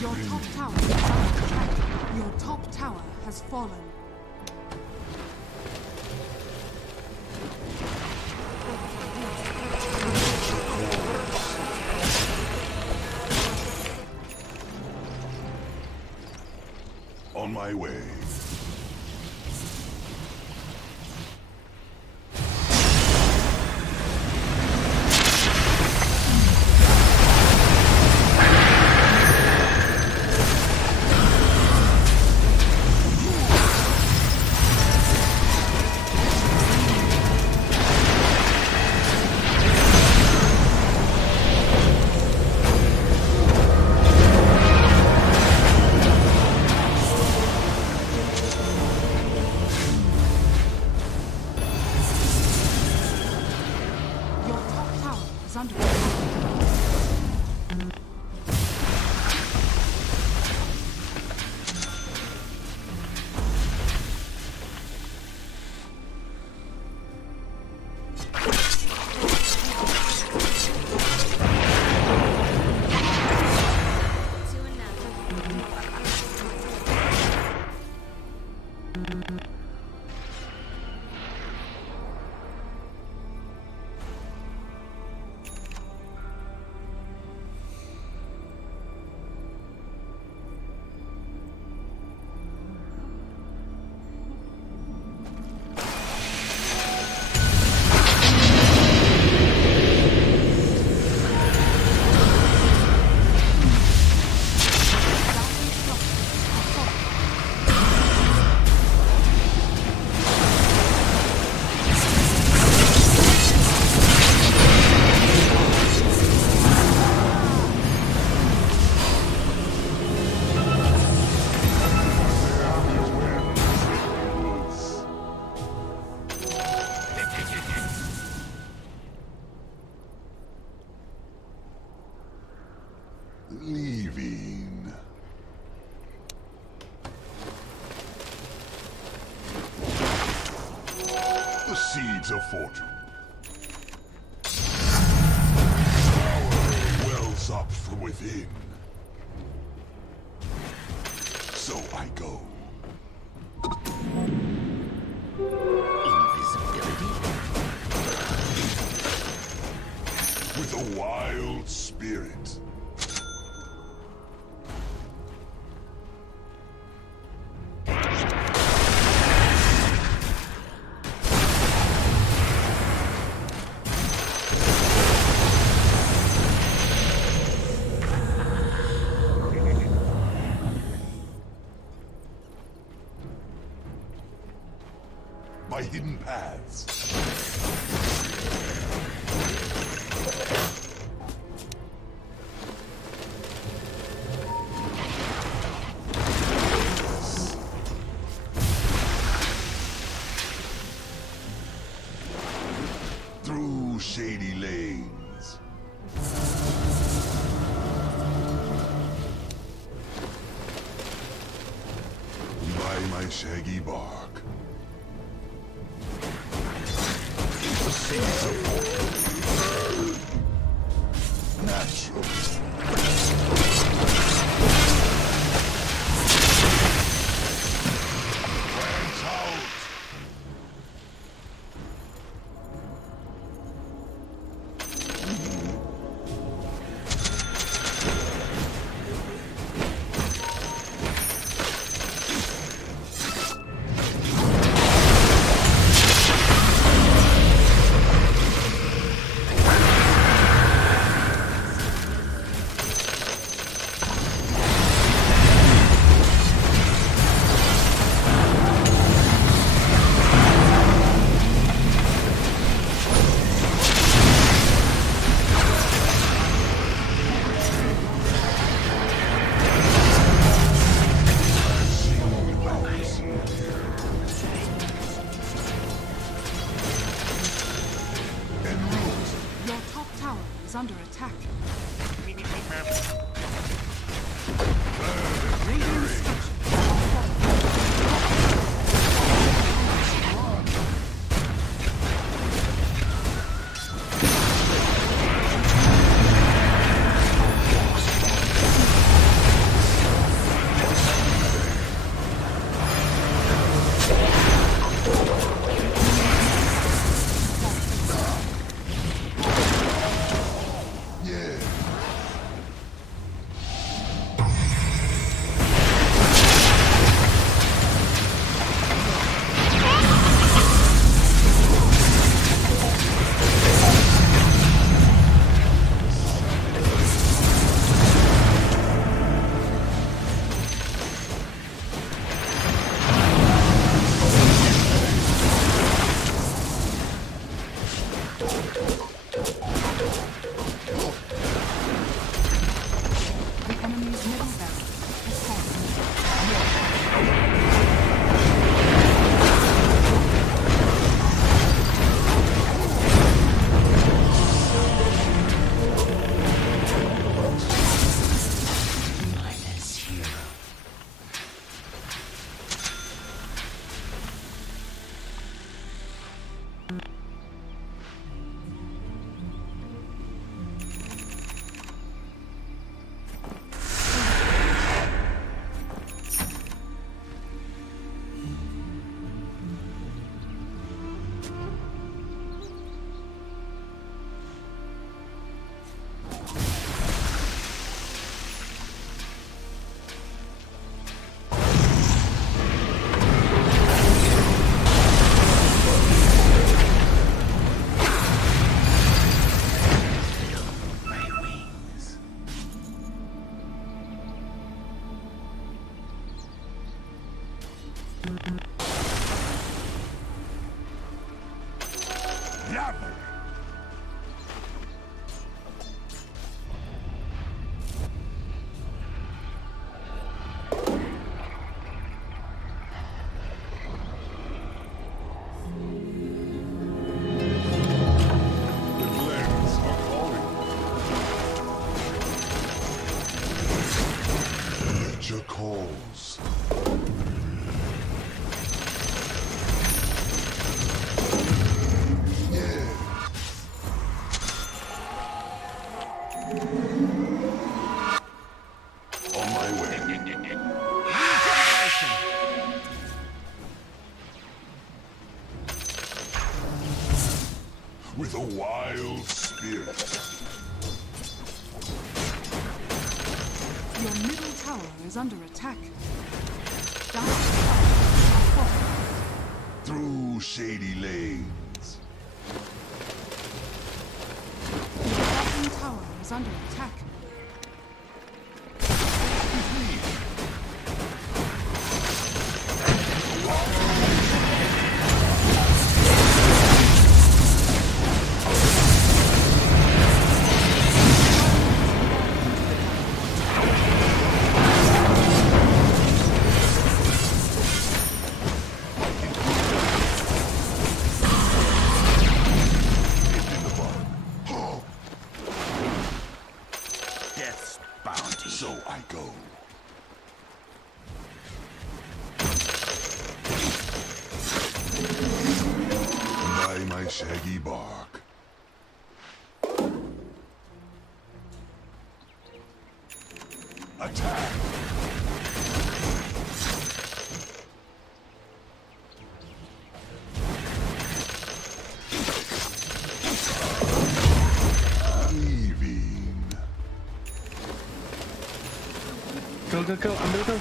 Your top tower is under attack. Your top tower has fallen. On my way. Your top tower is under attack. the seeds of fortune. Power wells up from within. So I go. Invisibility? With a wild spirit. By hidden paths. Through shady lanes. By my shaggy bark. The seeds of fortune. Natural. Branch out. Your top tower is under attack. Radiant structures are Yeah. the enemy's middle barrel has fallen. Minus hero. Yapping. The glens are calling. Nature calls. with a wild spirit. Your middle tower is under attack. Through shady lanes. Your bottom tower is under attack. So I go. By my shaggy bark. Attack! Go, go, go. I'm gonna go.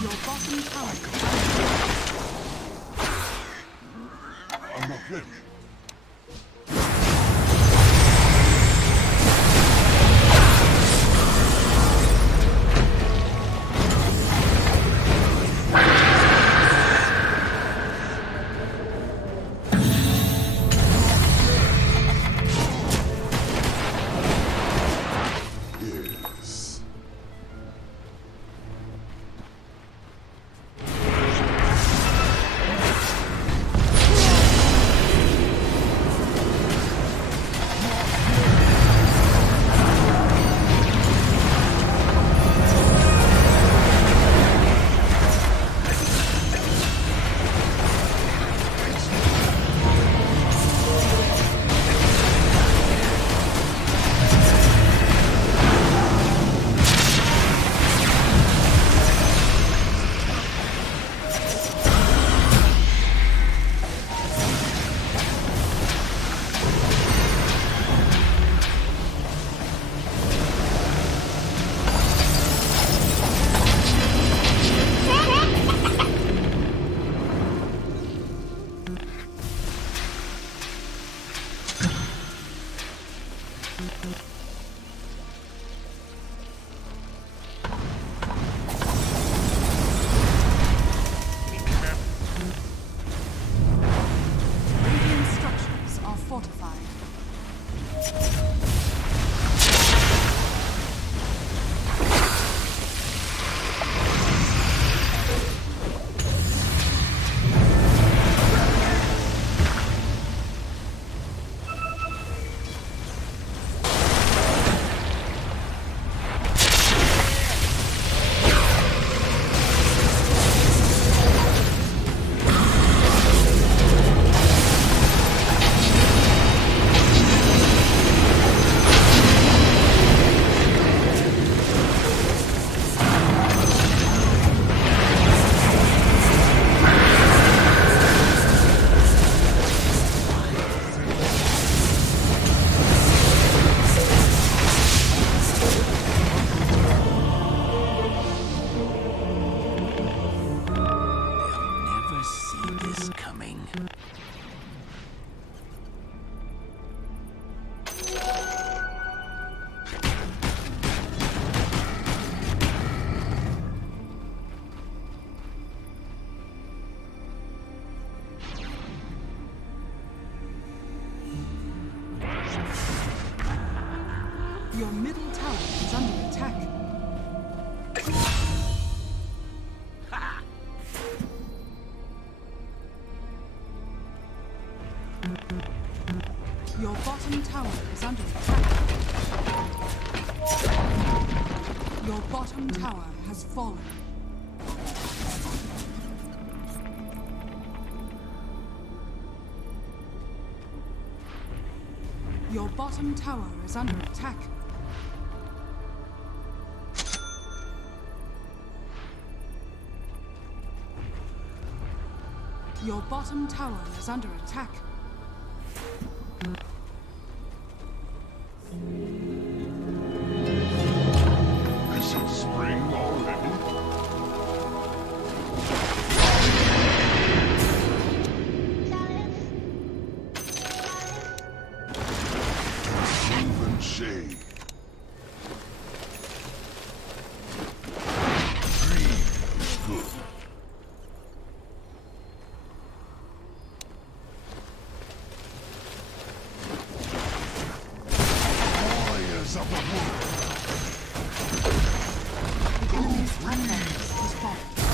Your bottom tower. I'm not ready. Radiant structures are fortified. Your middle tower is under attack. Your bottom tower is under attack. Your bottom tower has fallen. Your bottom tower is under attack. Your bottom tower is under attack. Is it spring already? Sylvan shade. Green is good. Warriors of the wood. The enemy's top tower has fallen.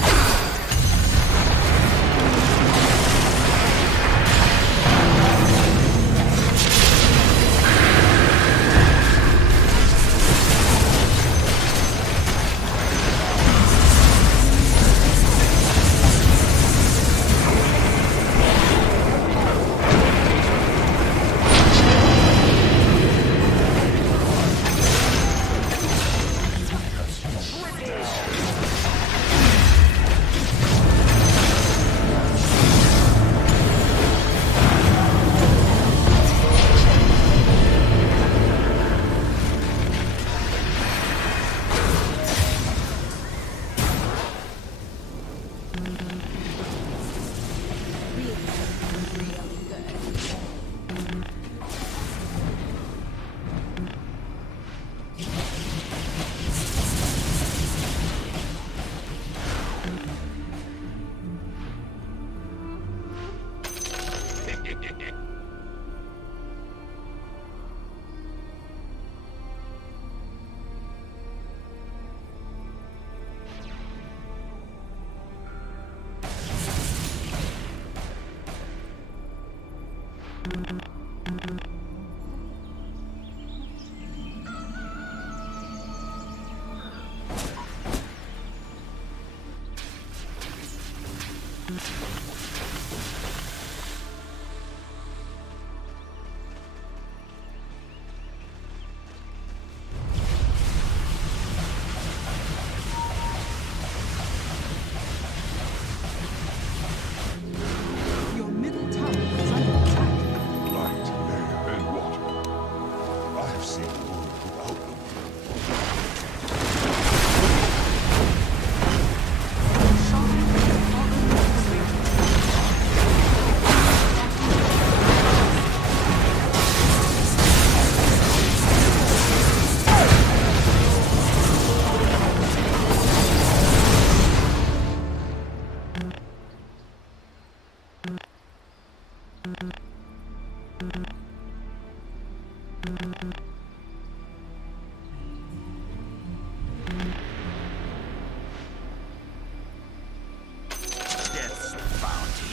Your middle tower is under attack. Light, air, and water. I have seen the world without them. Death's bounty.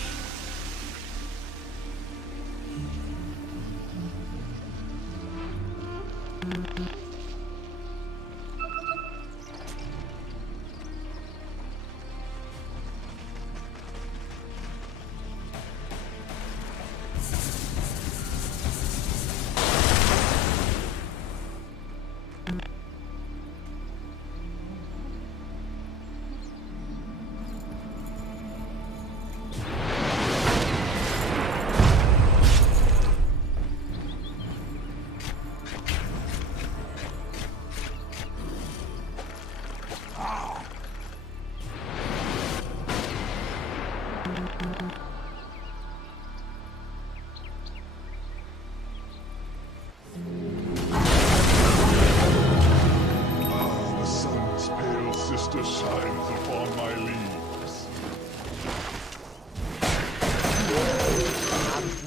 The sun's pale sister shines upon my leaves.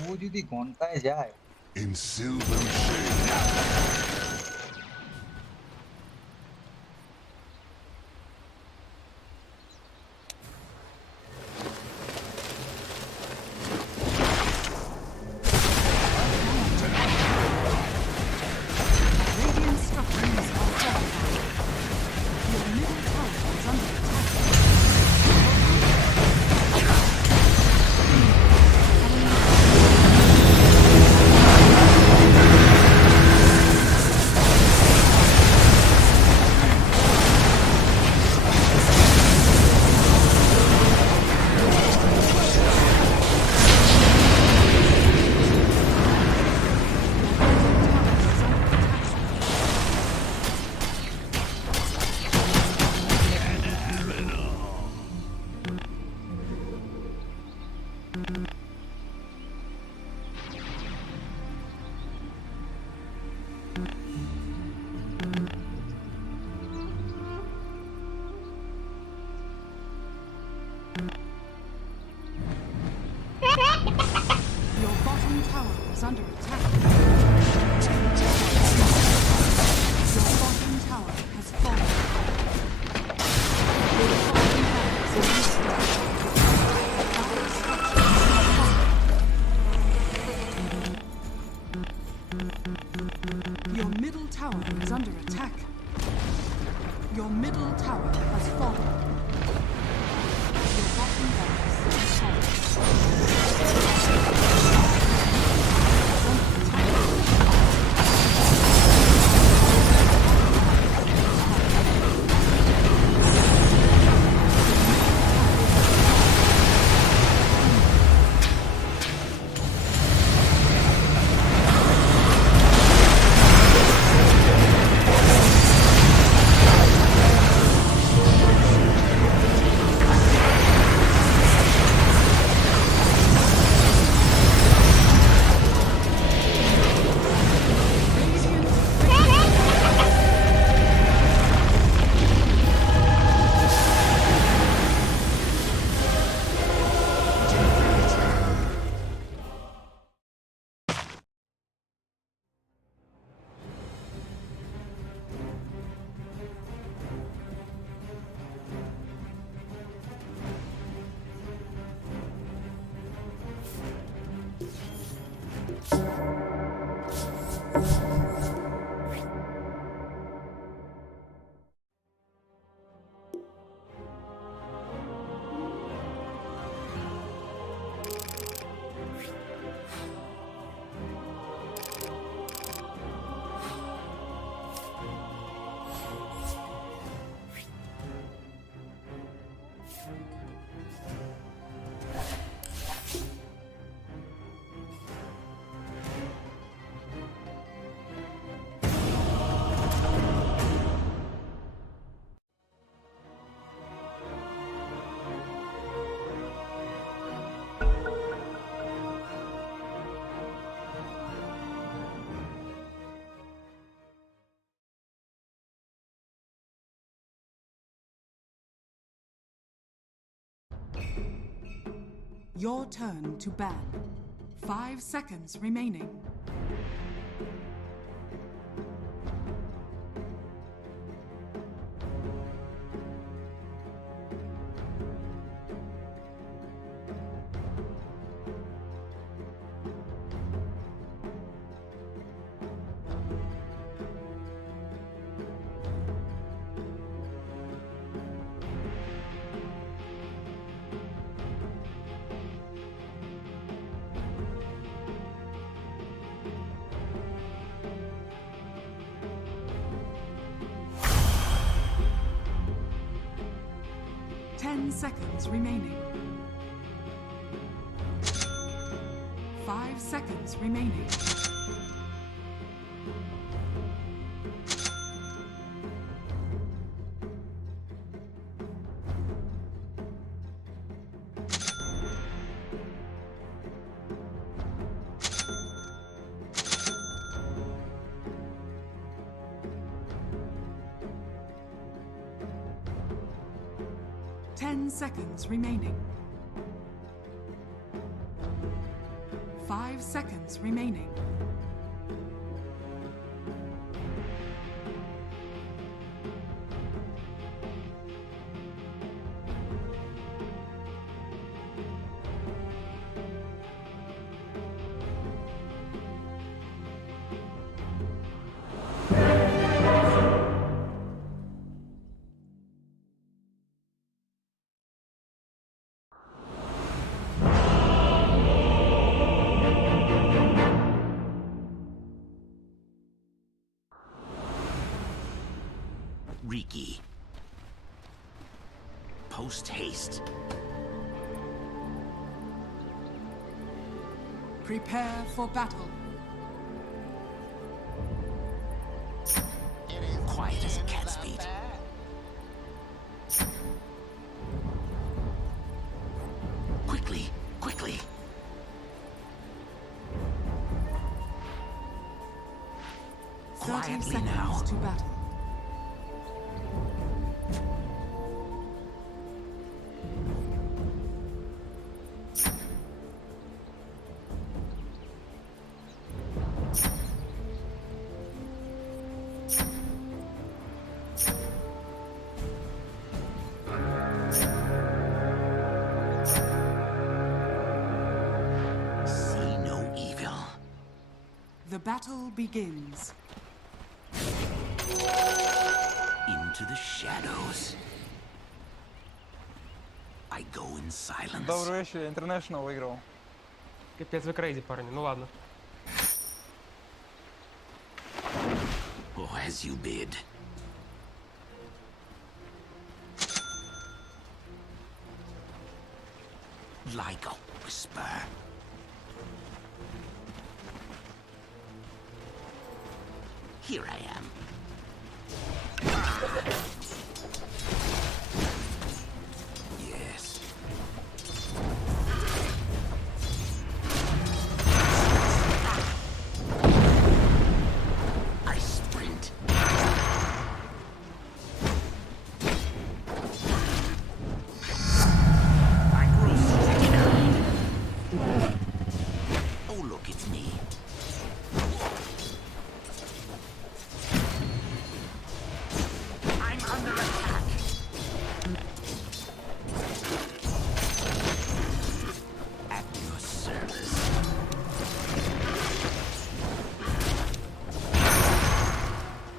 ও যদি ঘন্টায় যায় In sylvan shade. Radiant structures are fortified. Your middle tower is under attack. Your middle tower is under attack. Your middle tower has fallen. Your bottom barracks is your turn to ban. 5 seconds remaining. Seconds remaining. 5 seconds remaining. Seconds remaining. 5 seconds remaining. Riki. Post haste. Prepare for battle. Quiet as a cat's feet. Quickly, quickly. Quietly now. To battle. The battle begins. Into the shadows. I go in silence. Добрый вечер, International выиграл. Капец, вы крейзи, парни, ну ладно. Oh, as you bid. Like a whisper. Here I am. Yes. I sprint. I grow sticky-eyed. Oh, look, it's me. I'm under attack. At your service.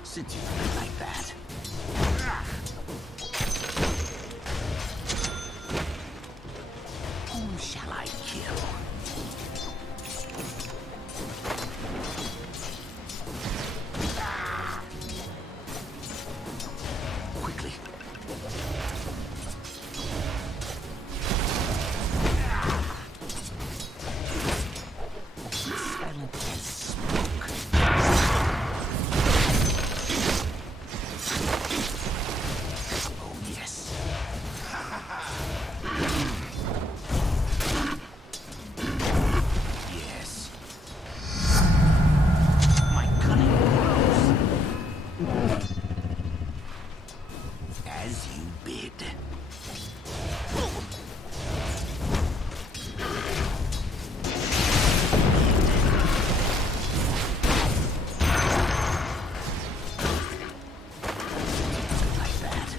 Since you put it like that. Whom shall I kill? Quickly. Silent as smoke. Oh, yes. Yes. My cunning grows. As you bid. Like that.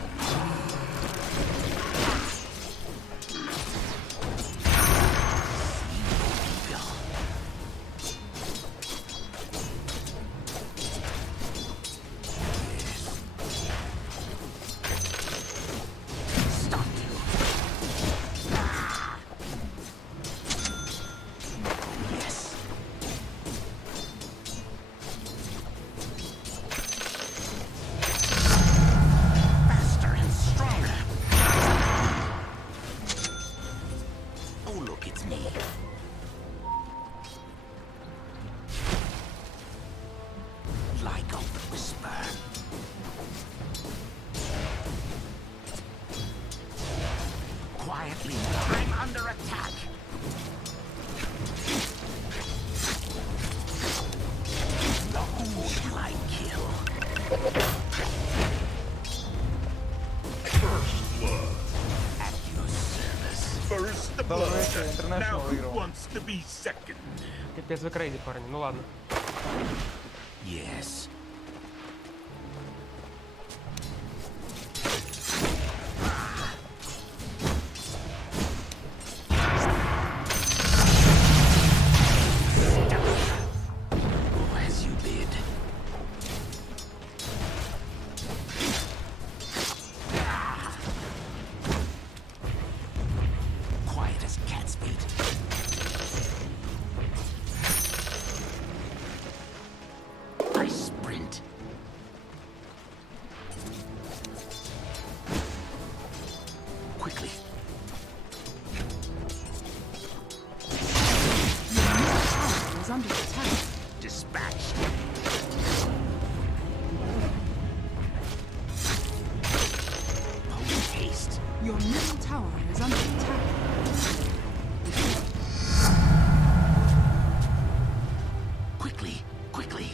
Stop you. Yes. Faster and stronger. Oh, look, it's me. Like a whisper. Quietly, I'm under attack. Who shall I kill? First blood. At your service. First the Добрый вечер, Now International who выиграл. wants to be second? Капец, вы крейзи, парни, ну ладно. Yes. Oh, as you bid. Quiet as cat's feet. I sprint. Quickly. Tower is under attack. Dispatched. Post haste. Your middle tower is under attack. Quickly, quickly.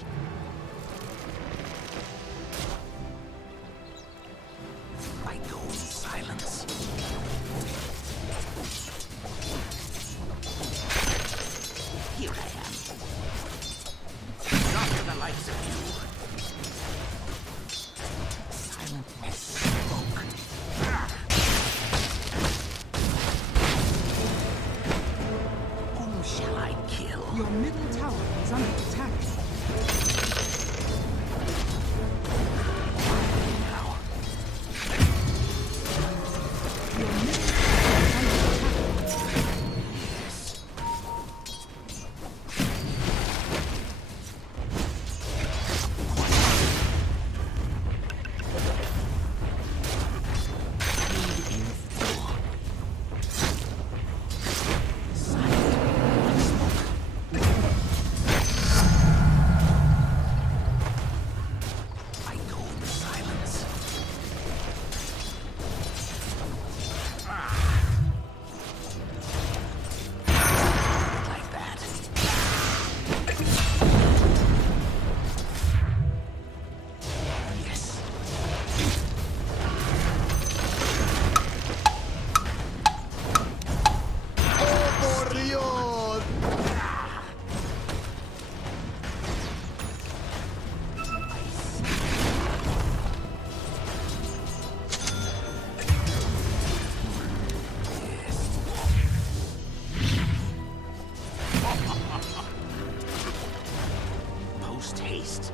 beast.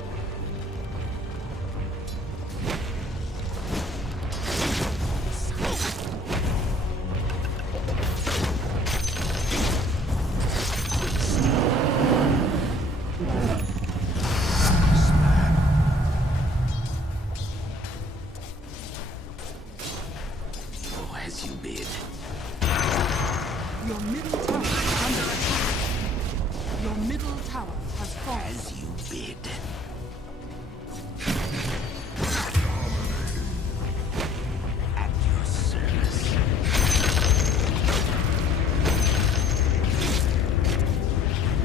Oh, as you bid. Your middle tower is under attack. Your middle tower has fallen. As you bid. At your service.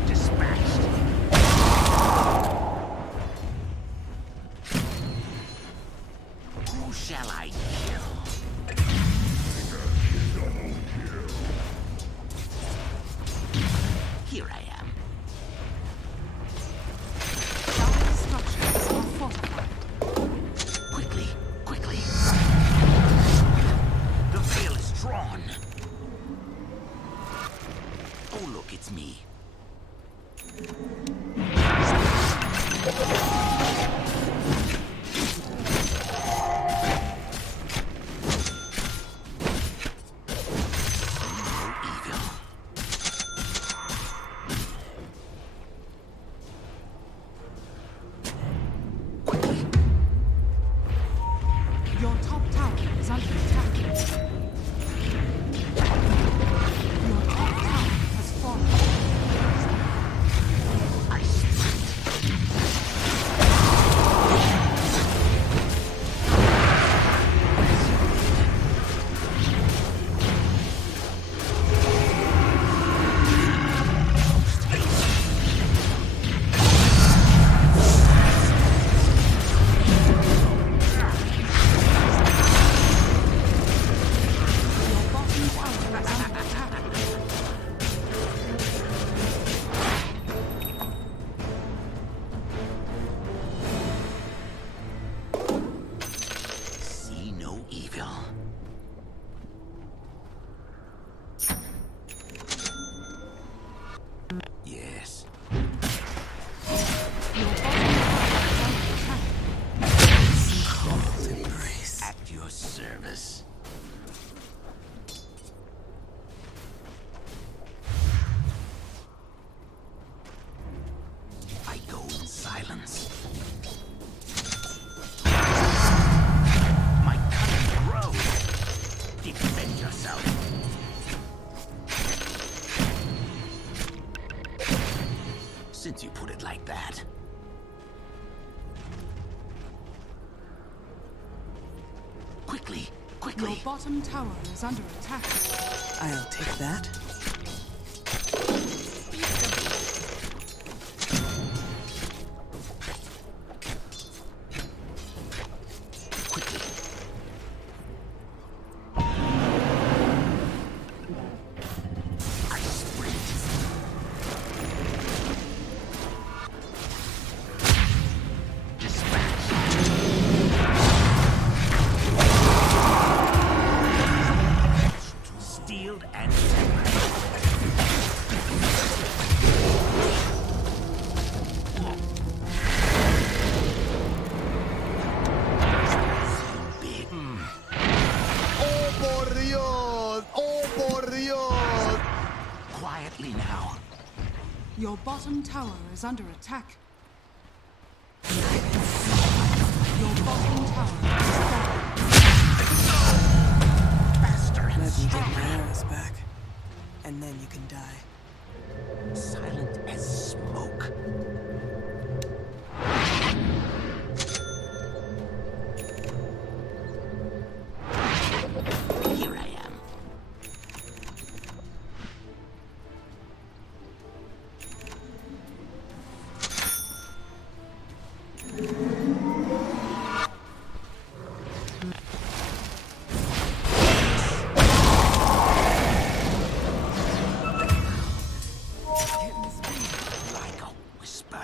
Dispatched. Who shall I kill? Here I am. Dire structures are fortified. Quickly, quickly. The veil is drawn. Oh, look, it's me. Your top tower is under attack. Your top tower has fallen. I sprint. Your bottom tower is under attack. See no evil. Yes. Your bottom tower is under attack. Cold embrace. At your service. I go in silence. My cunning grows. Defend yourself. Since you put it like that. Quickly, quickly. Your bottom tower is under attack. I'll take that. Quickly. I sprint. Dispatch. Steeled and tempered. Big. Oh, por Dios! Oh, por Dios! Quietly now. Your bottom tower is under attack. Your bottom tower is fallen. Faster and Let me get stronger. my arrows back, and then you can die. Silent as smoke. Here I am. Like a whisper.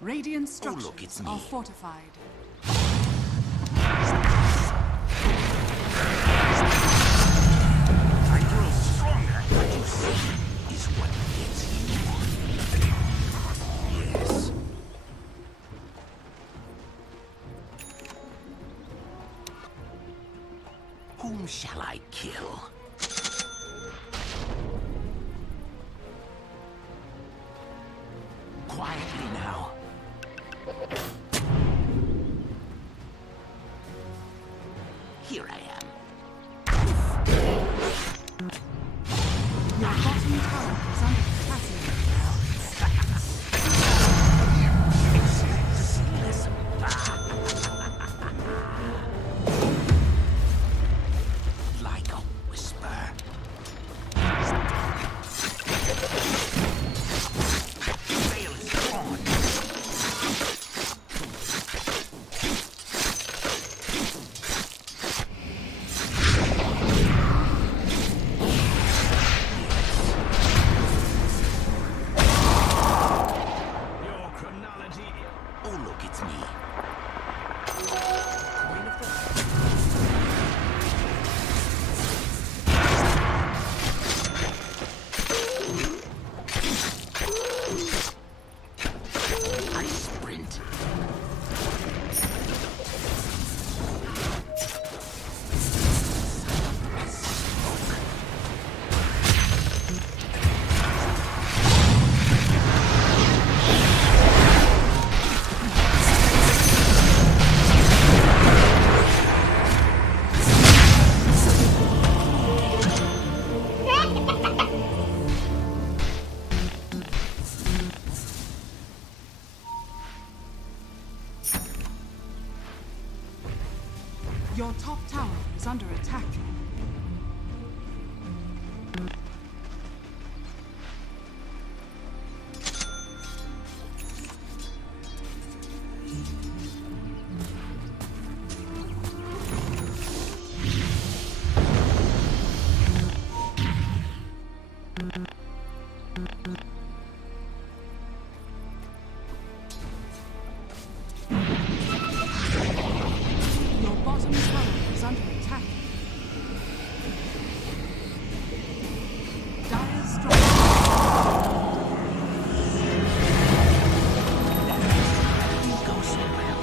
Radiant structures look, it's are me. fortified. I grow stronger. What you see is what Whom shall I kill? Quietly now. Here I am. Your bottom tower is under attack. Like a whisper. Veil is gone. Your chronology. Oh, look, it's me. Queen of the... I sprint. Your top tower is under attack. Your bottom tower is under attack. Dire Go so well.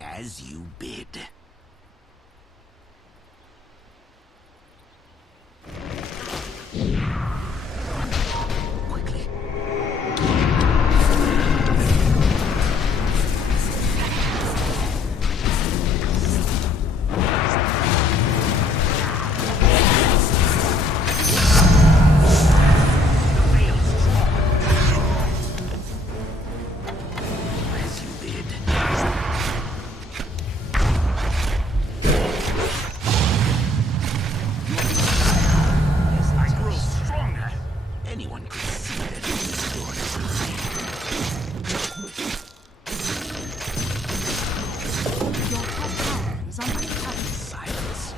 As you bid. Quickly. As you bid. As I grow stronger, anyone could see that you're Your top tower is under attack. silence.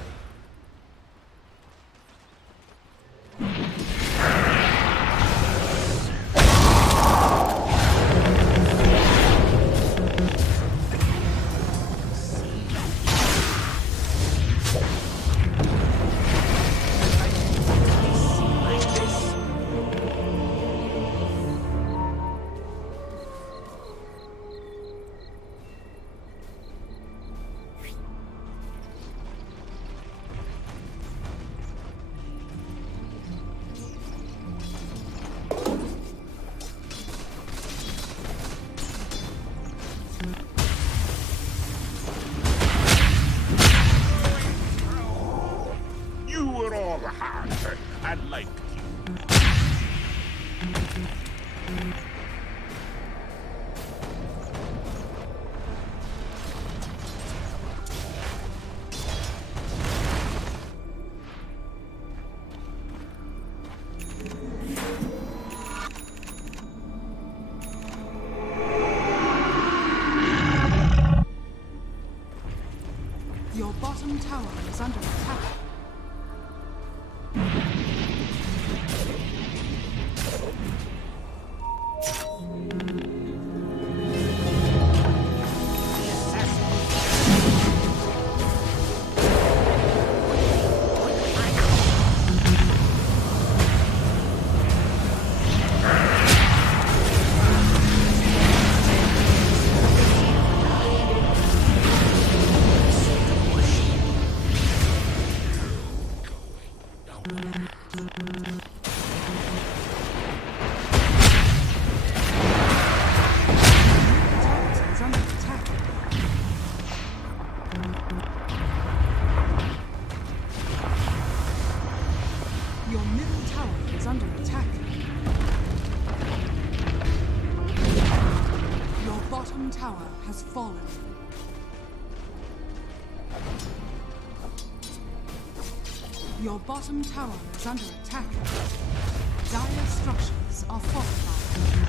You were all hard and liked you. Your bottom tower is under attack. Is under attack. Your middle tower is under attack. Your bottom tower has fallen. Your bottom tower is under attack. Dire structures are fortified.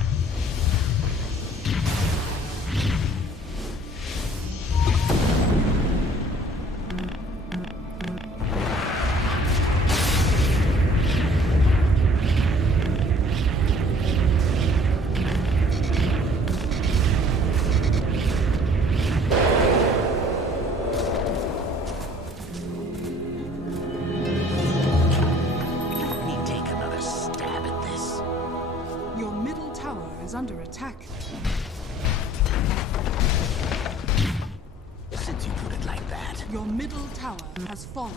Let me take another stab at this. Your middle tower is under attack. Since you put it like that. Your middle tower has fallen.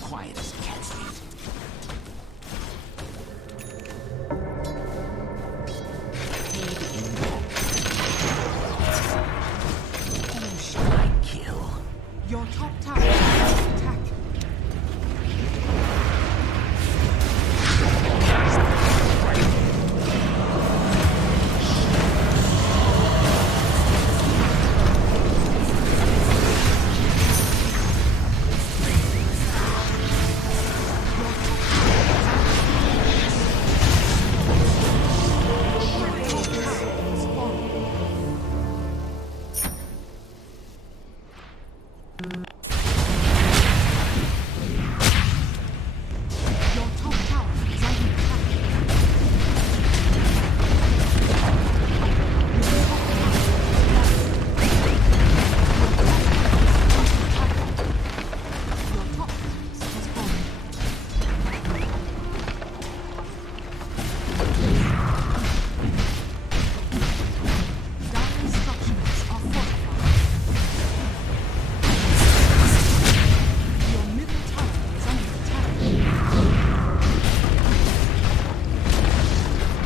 Quiet as a cat's feet. Who shall I kill? Your top tower is under attack. Your top tower is under attack. Your top tower has fallen. Dire structures are fortified. Your middle tower is under attack.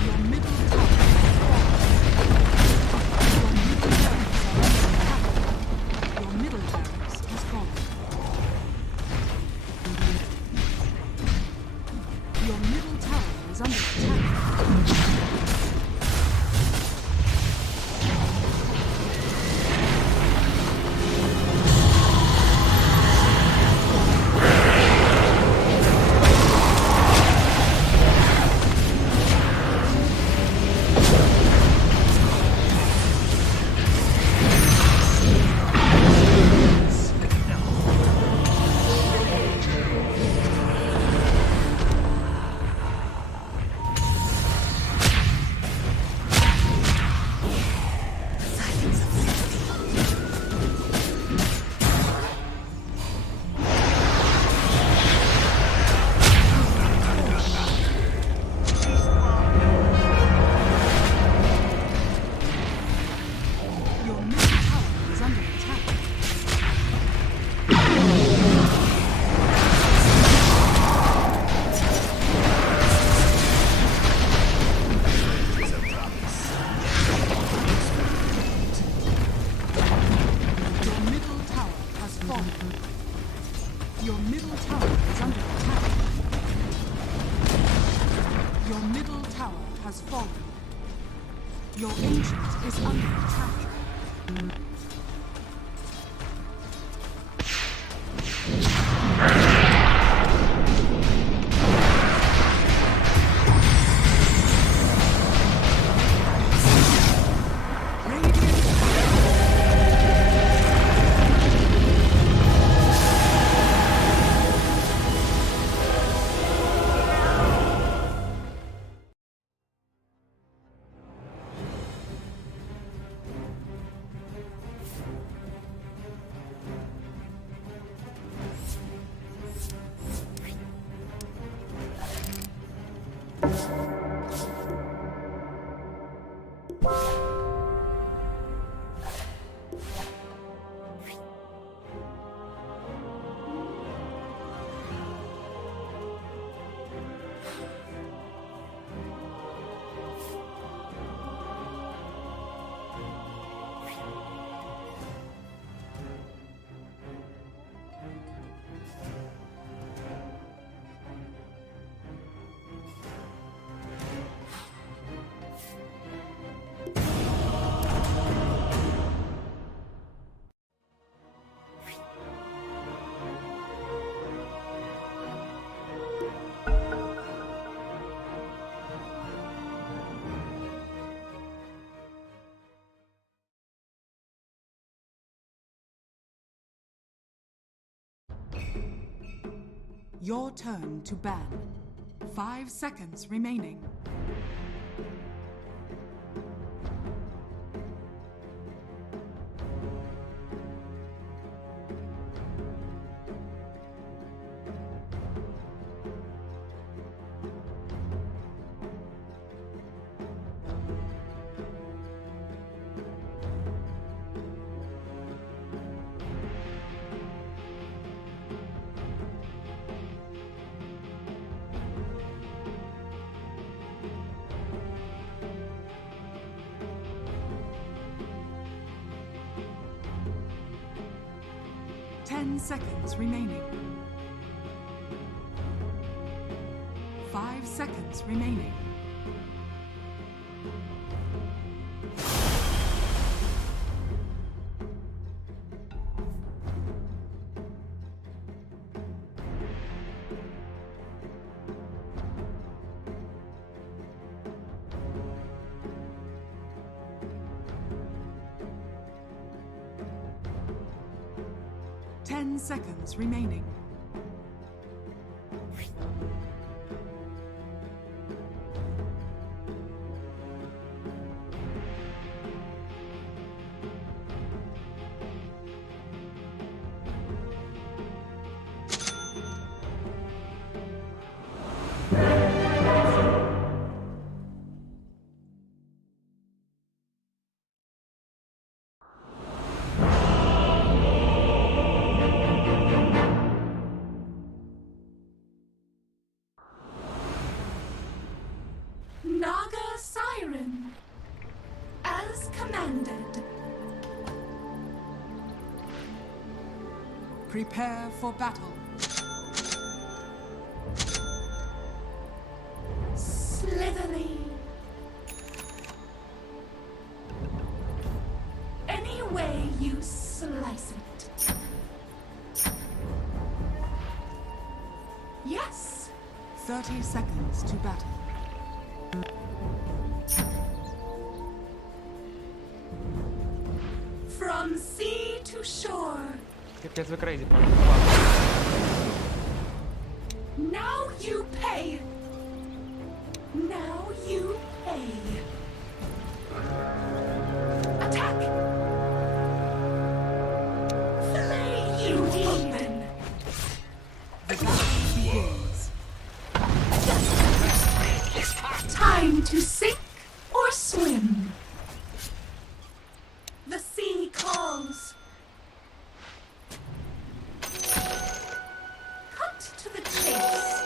Your middle tower has fallen. Your middle barracks are under attack. Your middle barracks has fallen. Your middle tower is under attack. Your middle tower is under attack. Your middle tower has fallen. Your middle tower is under attack. Your middle tower has fallen. Your ancient is under attack. Your turn to ban. 5 seconds remaining. Ten seconds remaining. 5 seconds remaining. Ten seconds remaining. Naga Siren, as commanded. Prepare for battle. Slitherly. Any way you slice it. Yes. 30 seconds to battle. From sea to shore. Капец, вы crazy парни. Ну ладно. Now you pay. Now you pay. Attack! Flay you demon! The battle begins. Time to sink or swim. The sea calls. Cut to the chase.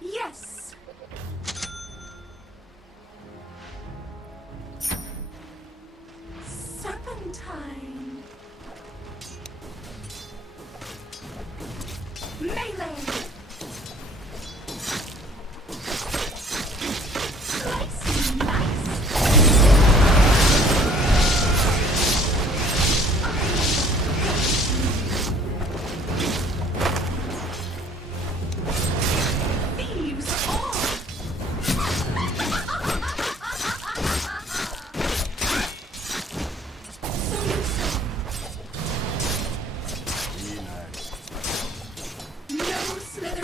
Yes. Serpentine. Melee. Slicing nice. Thieves all. No slip.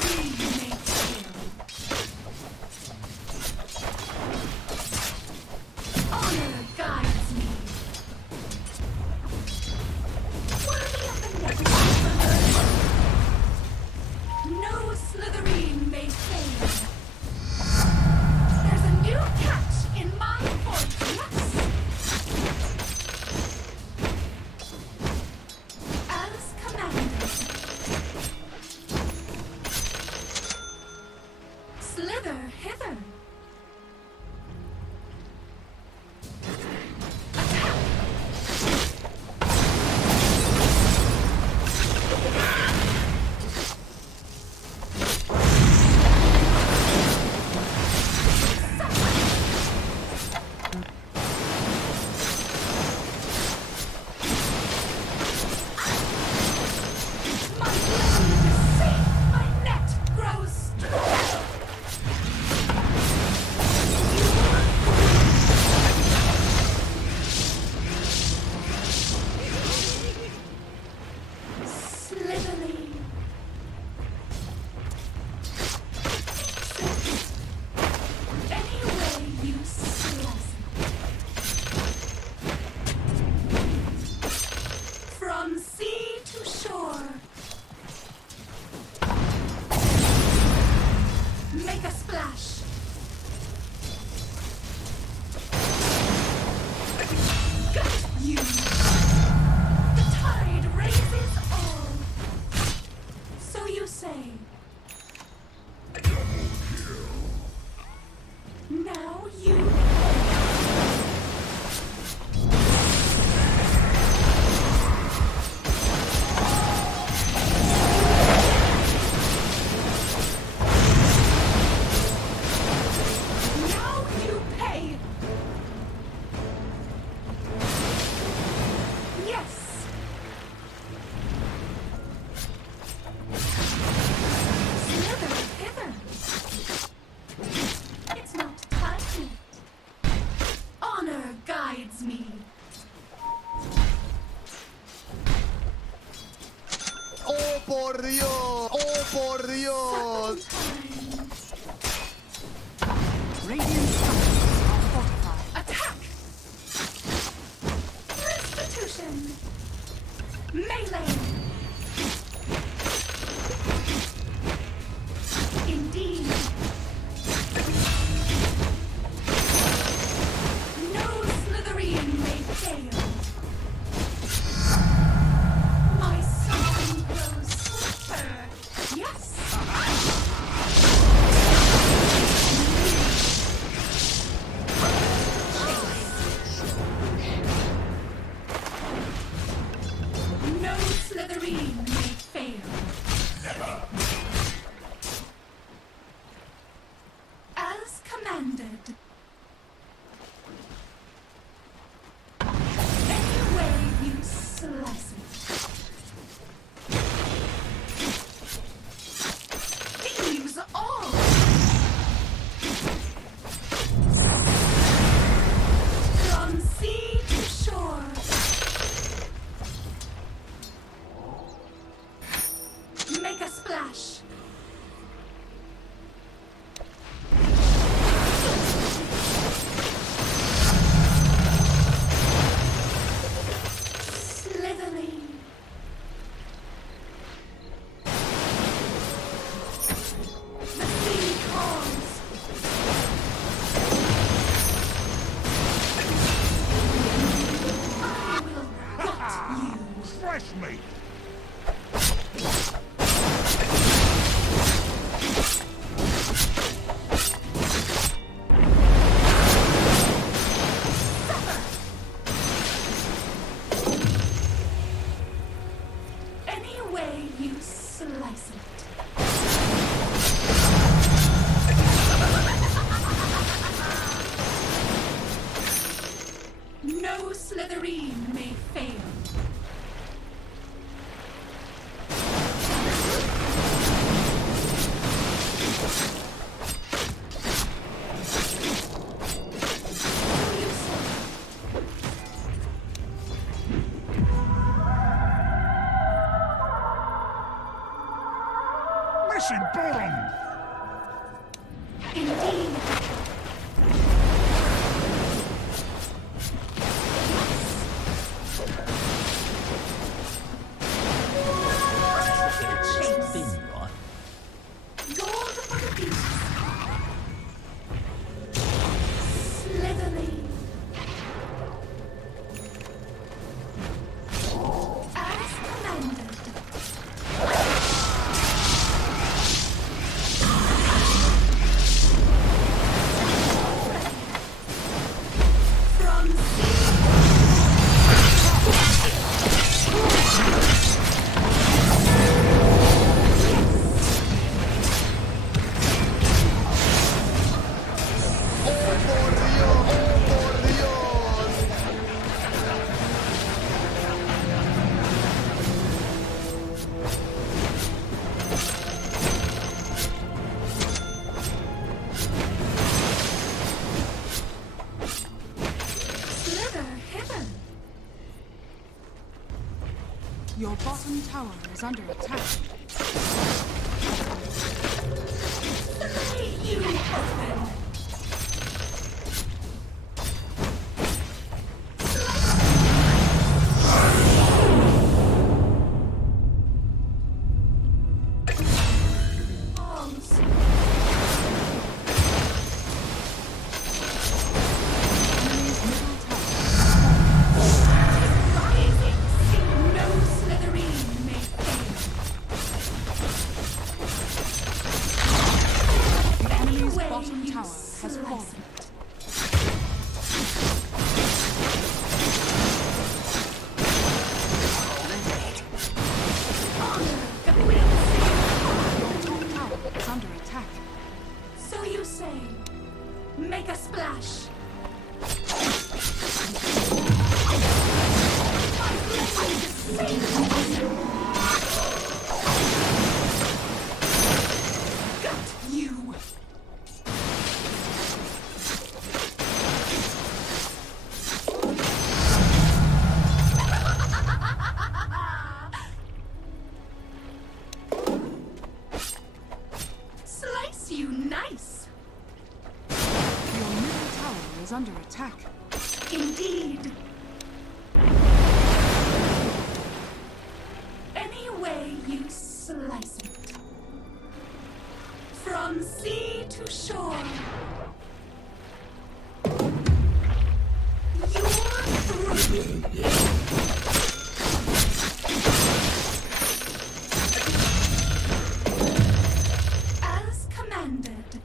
Mission bottom! Indeed. Gold for the beast. Slithering. As commanded. From Slither heaven. Your bottom tower is under attack. Slay you open. Arms. Rising, see no slithering may fail. The enemy's Way bottom you tower has slice fallen. Your top tower is under attack. So you say, make a splash. Got you. Slice you nice. Your middle tower is under attack. Indeed. Any way you slice it. From sea to shore. You're through. As commanded.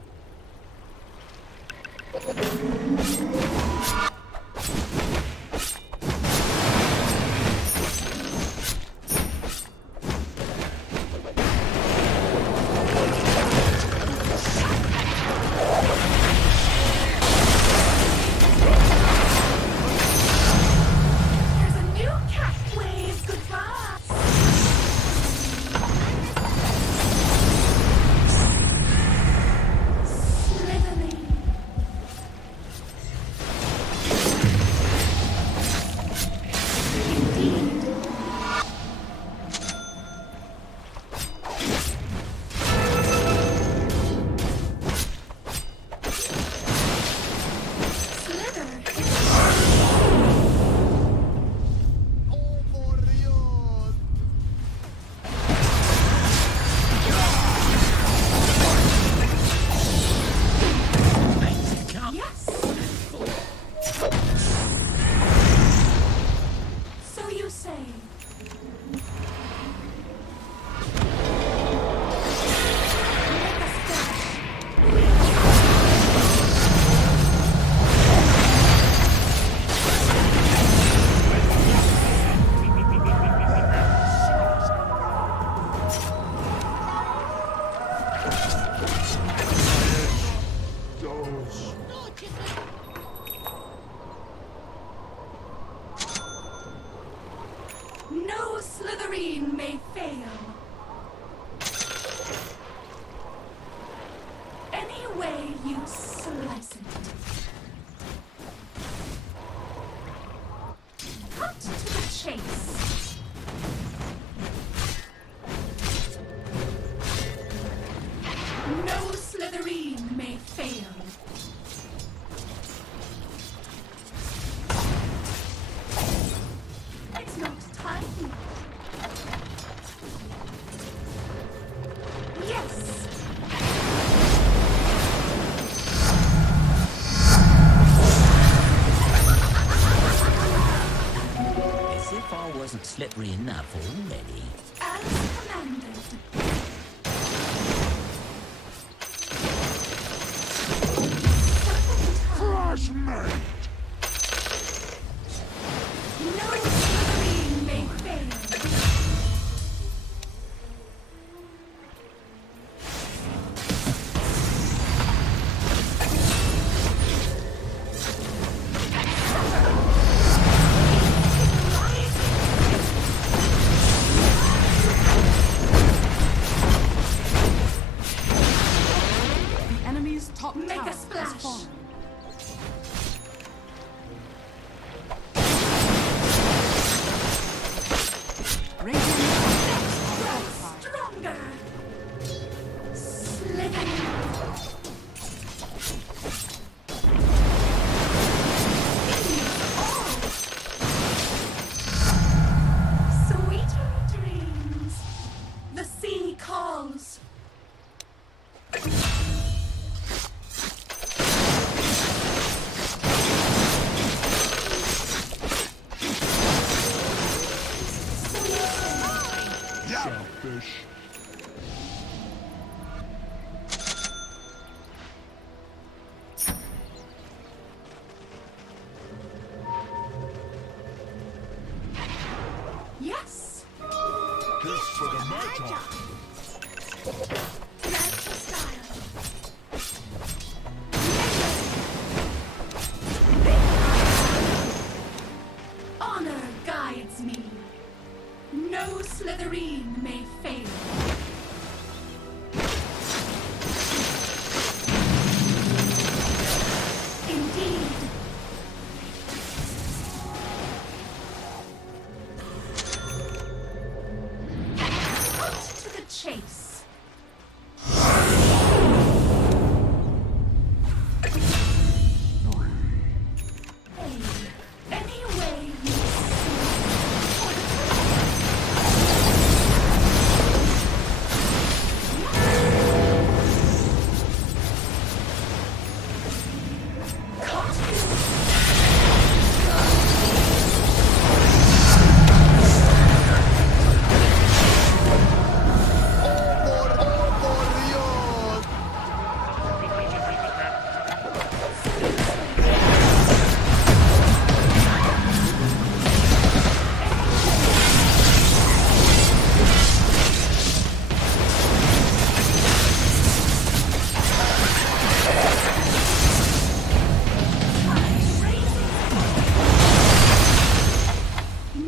There's a No Slytherin may fail. It's not time. Yes. As if I wasn't slippery enough already. As commanded. Flash mate! No Slytherin may fail. The enemy's top Make tower a splash. has fallen. Radiant are fortified. Stronger. Slytherin. Sweeter dreams. The sea calls. Shellfish. Yes. This for the Magi. Natural style. Honor guides me. No Slytherin may fail. Indeed. Cut to the chase. Any way you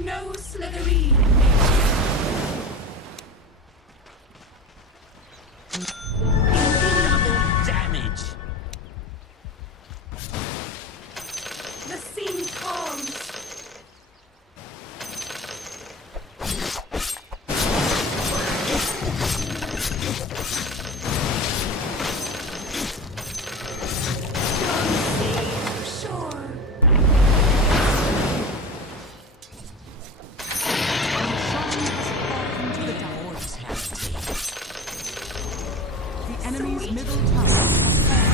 No Slytherin. Double damage. The sea calls. From sea to shore. The enemy's middle tower has fallen.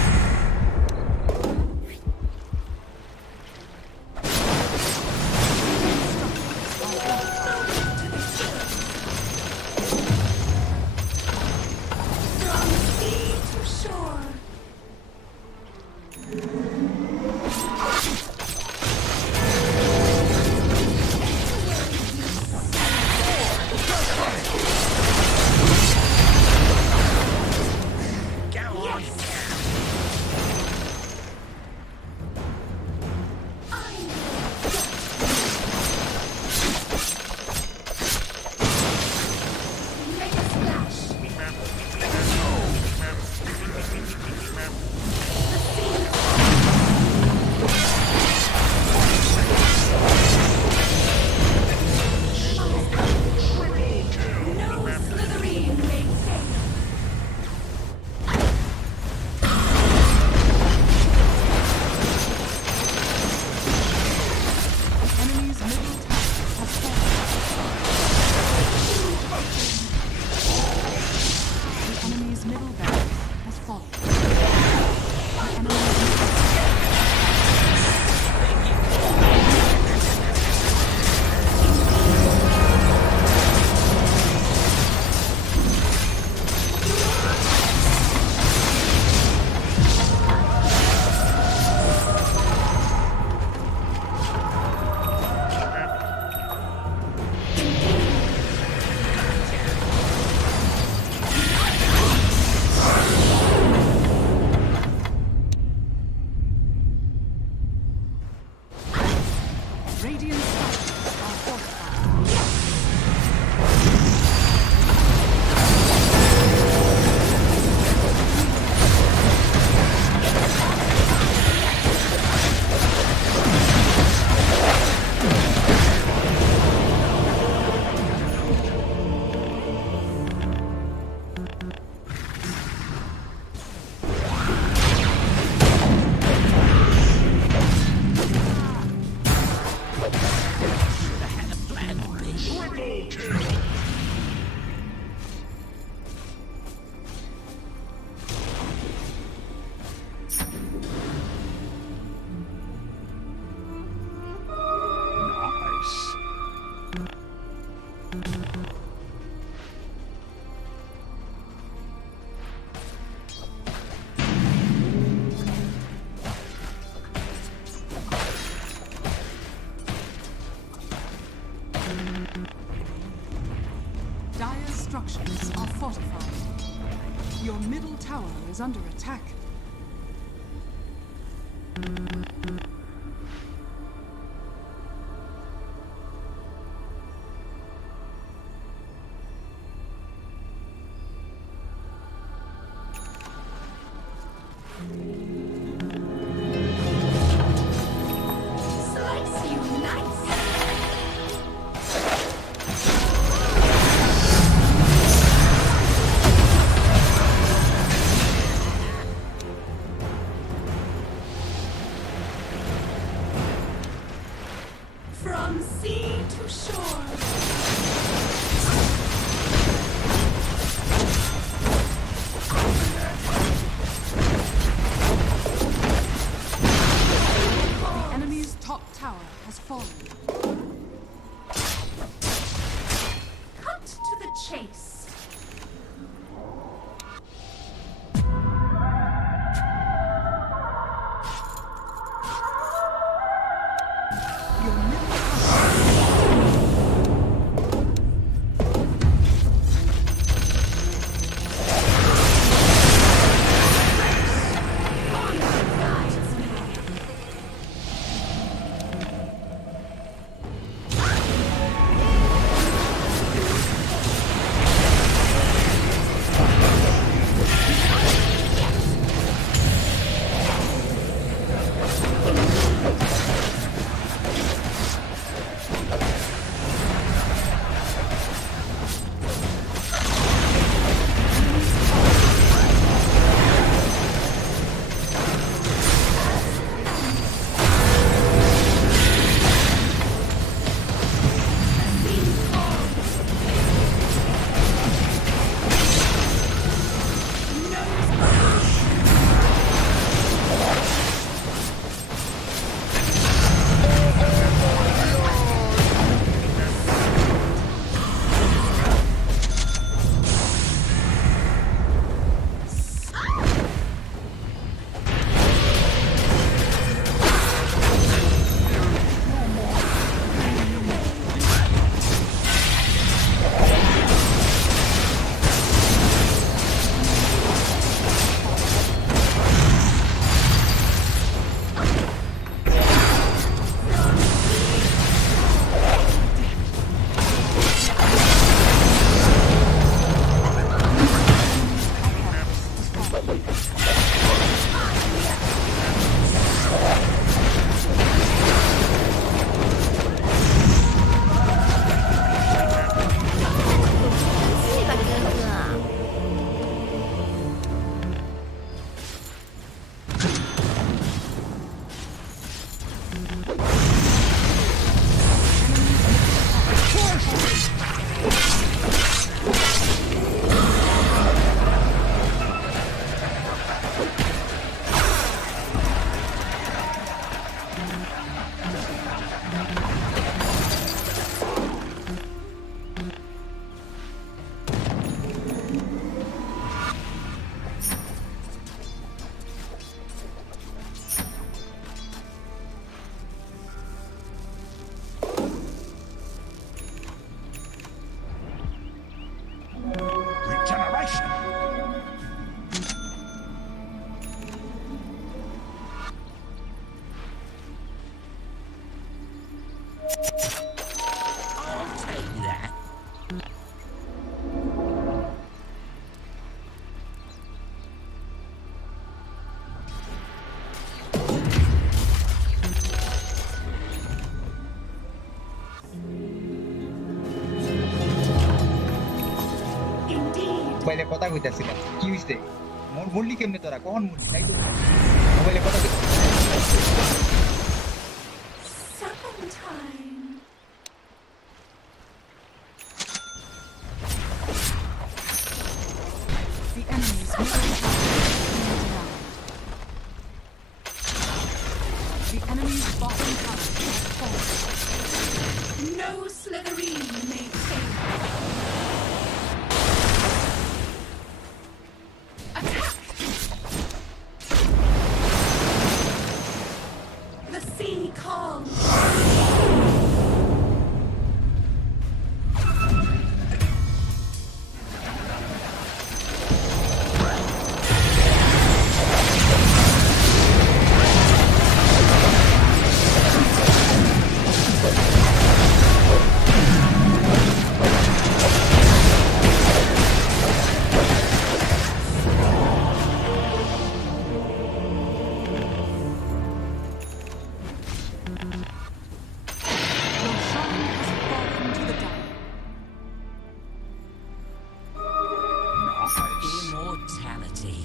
From sea to shore. Yes. fallen. The enemy Radiant structures are fortified. Dire structures are fortified. Your middle tower is under attack. Slice you nice. From sea to shore. কথা কইতাছিলাম কি হইছে মরলি কেমনে তোরা কখন মরলি তাই তো মোবাইলে কথা কইতাছিস Second time. The enemy's middle tower has been denied. The enemy's bottom tower is falling. No Slytherin may fail. Attack! The sea calls. Your shrine has fallen to the dire. Immortality.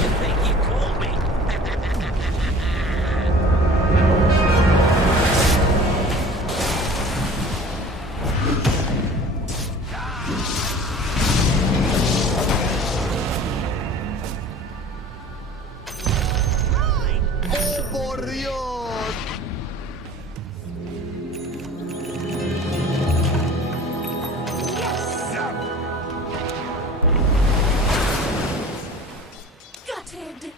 You think you called me? Gutted.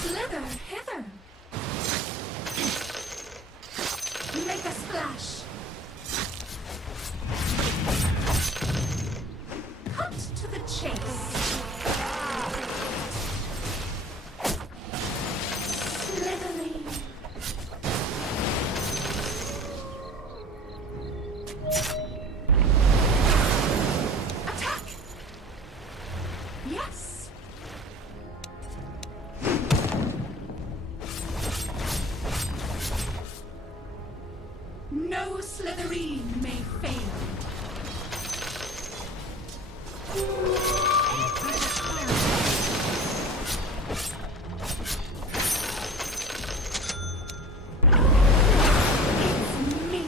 Slither hither. Make a splash. Cut to the chase. Slithering. Attack! Yes! No Slytherin may fail. It's me.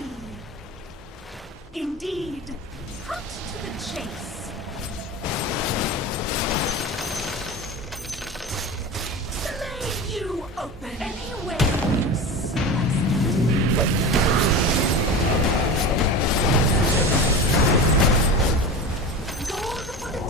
Indeed. Cut to the chase. Slay you open anywhere you slice it. Gold for the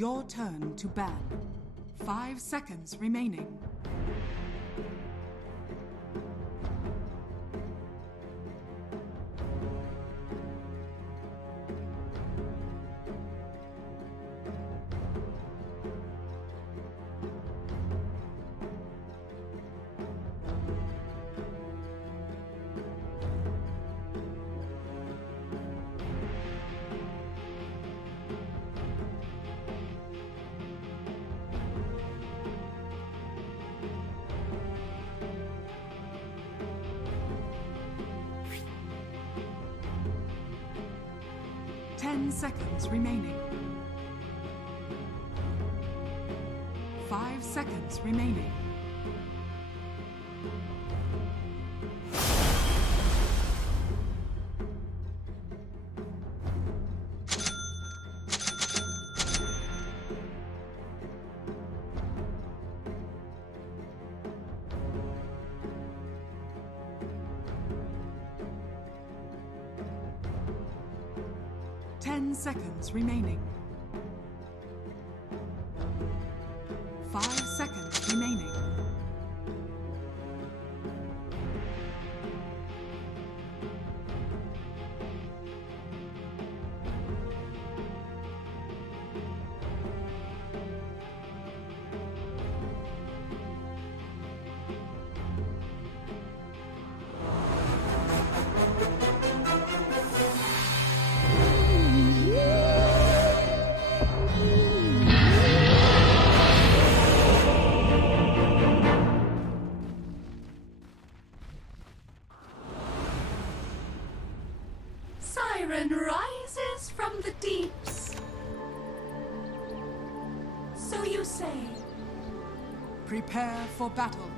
Your turn to ban. 5 seconds remaining. Ten seconds remaining. 5 seconds remaining. Ten seconds remaining. 5 seconds remaining. Siren rises from the deeps. So you say. Prepare for battle.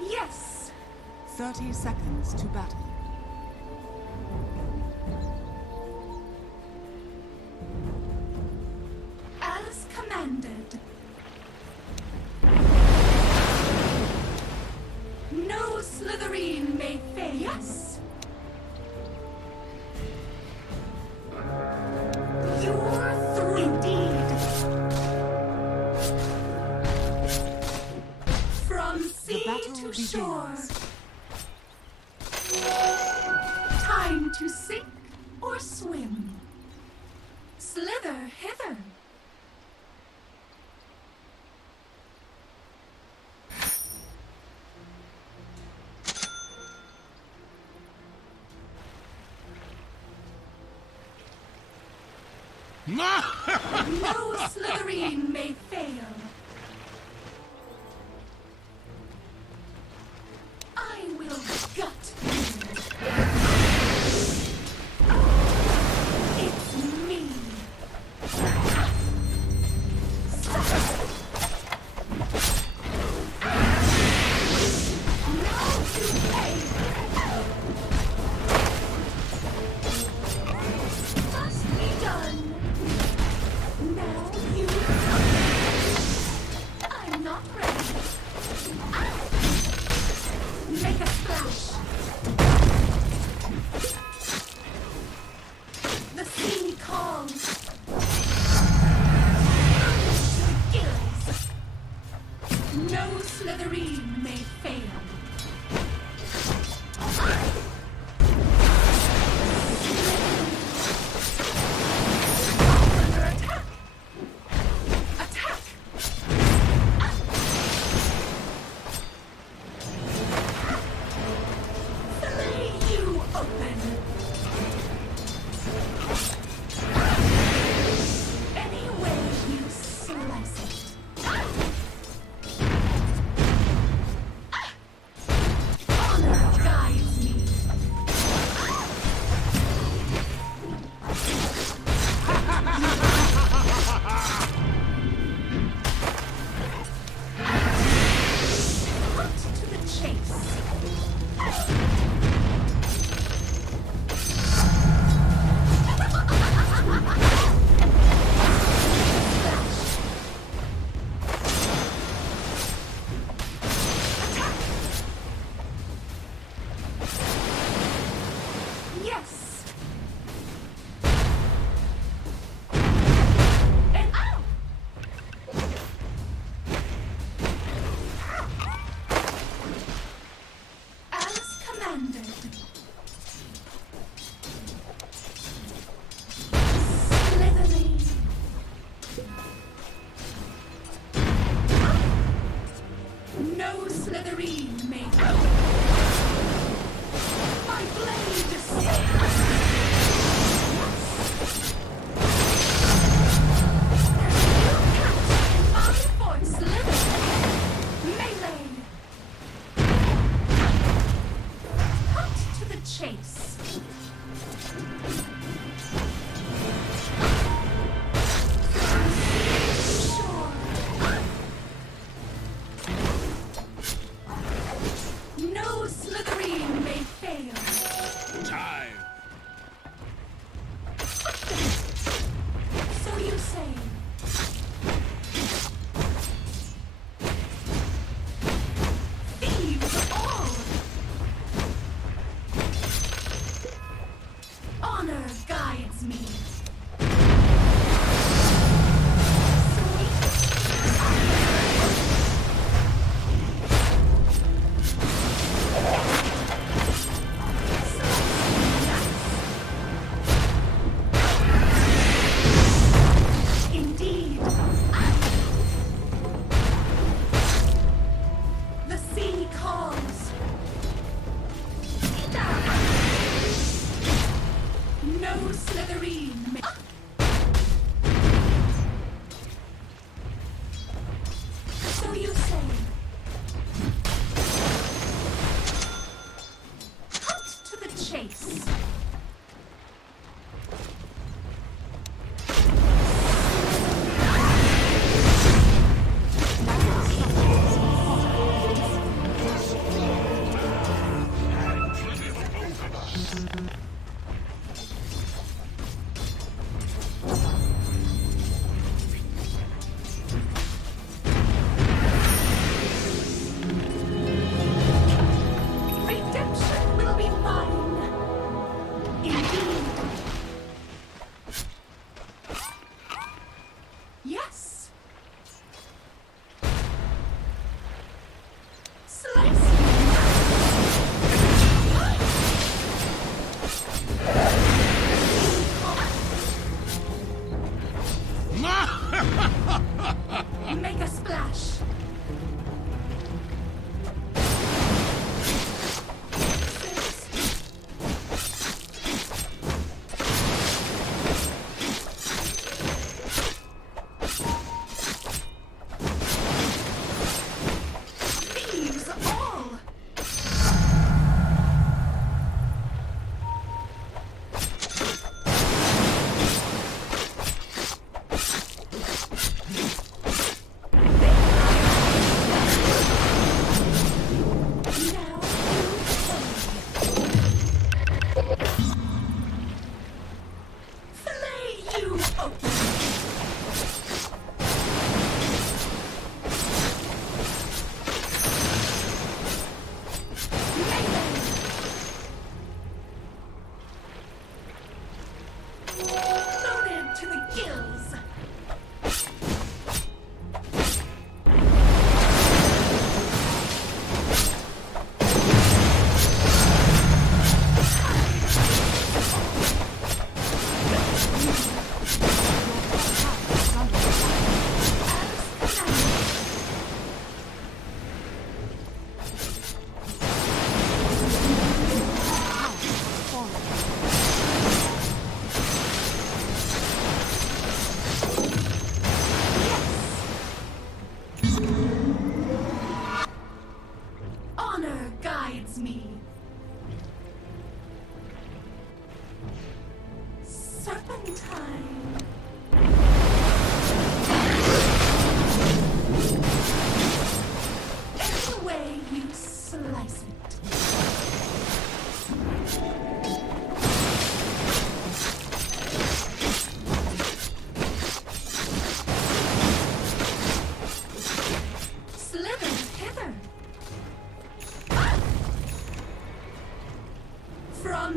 Yes. 30 seconds to battle. As commanded. No Slytherin may fail. Yes. You're through indeed. From sea to shore. Time to sink or swim. Slither hither. No Slytherin may fail. I will gut you. It's me. Now you pay. Must be done. Now you. I'm not ready. Make a splash. The sea calls. Gills. No Slytherin may fail. Attack! Attack! Fillet you open. Any way you slice it.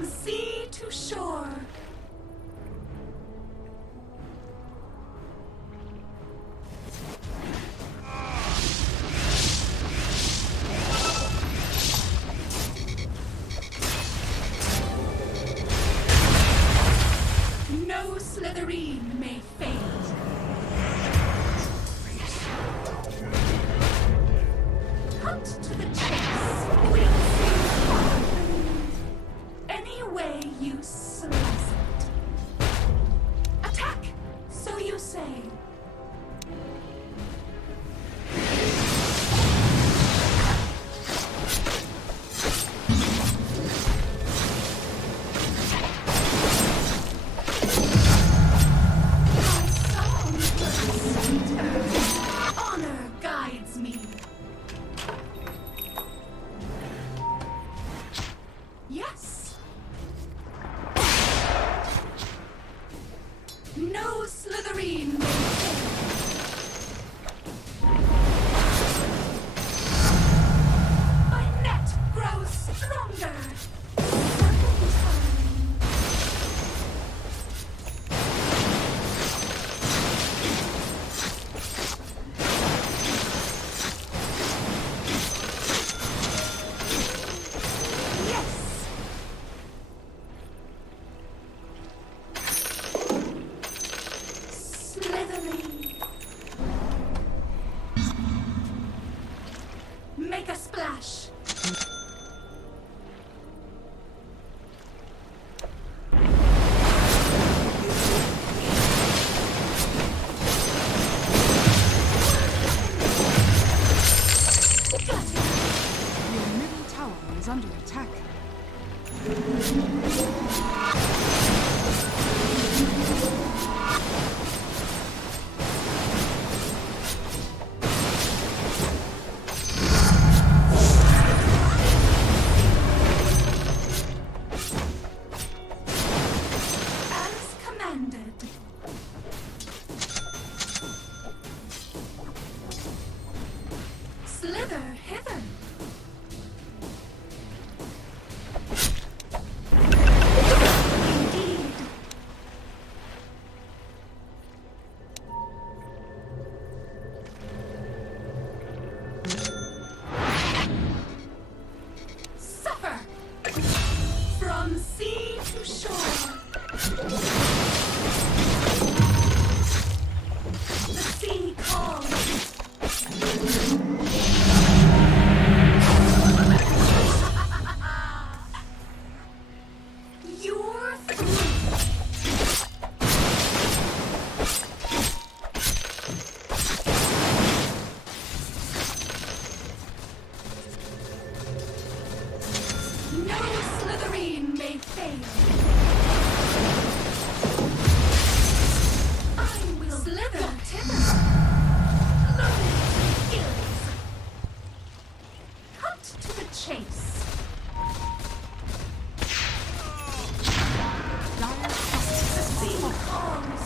From sea to shore. No Slytherin may fade. Cut to the chase. We'll see. Any way you slice it. Attack! So you say. Honor guides me. Yes. No Slytherin may fail. My net grows stronger. Make a splash. Your middle tower is under attack. As commanded. Slither hither. Indeed. Suffer. From sea to shore. The sea calls. You're through. No Slytherin may fail. I will slither hither. Loaded to gills. Cut to the chase. Dire The sea calls.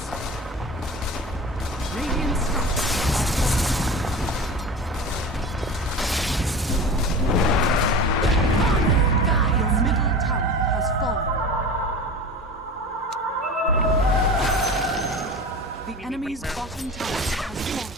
radiant structures. Your middle tower has fallen. The enemy's bottom tower has fallen.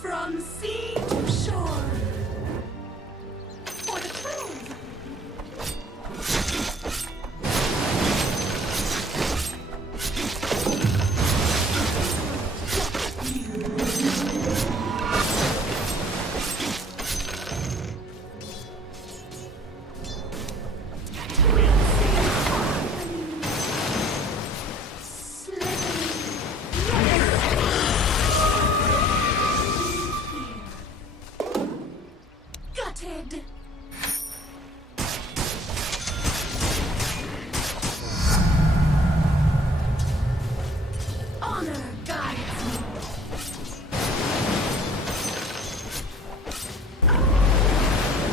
From sea to shore. For the truth. Gutted. Honor guides me.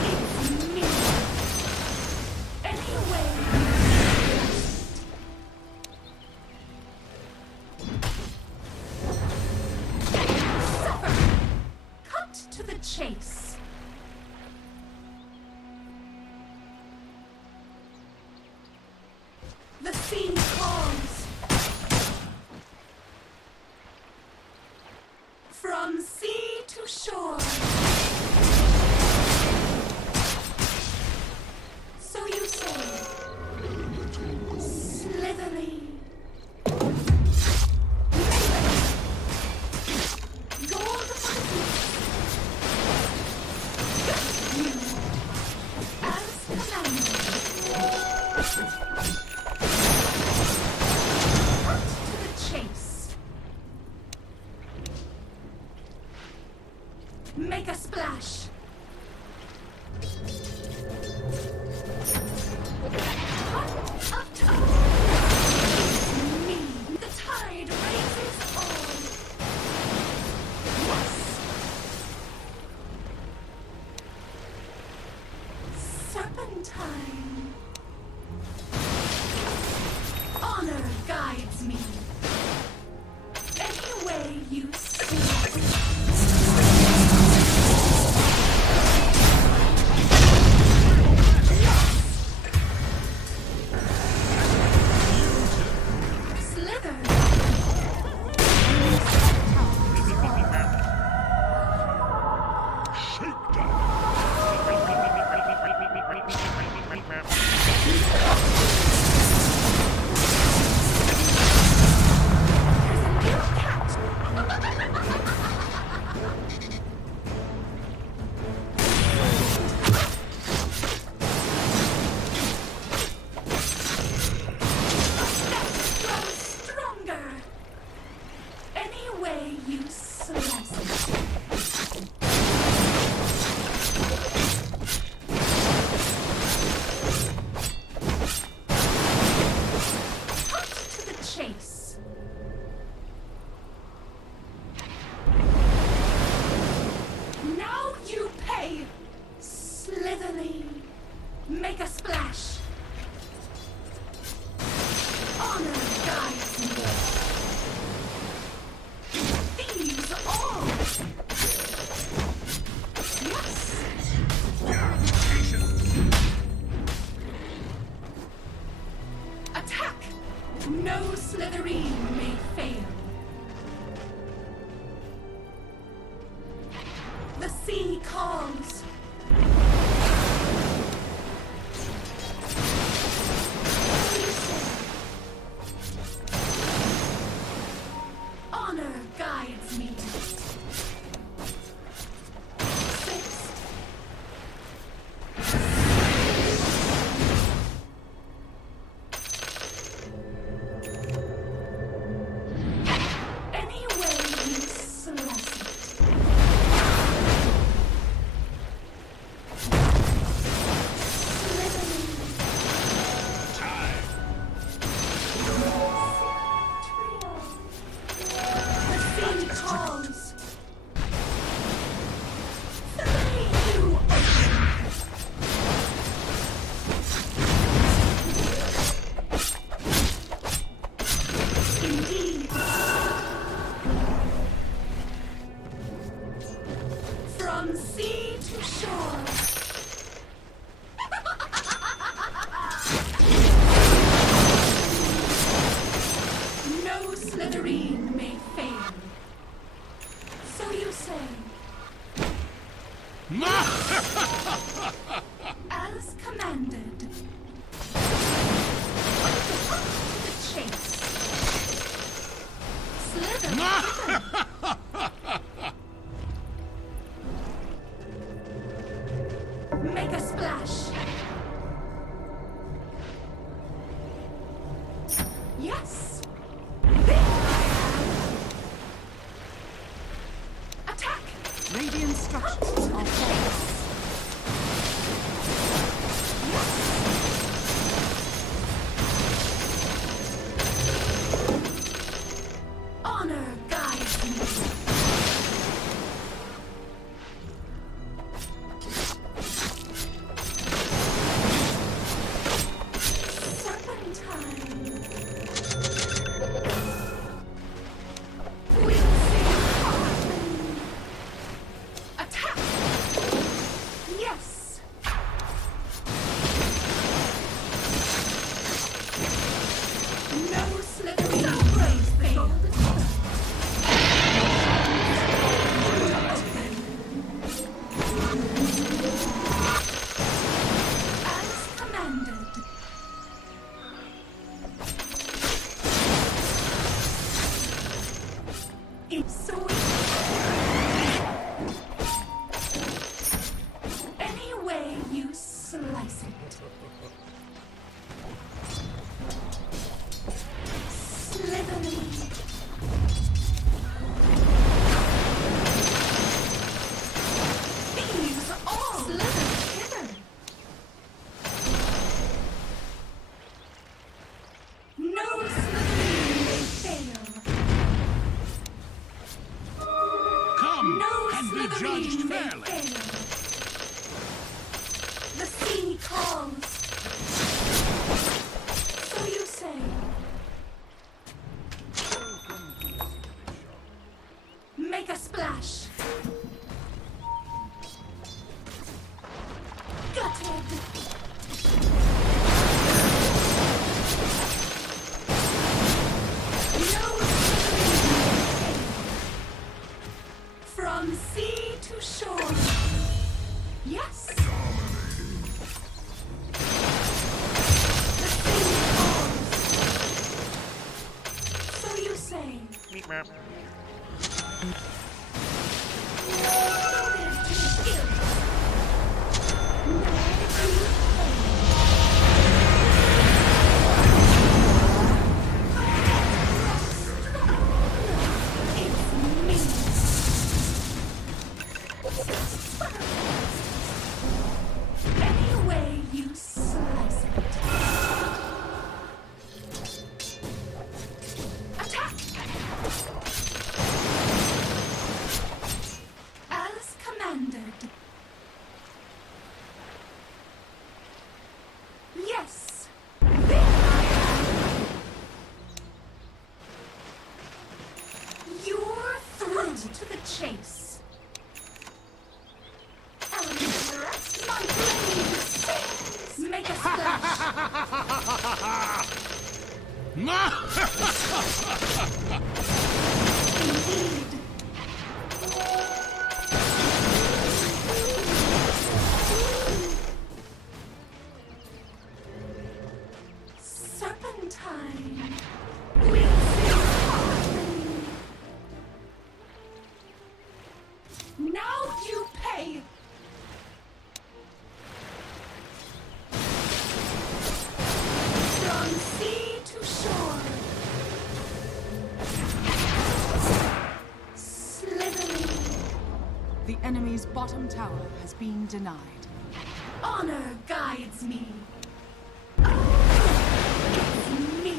It's me. Anyway. Suffer. Cut to the chase. The sea calls. From sea to shore. So you say. Slitherly. Gold you. As commanded. Cut to the chase. Make a splash. Up top. Me. The tide raises all. Yes. Serpentine. Honor guides me. Any way you see. Slither. Stronger. Any way you slice it. Cut to the chase. Now you pay. Slitherly. Make a splash. Honor guides me. Thieves all. Yes. Attack. No Slitherine may fail. The sea calls. Honor guides me. Fixed. Any way you slice it. From sea to shore. No Slitherine may fail. So you say. As commanded. The chase. Slither. Make a splash. Yes. Attack. Radiant structures are falling. Honor guides me. Serpentine. We'll see harmony. Attack. Yes. No slithering praise failed. As commanded. It's so any way you slice it. Slithering. Thieves all slither hither. No slithering may fail. Come No and be slithering judged may fairly. fail. The sea calls. So you say. Make a splash. Gutted. No slithering. From sea to shore. Yes. The sea calls. So you say. Any way you slice it. Attack! As commanded. Yes. There I am. You're through to the chase. Element, my blade sings. Make a splash. Indeed. Serpentine. We'll see harmony. Now you pay. From sea to shore. Slithering. The enemy's bottom tower has been denied. Honor guides me. It's me.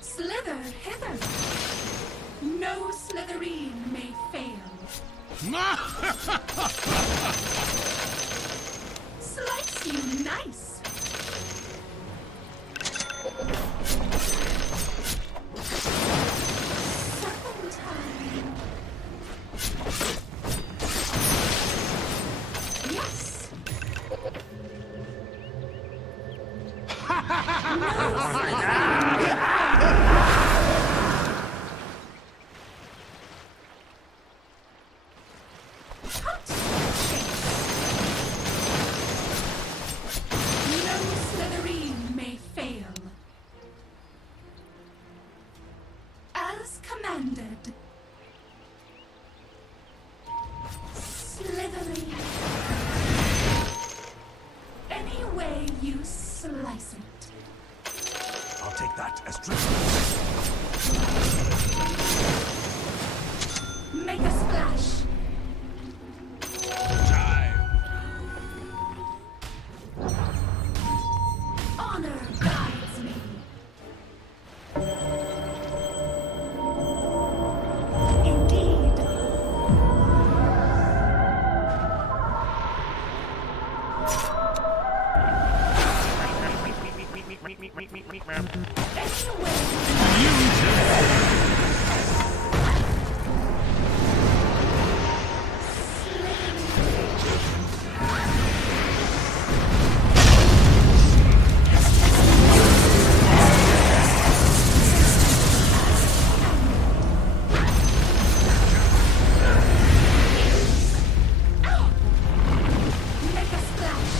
Slither hither. No slitherine may fail. Slice you nice. Serpentine. Yes. As commanded. Slithering. Any way you slice it. I'll take that as true. Make a splash. Honor guides me. Indeed. Make a splash.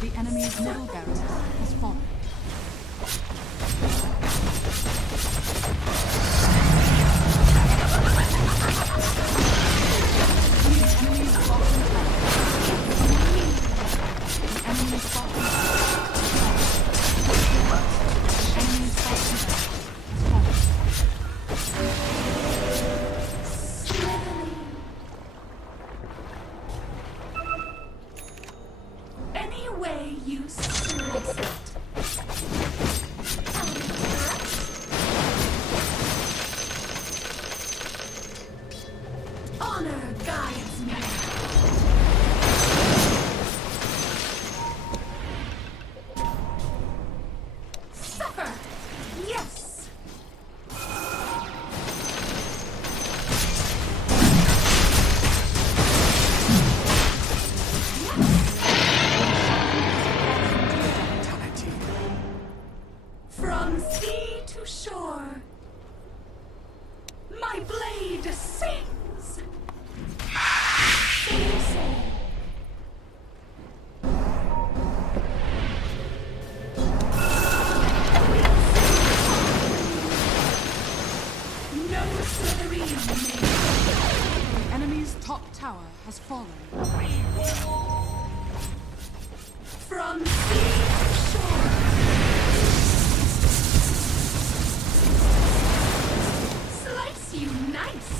The enemy's middle barracks has fallen. The enemy's bottom Any way you slice it. Honor guides me. Suffer. Yes. From sea to shore, my blade sings. Sing, sing. No slithering The enemy's top tower has fallen. from sea to shore. Slice you nice.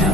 No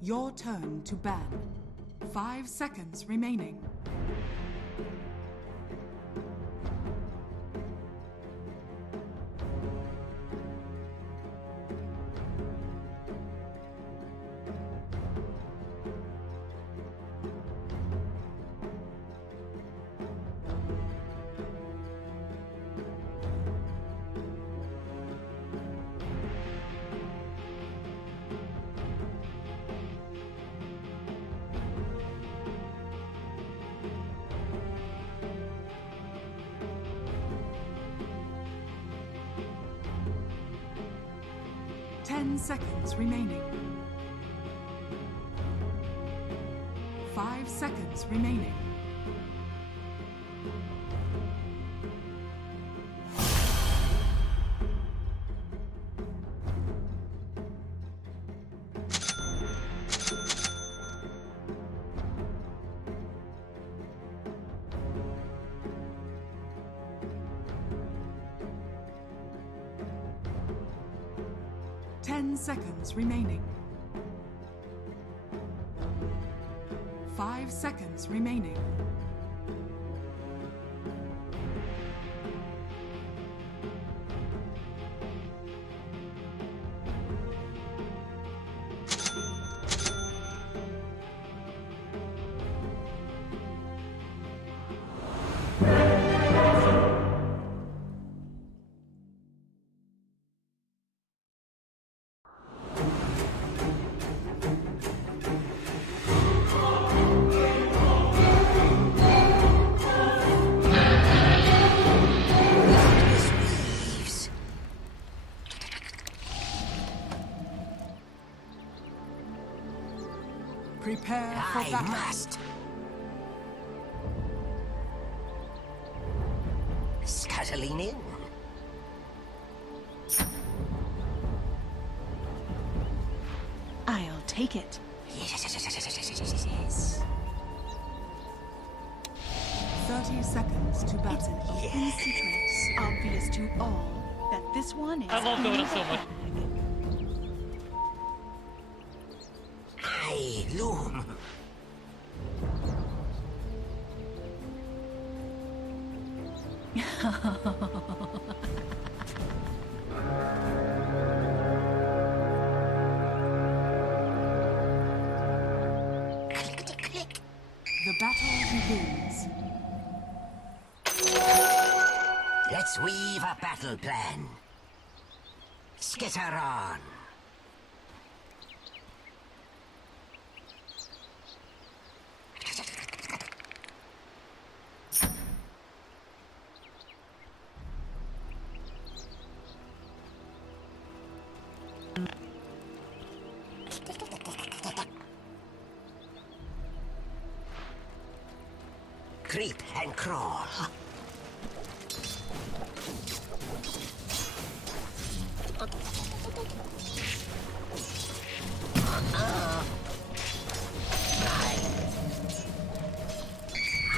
Your turn to ban. 5 seconds remaining. Ten seconds remaining. 5 seconds remaining. Seconds remaining. 5 seconds remaining. Prepare for battle. Must. Scuttling in. I'll take it. Yes. 30 seconds to battle. It's an open secret, obvious to all, that this one is. I love Dota so much. I loom. The battle begins. Let's weave a battle plan. Skitter on. Creep and crawl.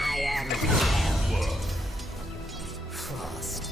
I am repelled. Frost.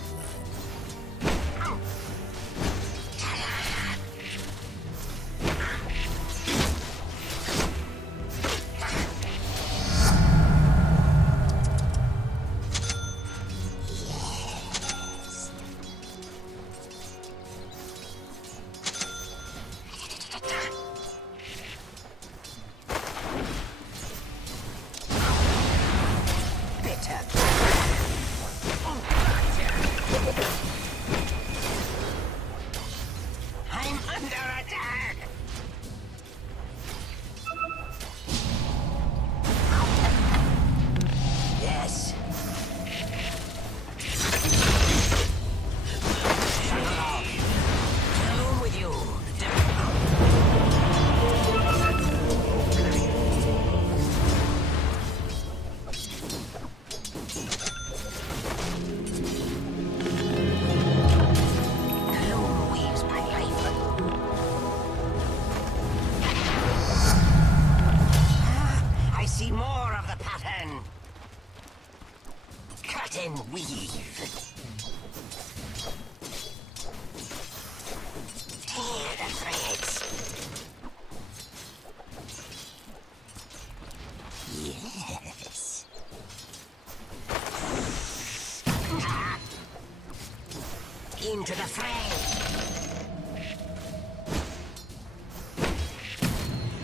to the fray.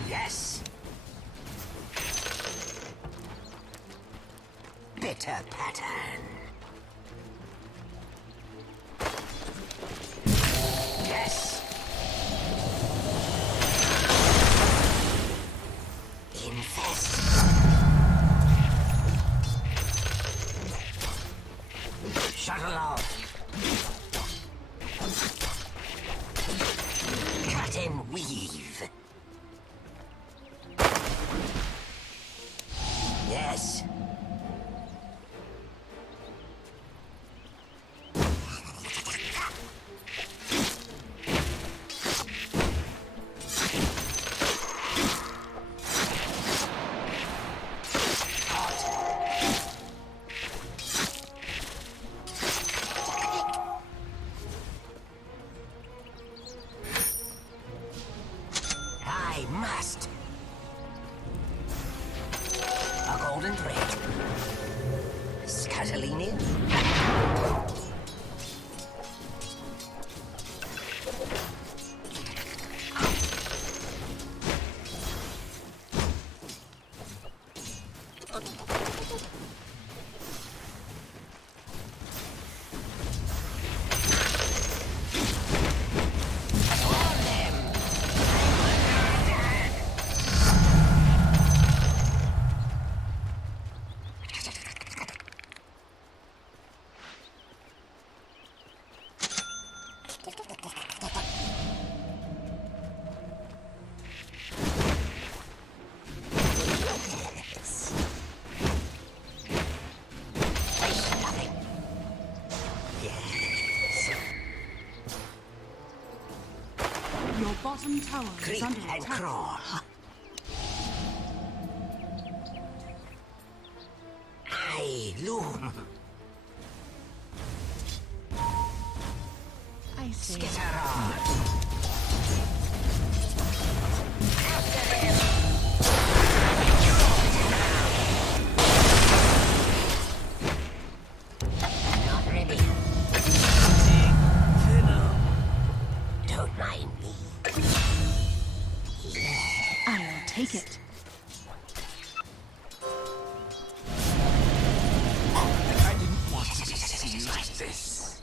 Yes. Bitter pattern. Yes. Infest. Shuttle off. Cut and weave. Yes. I must. A golden thread. Scatolini. Your bottom tower is Creep under and attack. crawl. I loom. I see. Skitter on. Not ready. Don't mind me. I'll take it. I didn't want to see you like this.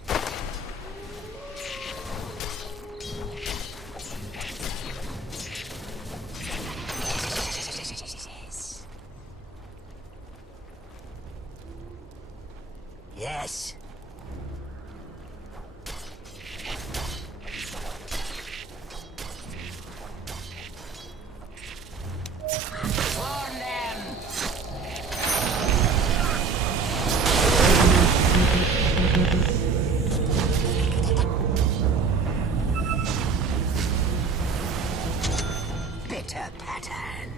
Yes. Warn them! Bitter pattern.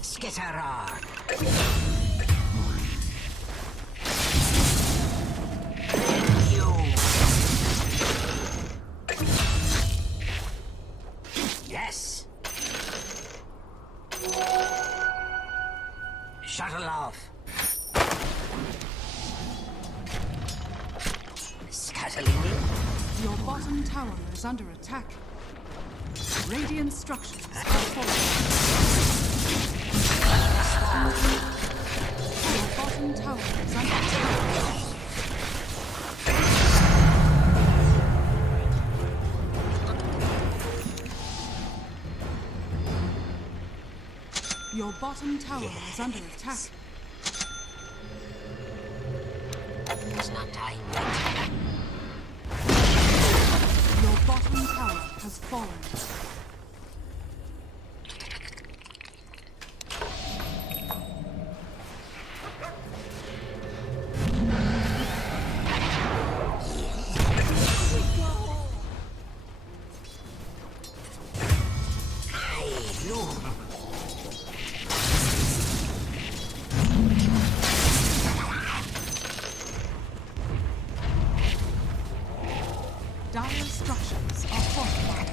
Skitter on. You. Yes. Shuttle off. Scatolini. Your bottom tower is under attack. Radiant structures are falling. Your bottom tower is under attack. Your bottom tower is under attack. It's not time yet. Your bottom tower has fallen. I loom. Dire structures are fortified.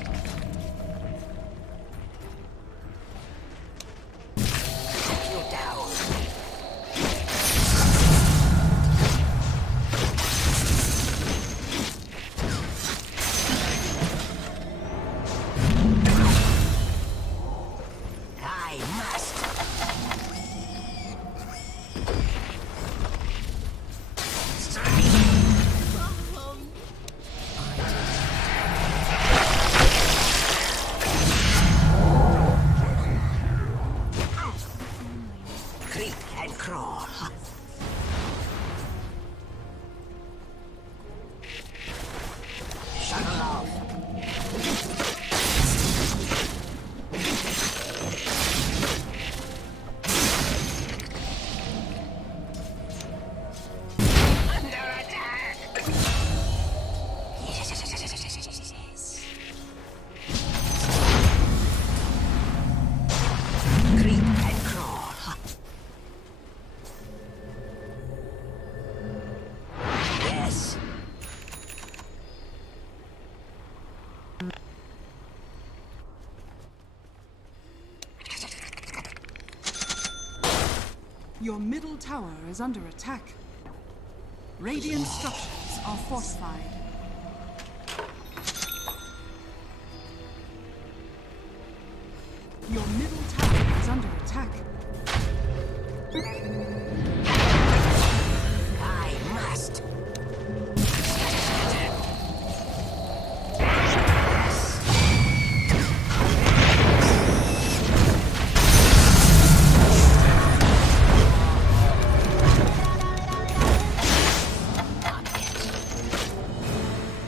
Your middle tower is under attack. Radiant structures are fortified. Your middle tower is under attack. I must.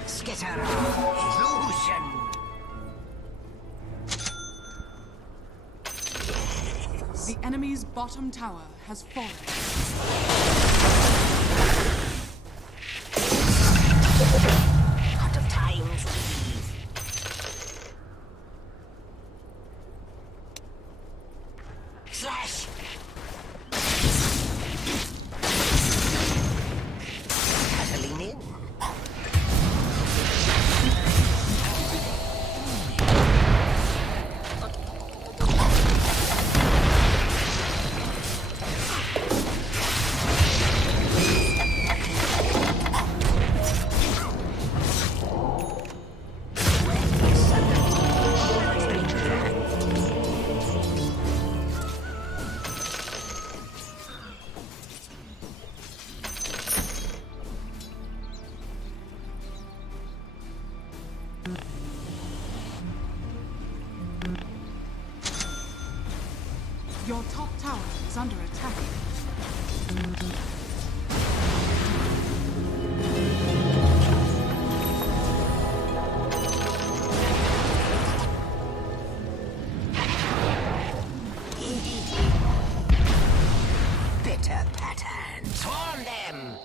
Skitter. Illusion. The enemy's bottom tower has fallen. Out of times. Slash. Hustling in. Your top tower is under attack. Bitter pattern. Swarm them.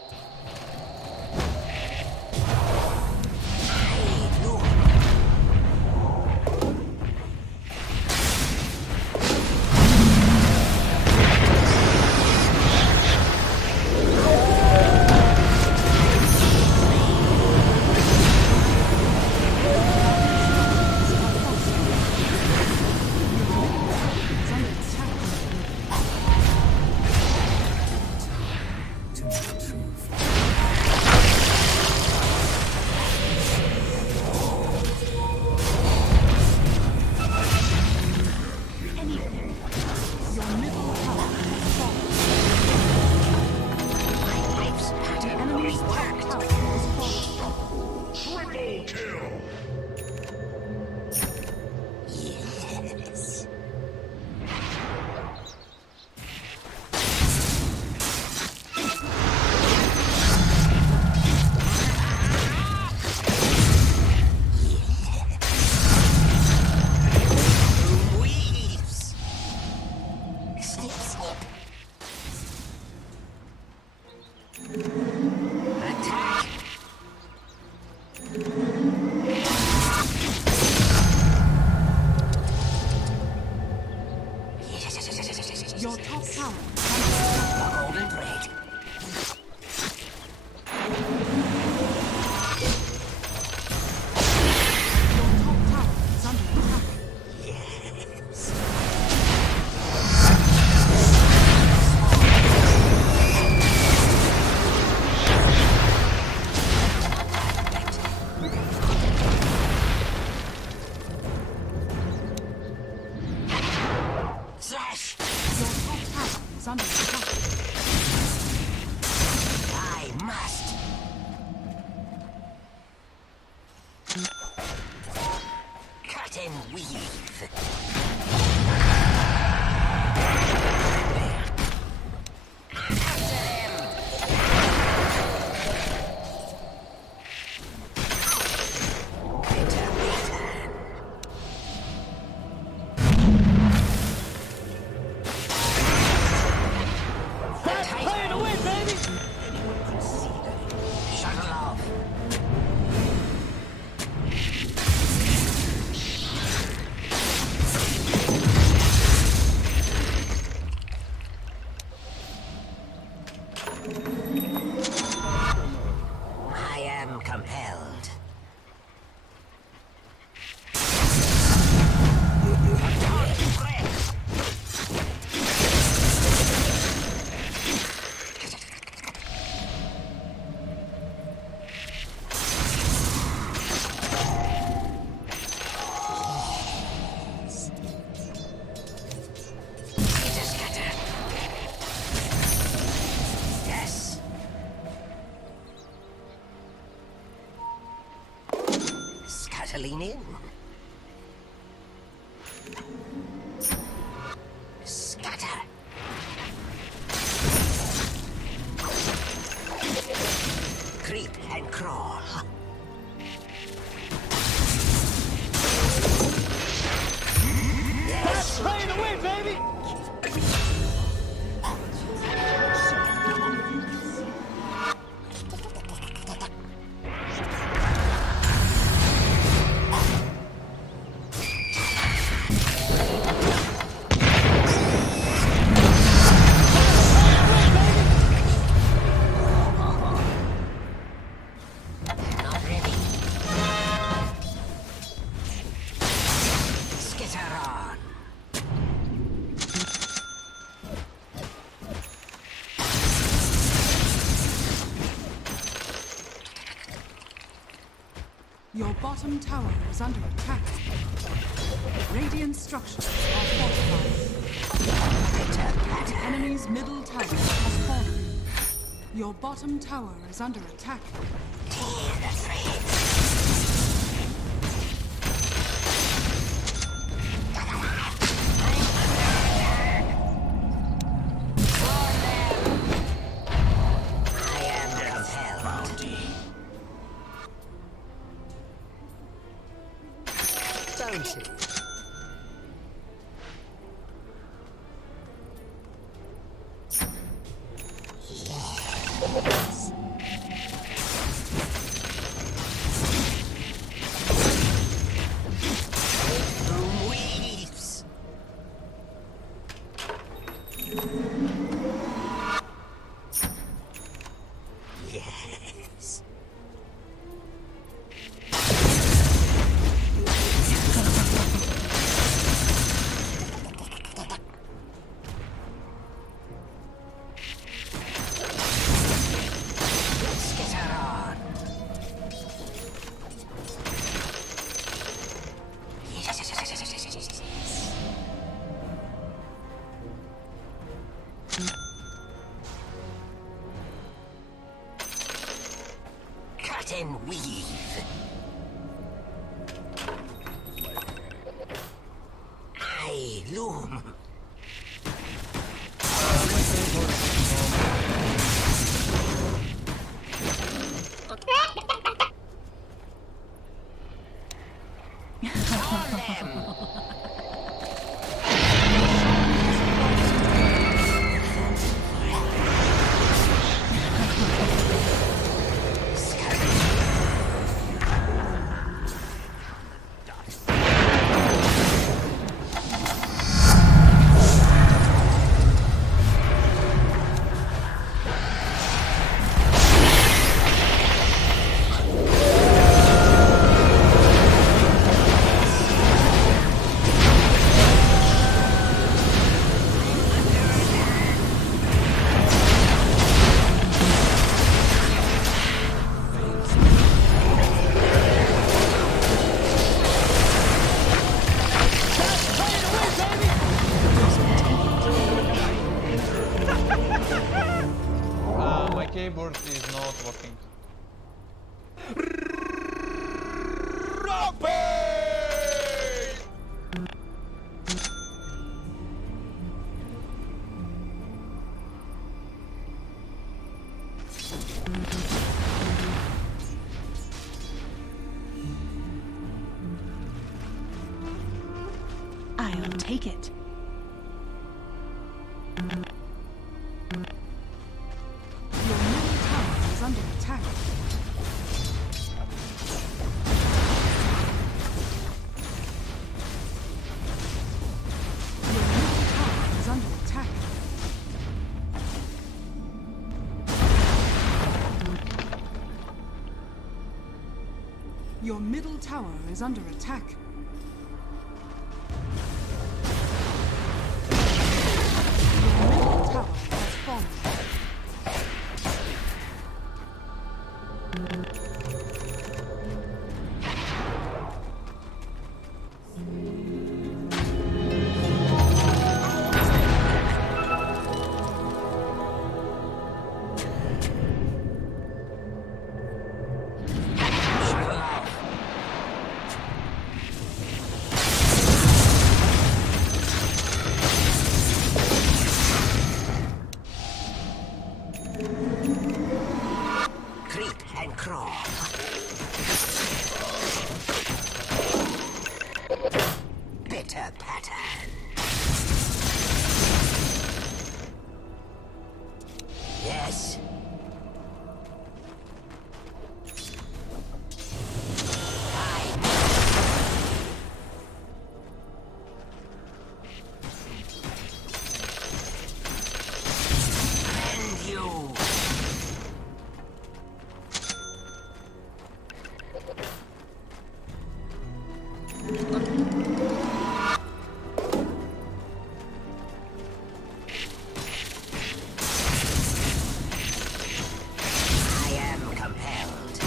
Your top tower. Golden thread. Your top tower is under attack. Slash. Your top tower is under attack. I must. Cut and weave. Shuttle off. to lean in. Scatter. Creep and crawl. That's playing the win, baby! Your bottom tower is under attack. Radiant structures are fortified. The enemy's middle tower has fallen. Your bottom tower is under attack. Cut and weave. I loom. My keyboard is not working. I'll take it. Your middle tower is under attack. Your middle tower is under attack. Your middle tower is under attack. Your middle tower has fallen. crawl. Bitter pattern. Yes. And you. I am compelled.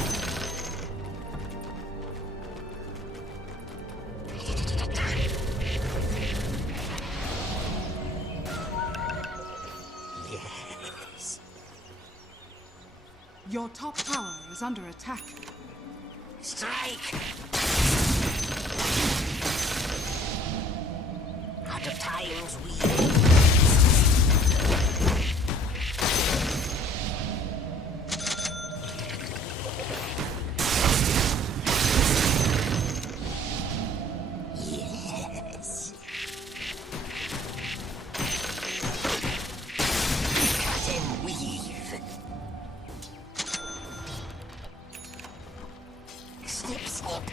Yes. Your top tower is under attack. Strike! Out of time's wheel. Yes. Cut and weave. Snip, snip.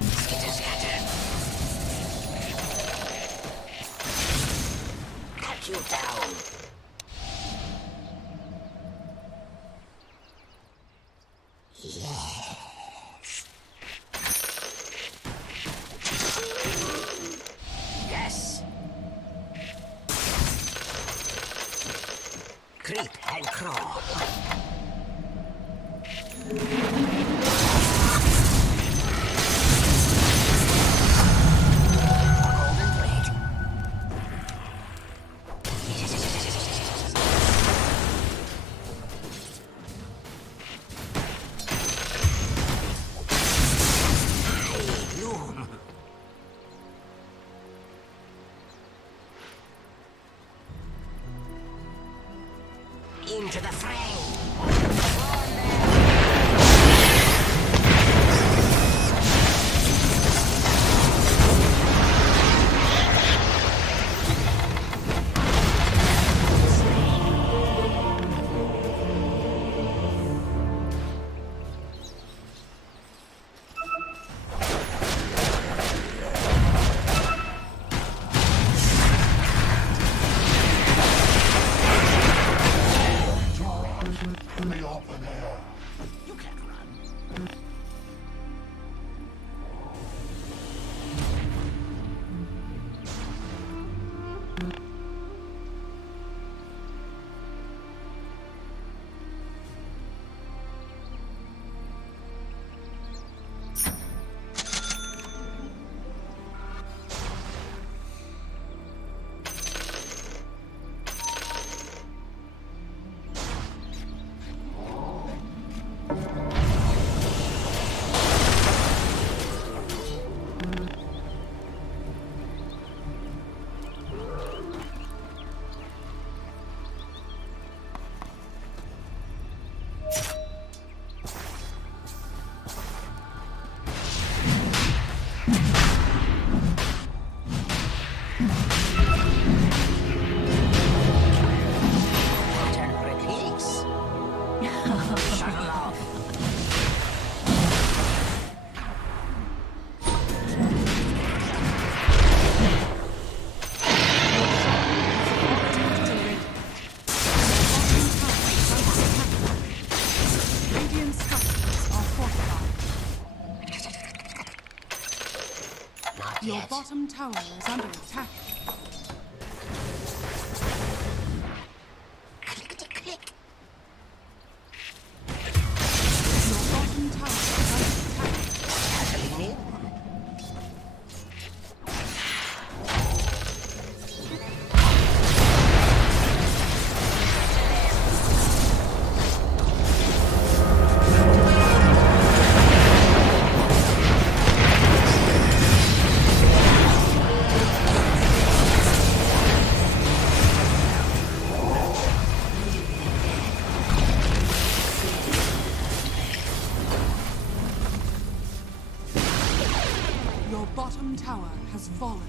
Skitter, scatter. Cut you down. Yes. Yes. Creep and crawl. Golden blade. I loom. Into the fray. Me off in air. You can't run. Pattern repeats. Shuttle off. Radiant structures are fortified. Not Your yet. bottom tower is under attack. Click. Your bottom tower is under attack. Settling in. has fallen.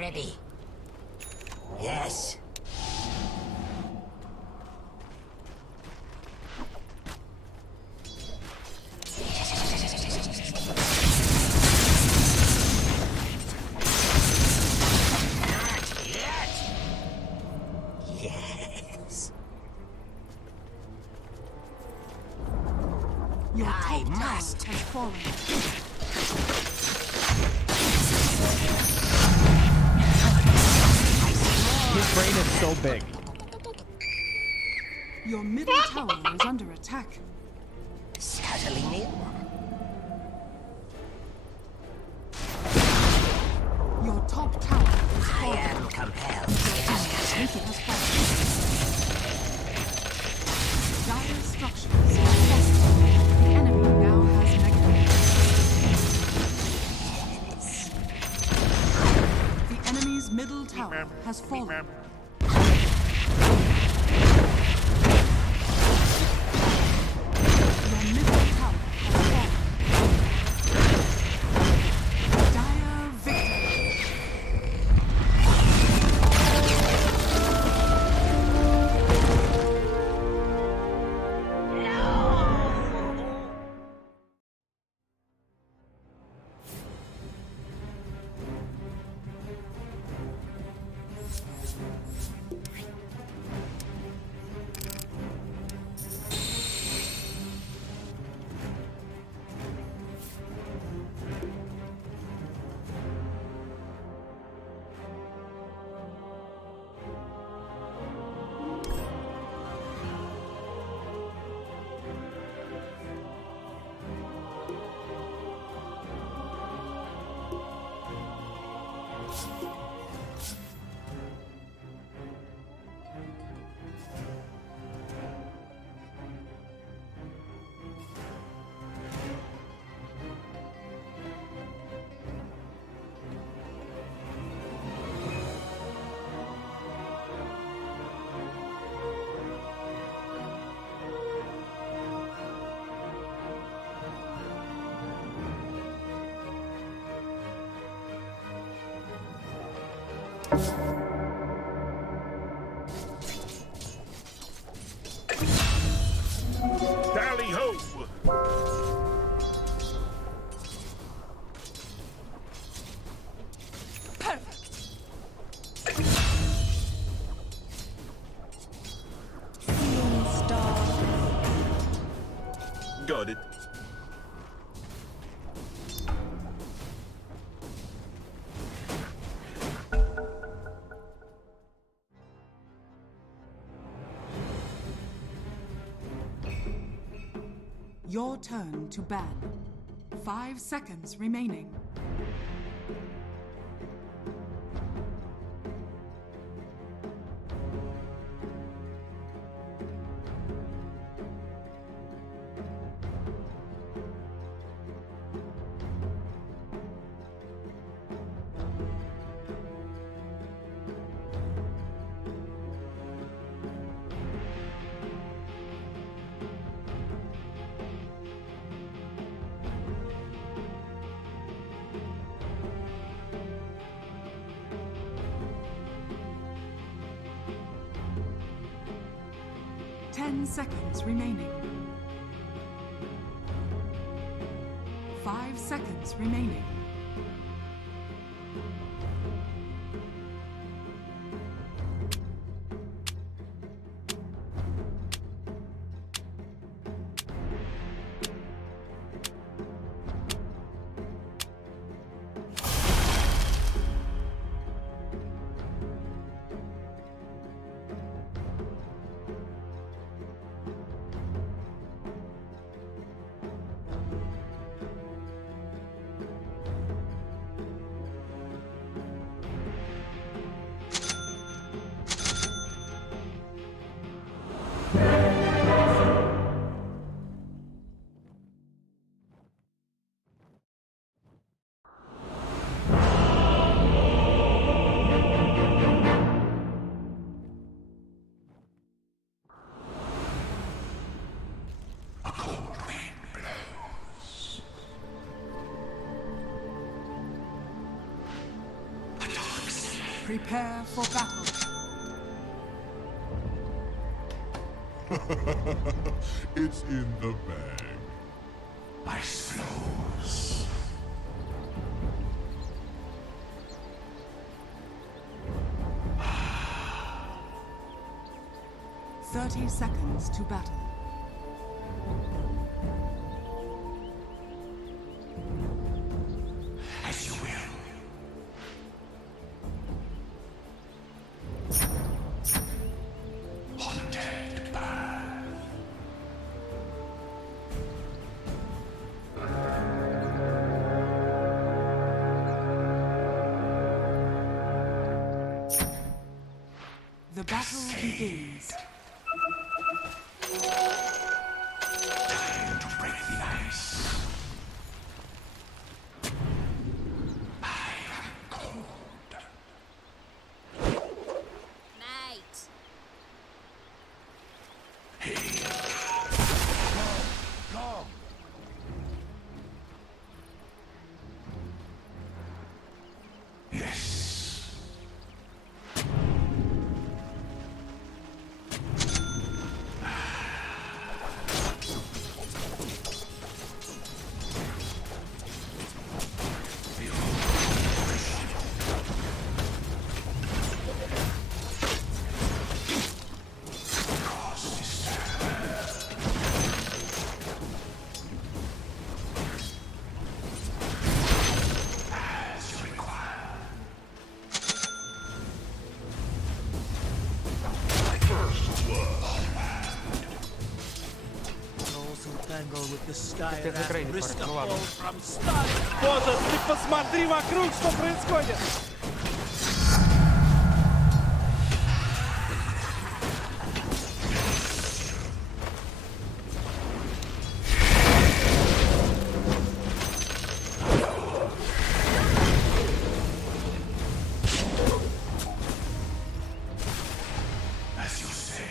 Ready. Yes. Not yet. Yes. Your top tower has fallen. His brain is so big. Your middle tower is under attack. Scuttling in. Your top tower is fallen. I am compelled. Has fallen. Dire structures are falling. The enemy now has mega. The enemy's middle tower has fallen. Your middle tower has fallen. Dire victory. ho! Got it. Your turn to ban. 5 seconds remaining. Ten seconds remaining. 5 seconds remaining. Prepare for battle. It's in the bag. Ice flows. "30 seconds to battle. As you will. Haunted path. The battle begins. Time to break the ice. I am cold. Mate. Go. Yes. Капец, закройте, парень, ну ладно. Боже, ты посмотри вокруг, что происходит! As you say.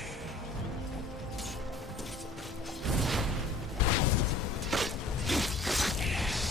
Yes.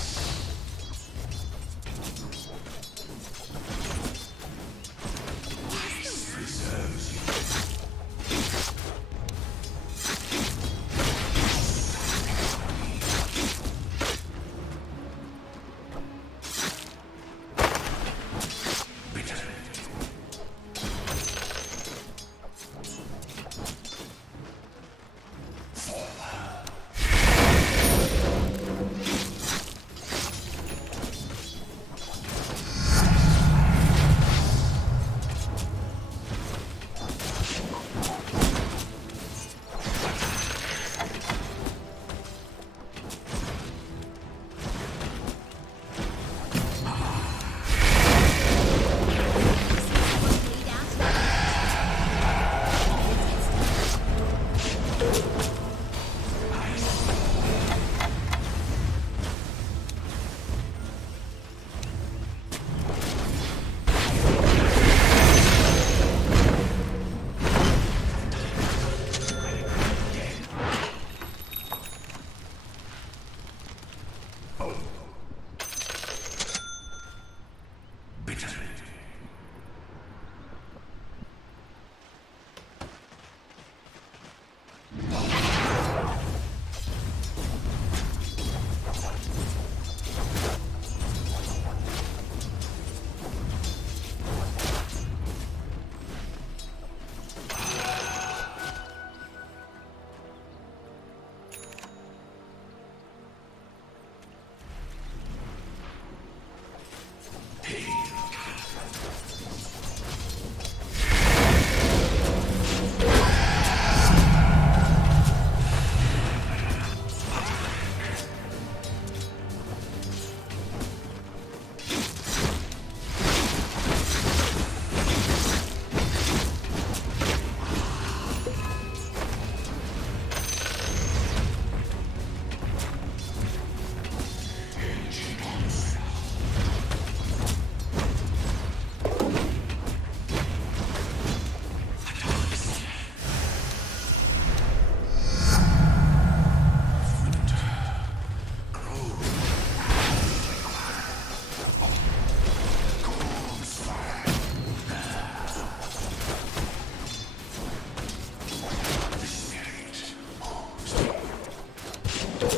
All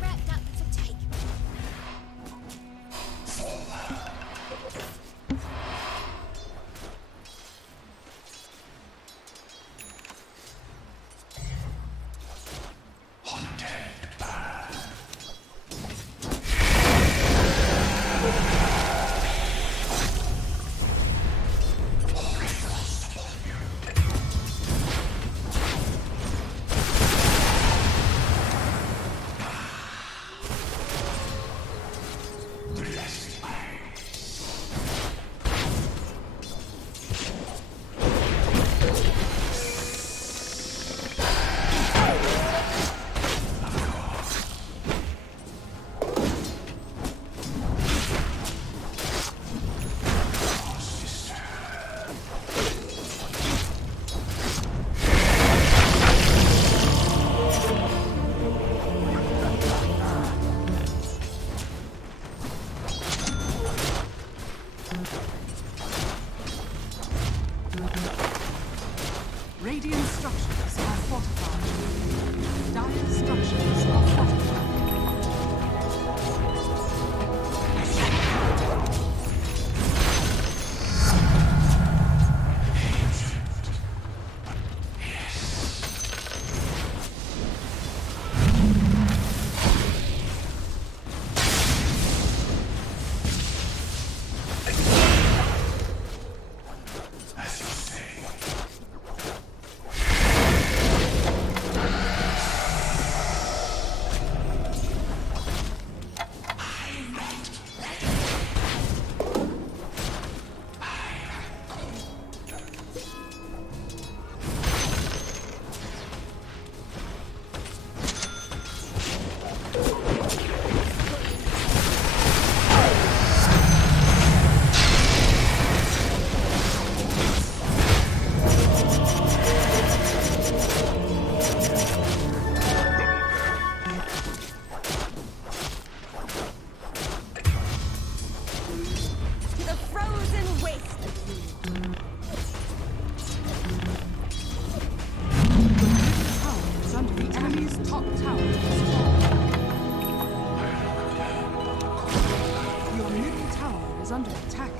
wrapped up for take. Radiant structures are fortified. Dire structures are fortified. The frozen waste. Tower is under the enemy's top tower has fallen. Your middle tower is under attack.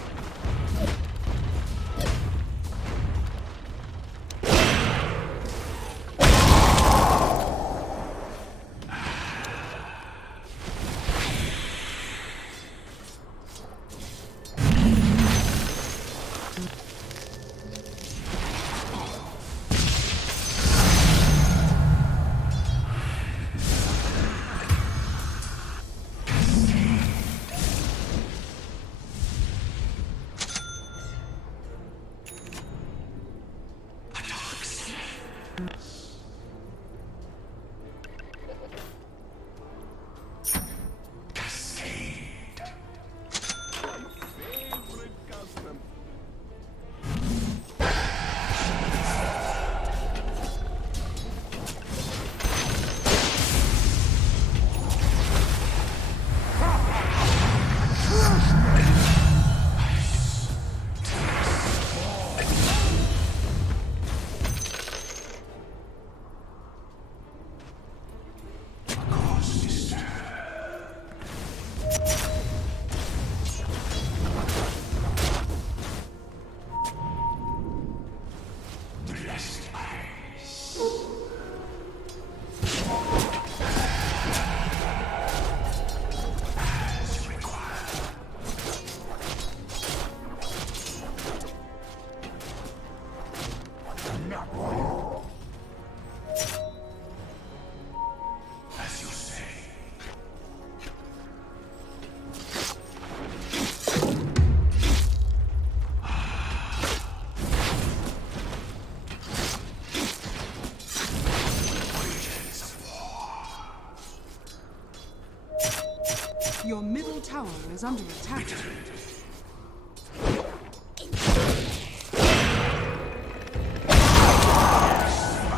Your middle tower is under attack.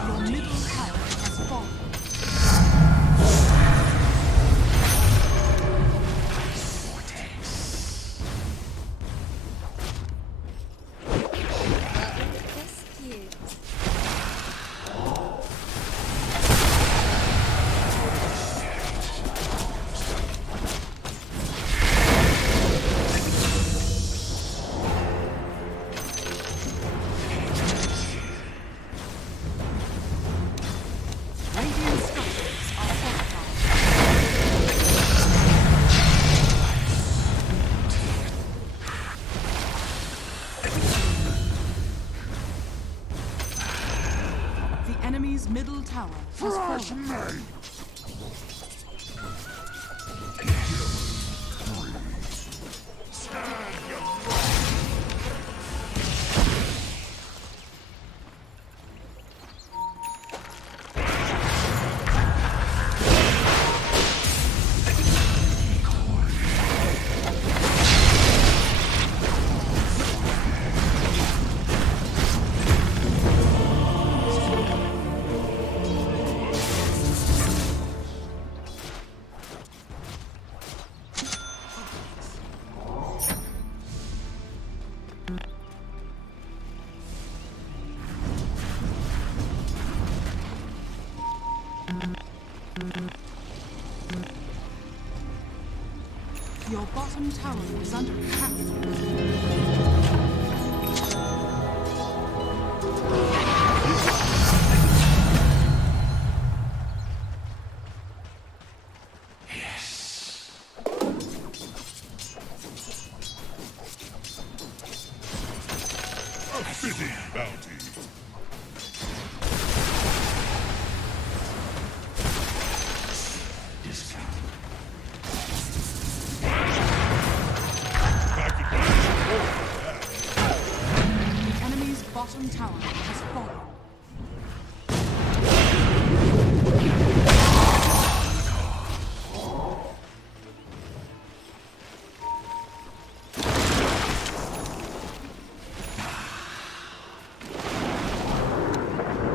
Your middle tower has fallen. tower has fallen. Your bottom tower is under attack. A fitting bounty. The enemy's bottom tower has fallen.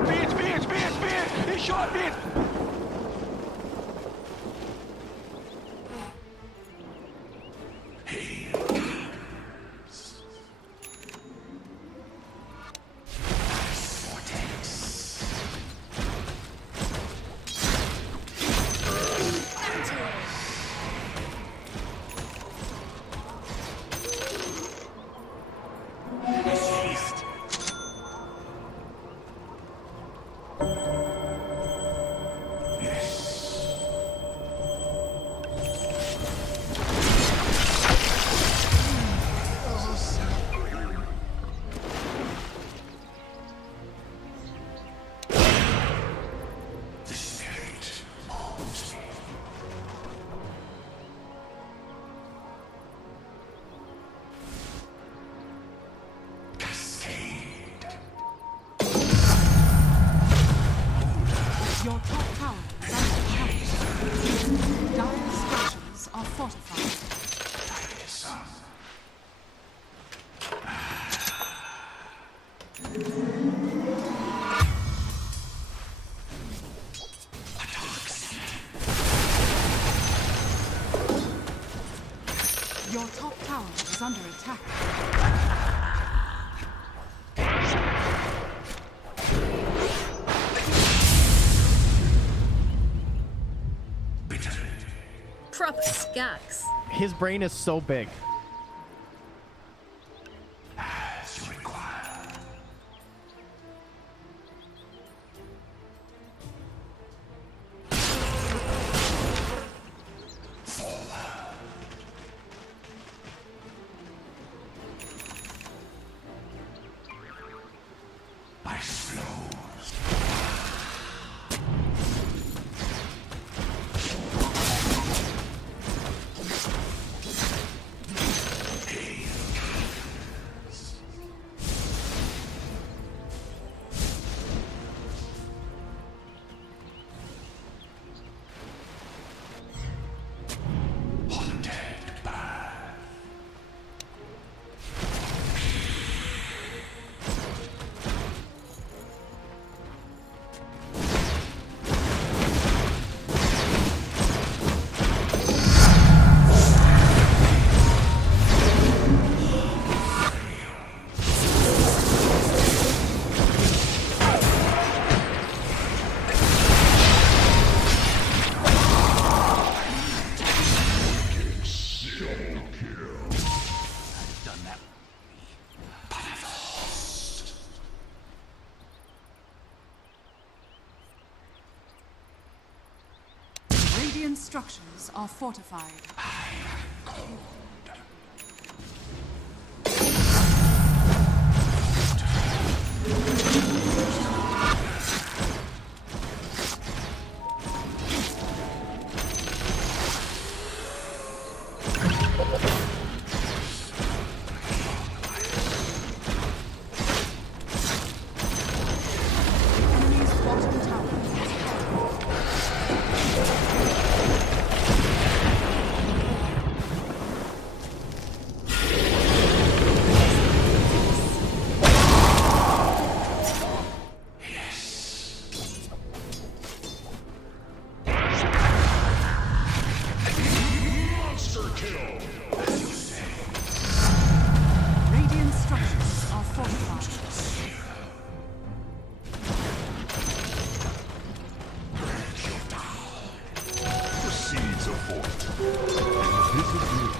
Бить! Еще бить! Your top tower is under attack. Dire structures are fortified. Your top tower is under attack. Proper skacks. His brain is so big. Radiant structures are fortified. support. This is good.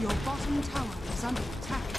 Your bottom tower is under attack.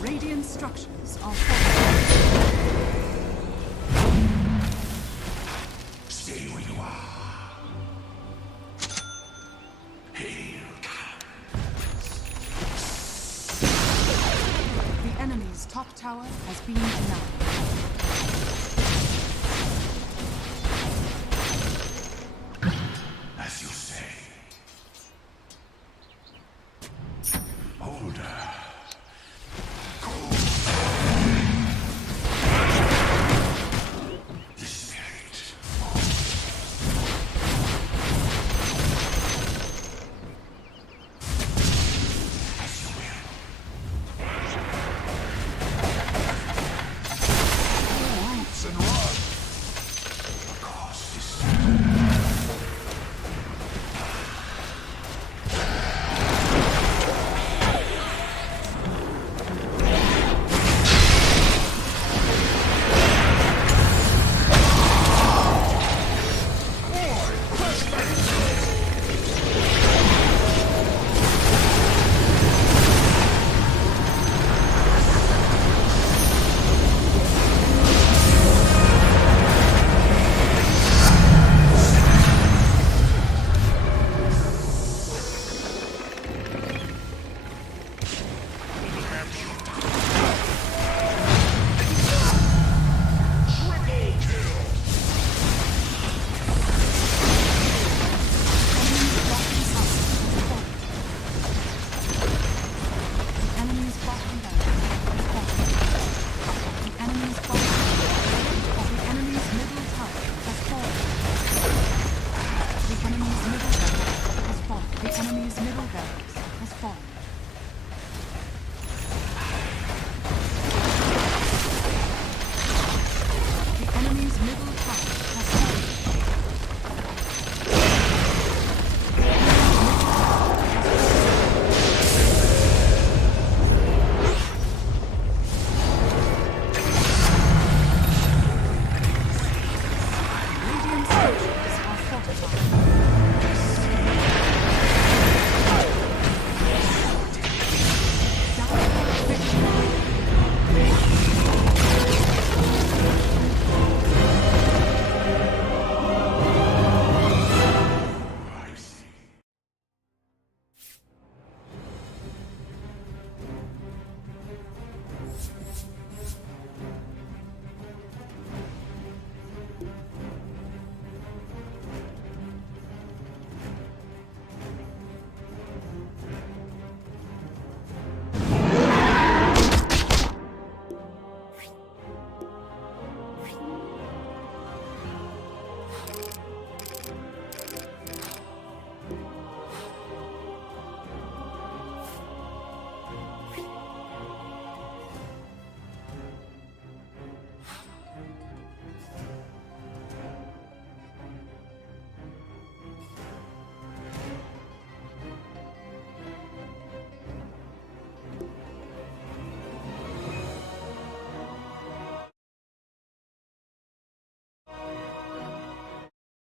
Radiant structures are falling. Stay where you are. Hail, The enemy's top tower has been denied. as you say. Older. The spirit. As you will. Roots and run. Across this.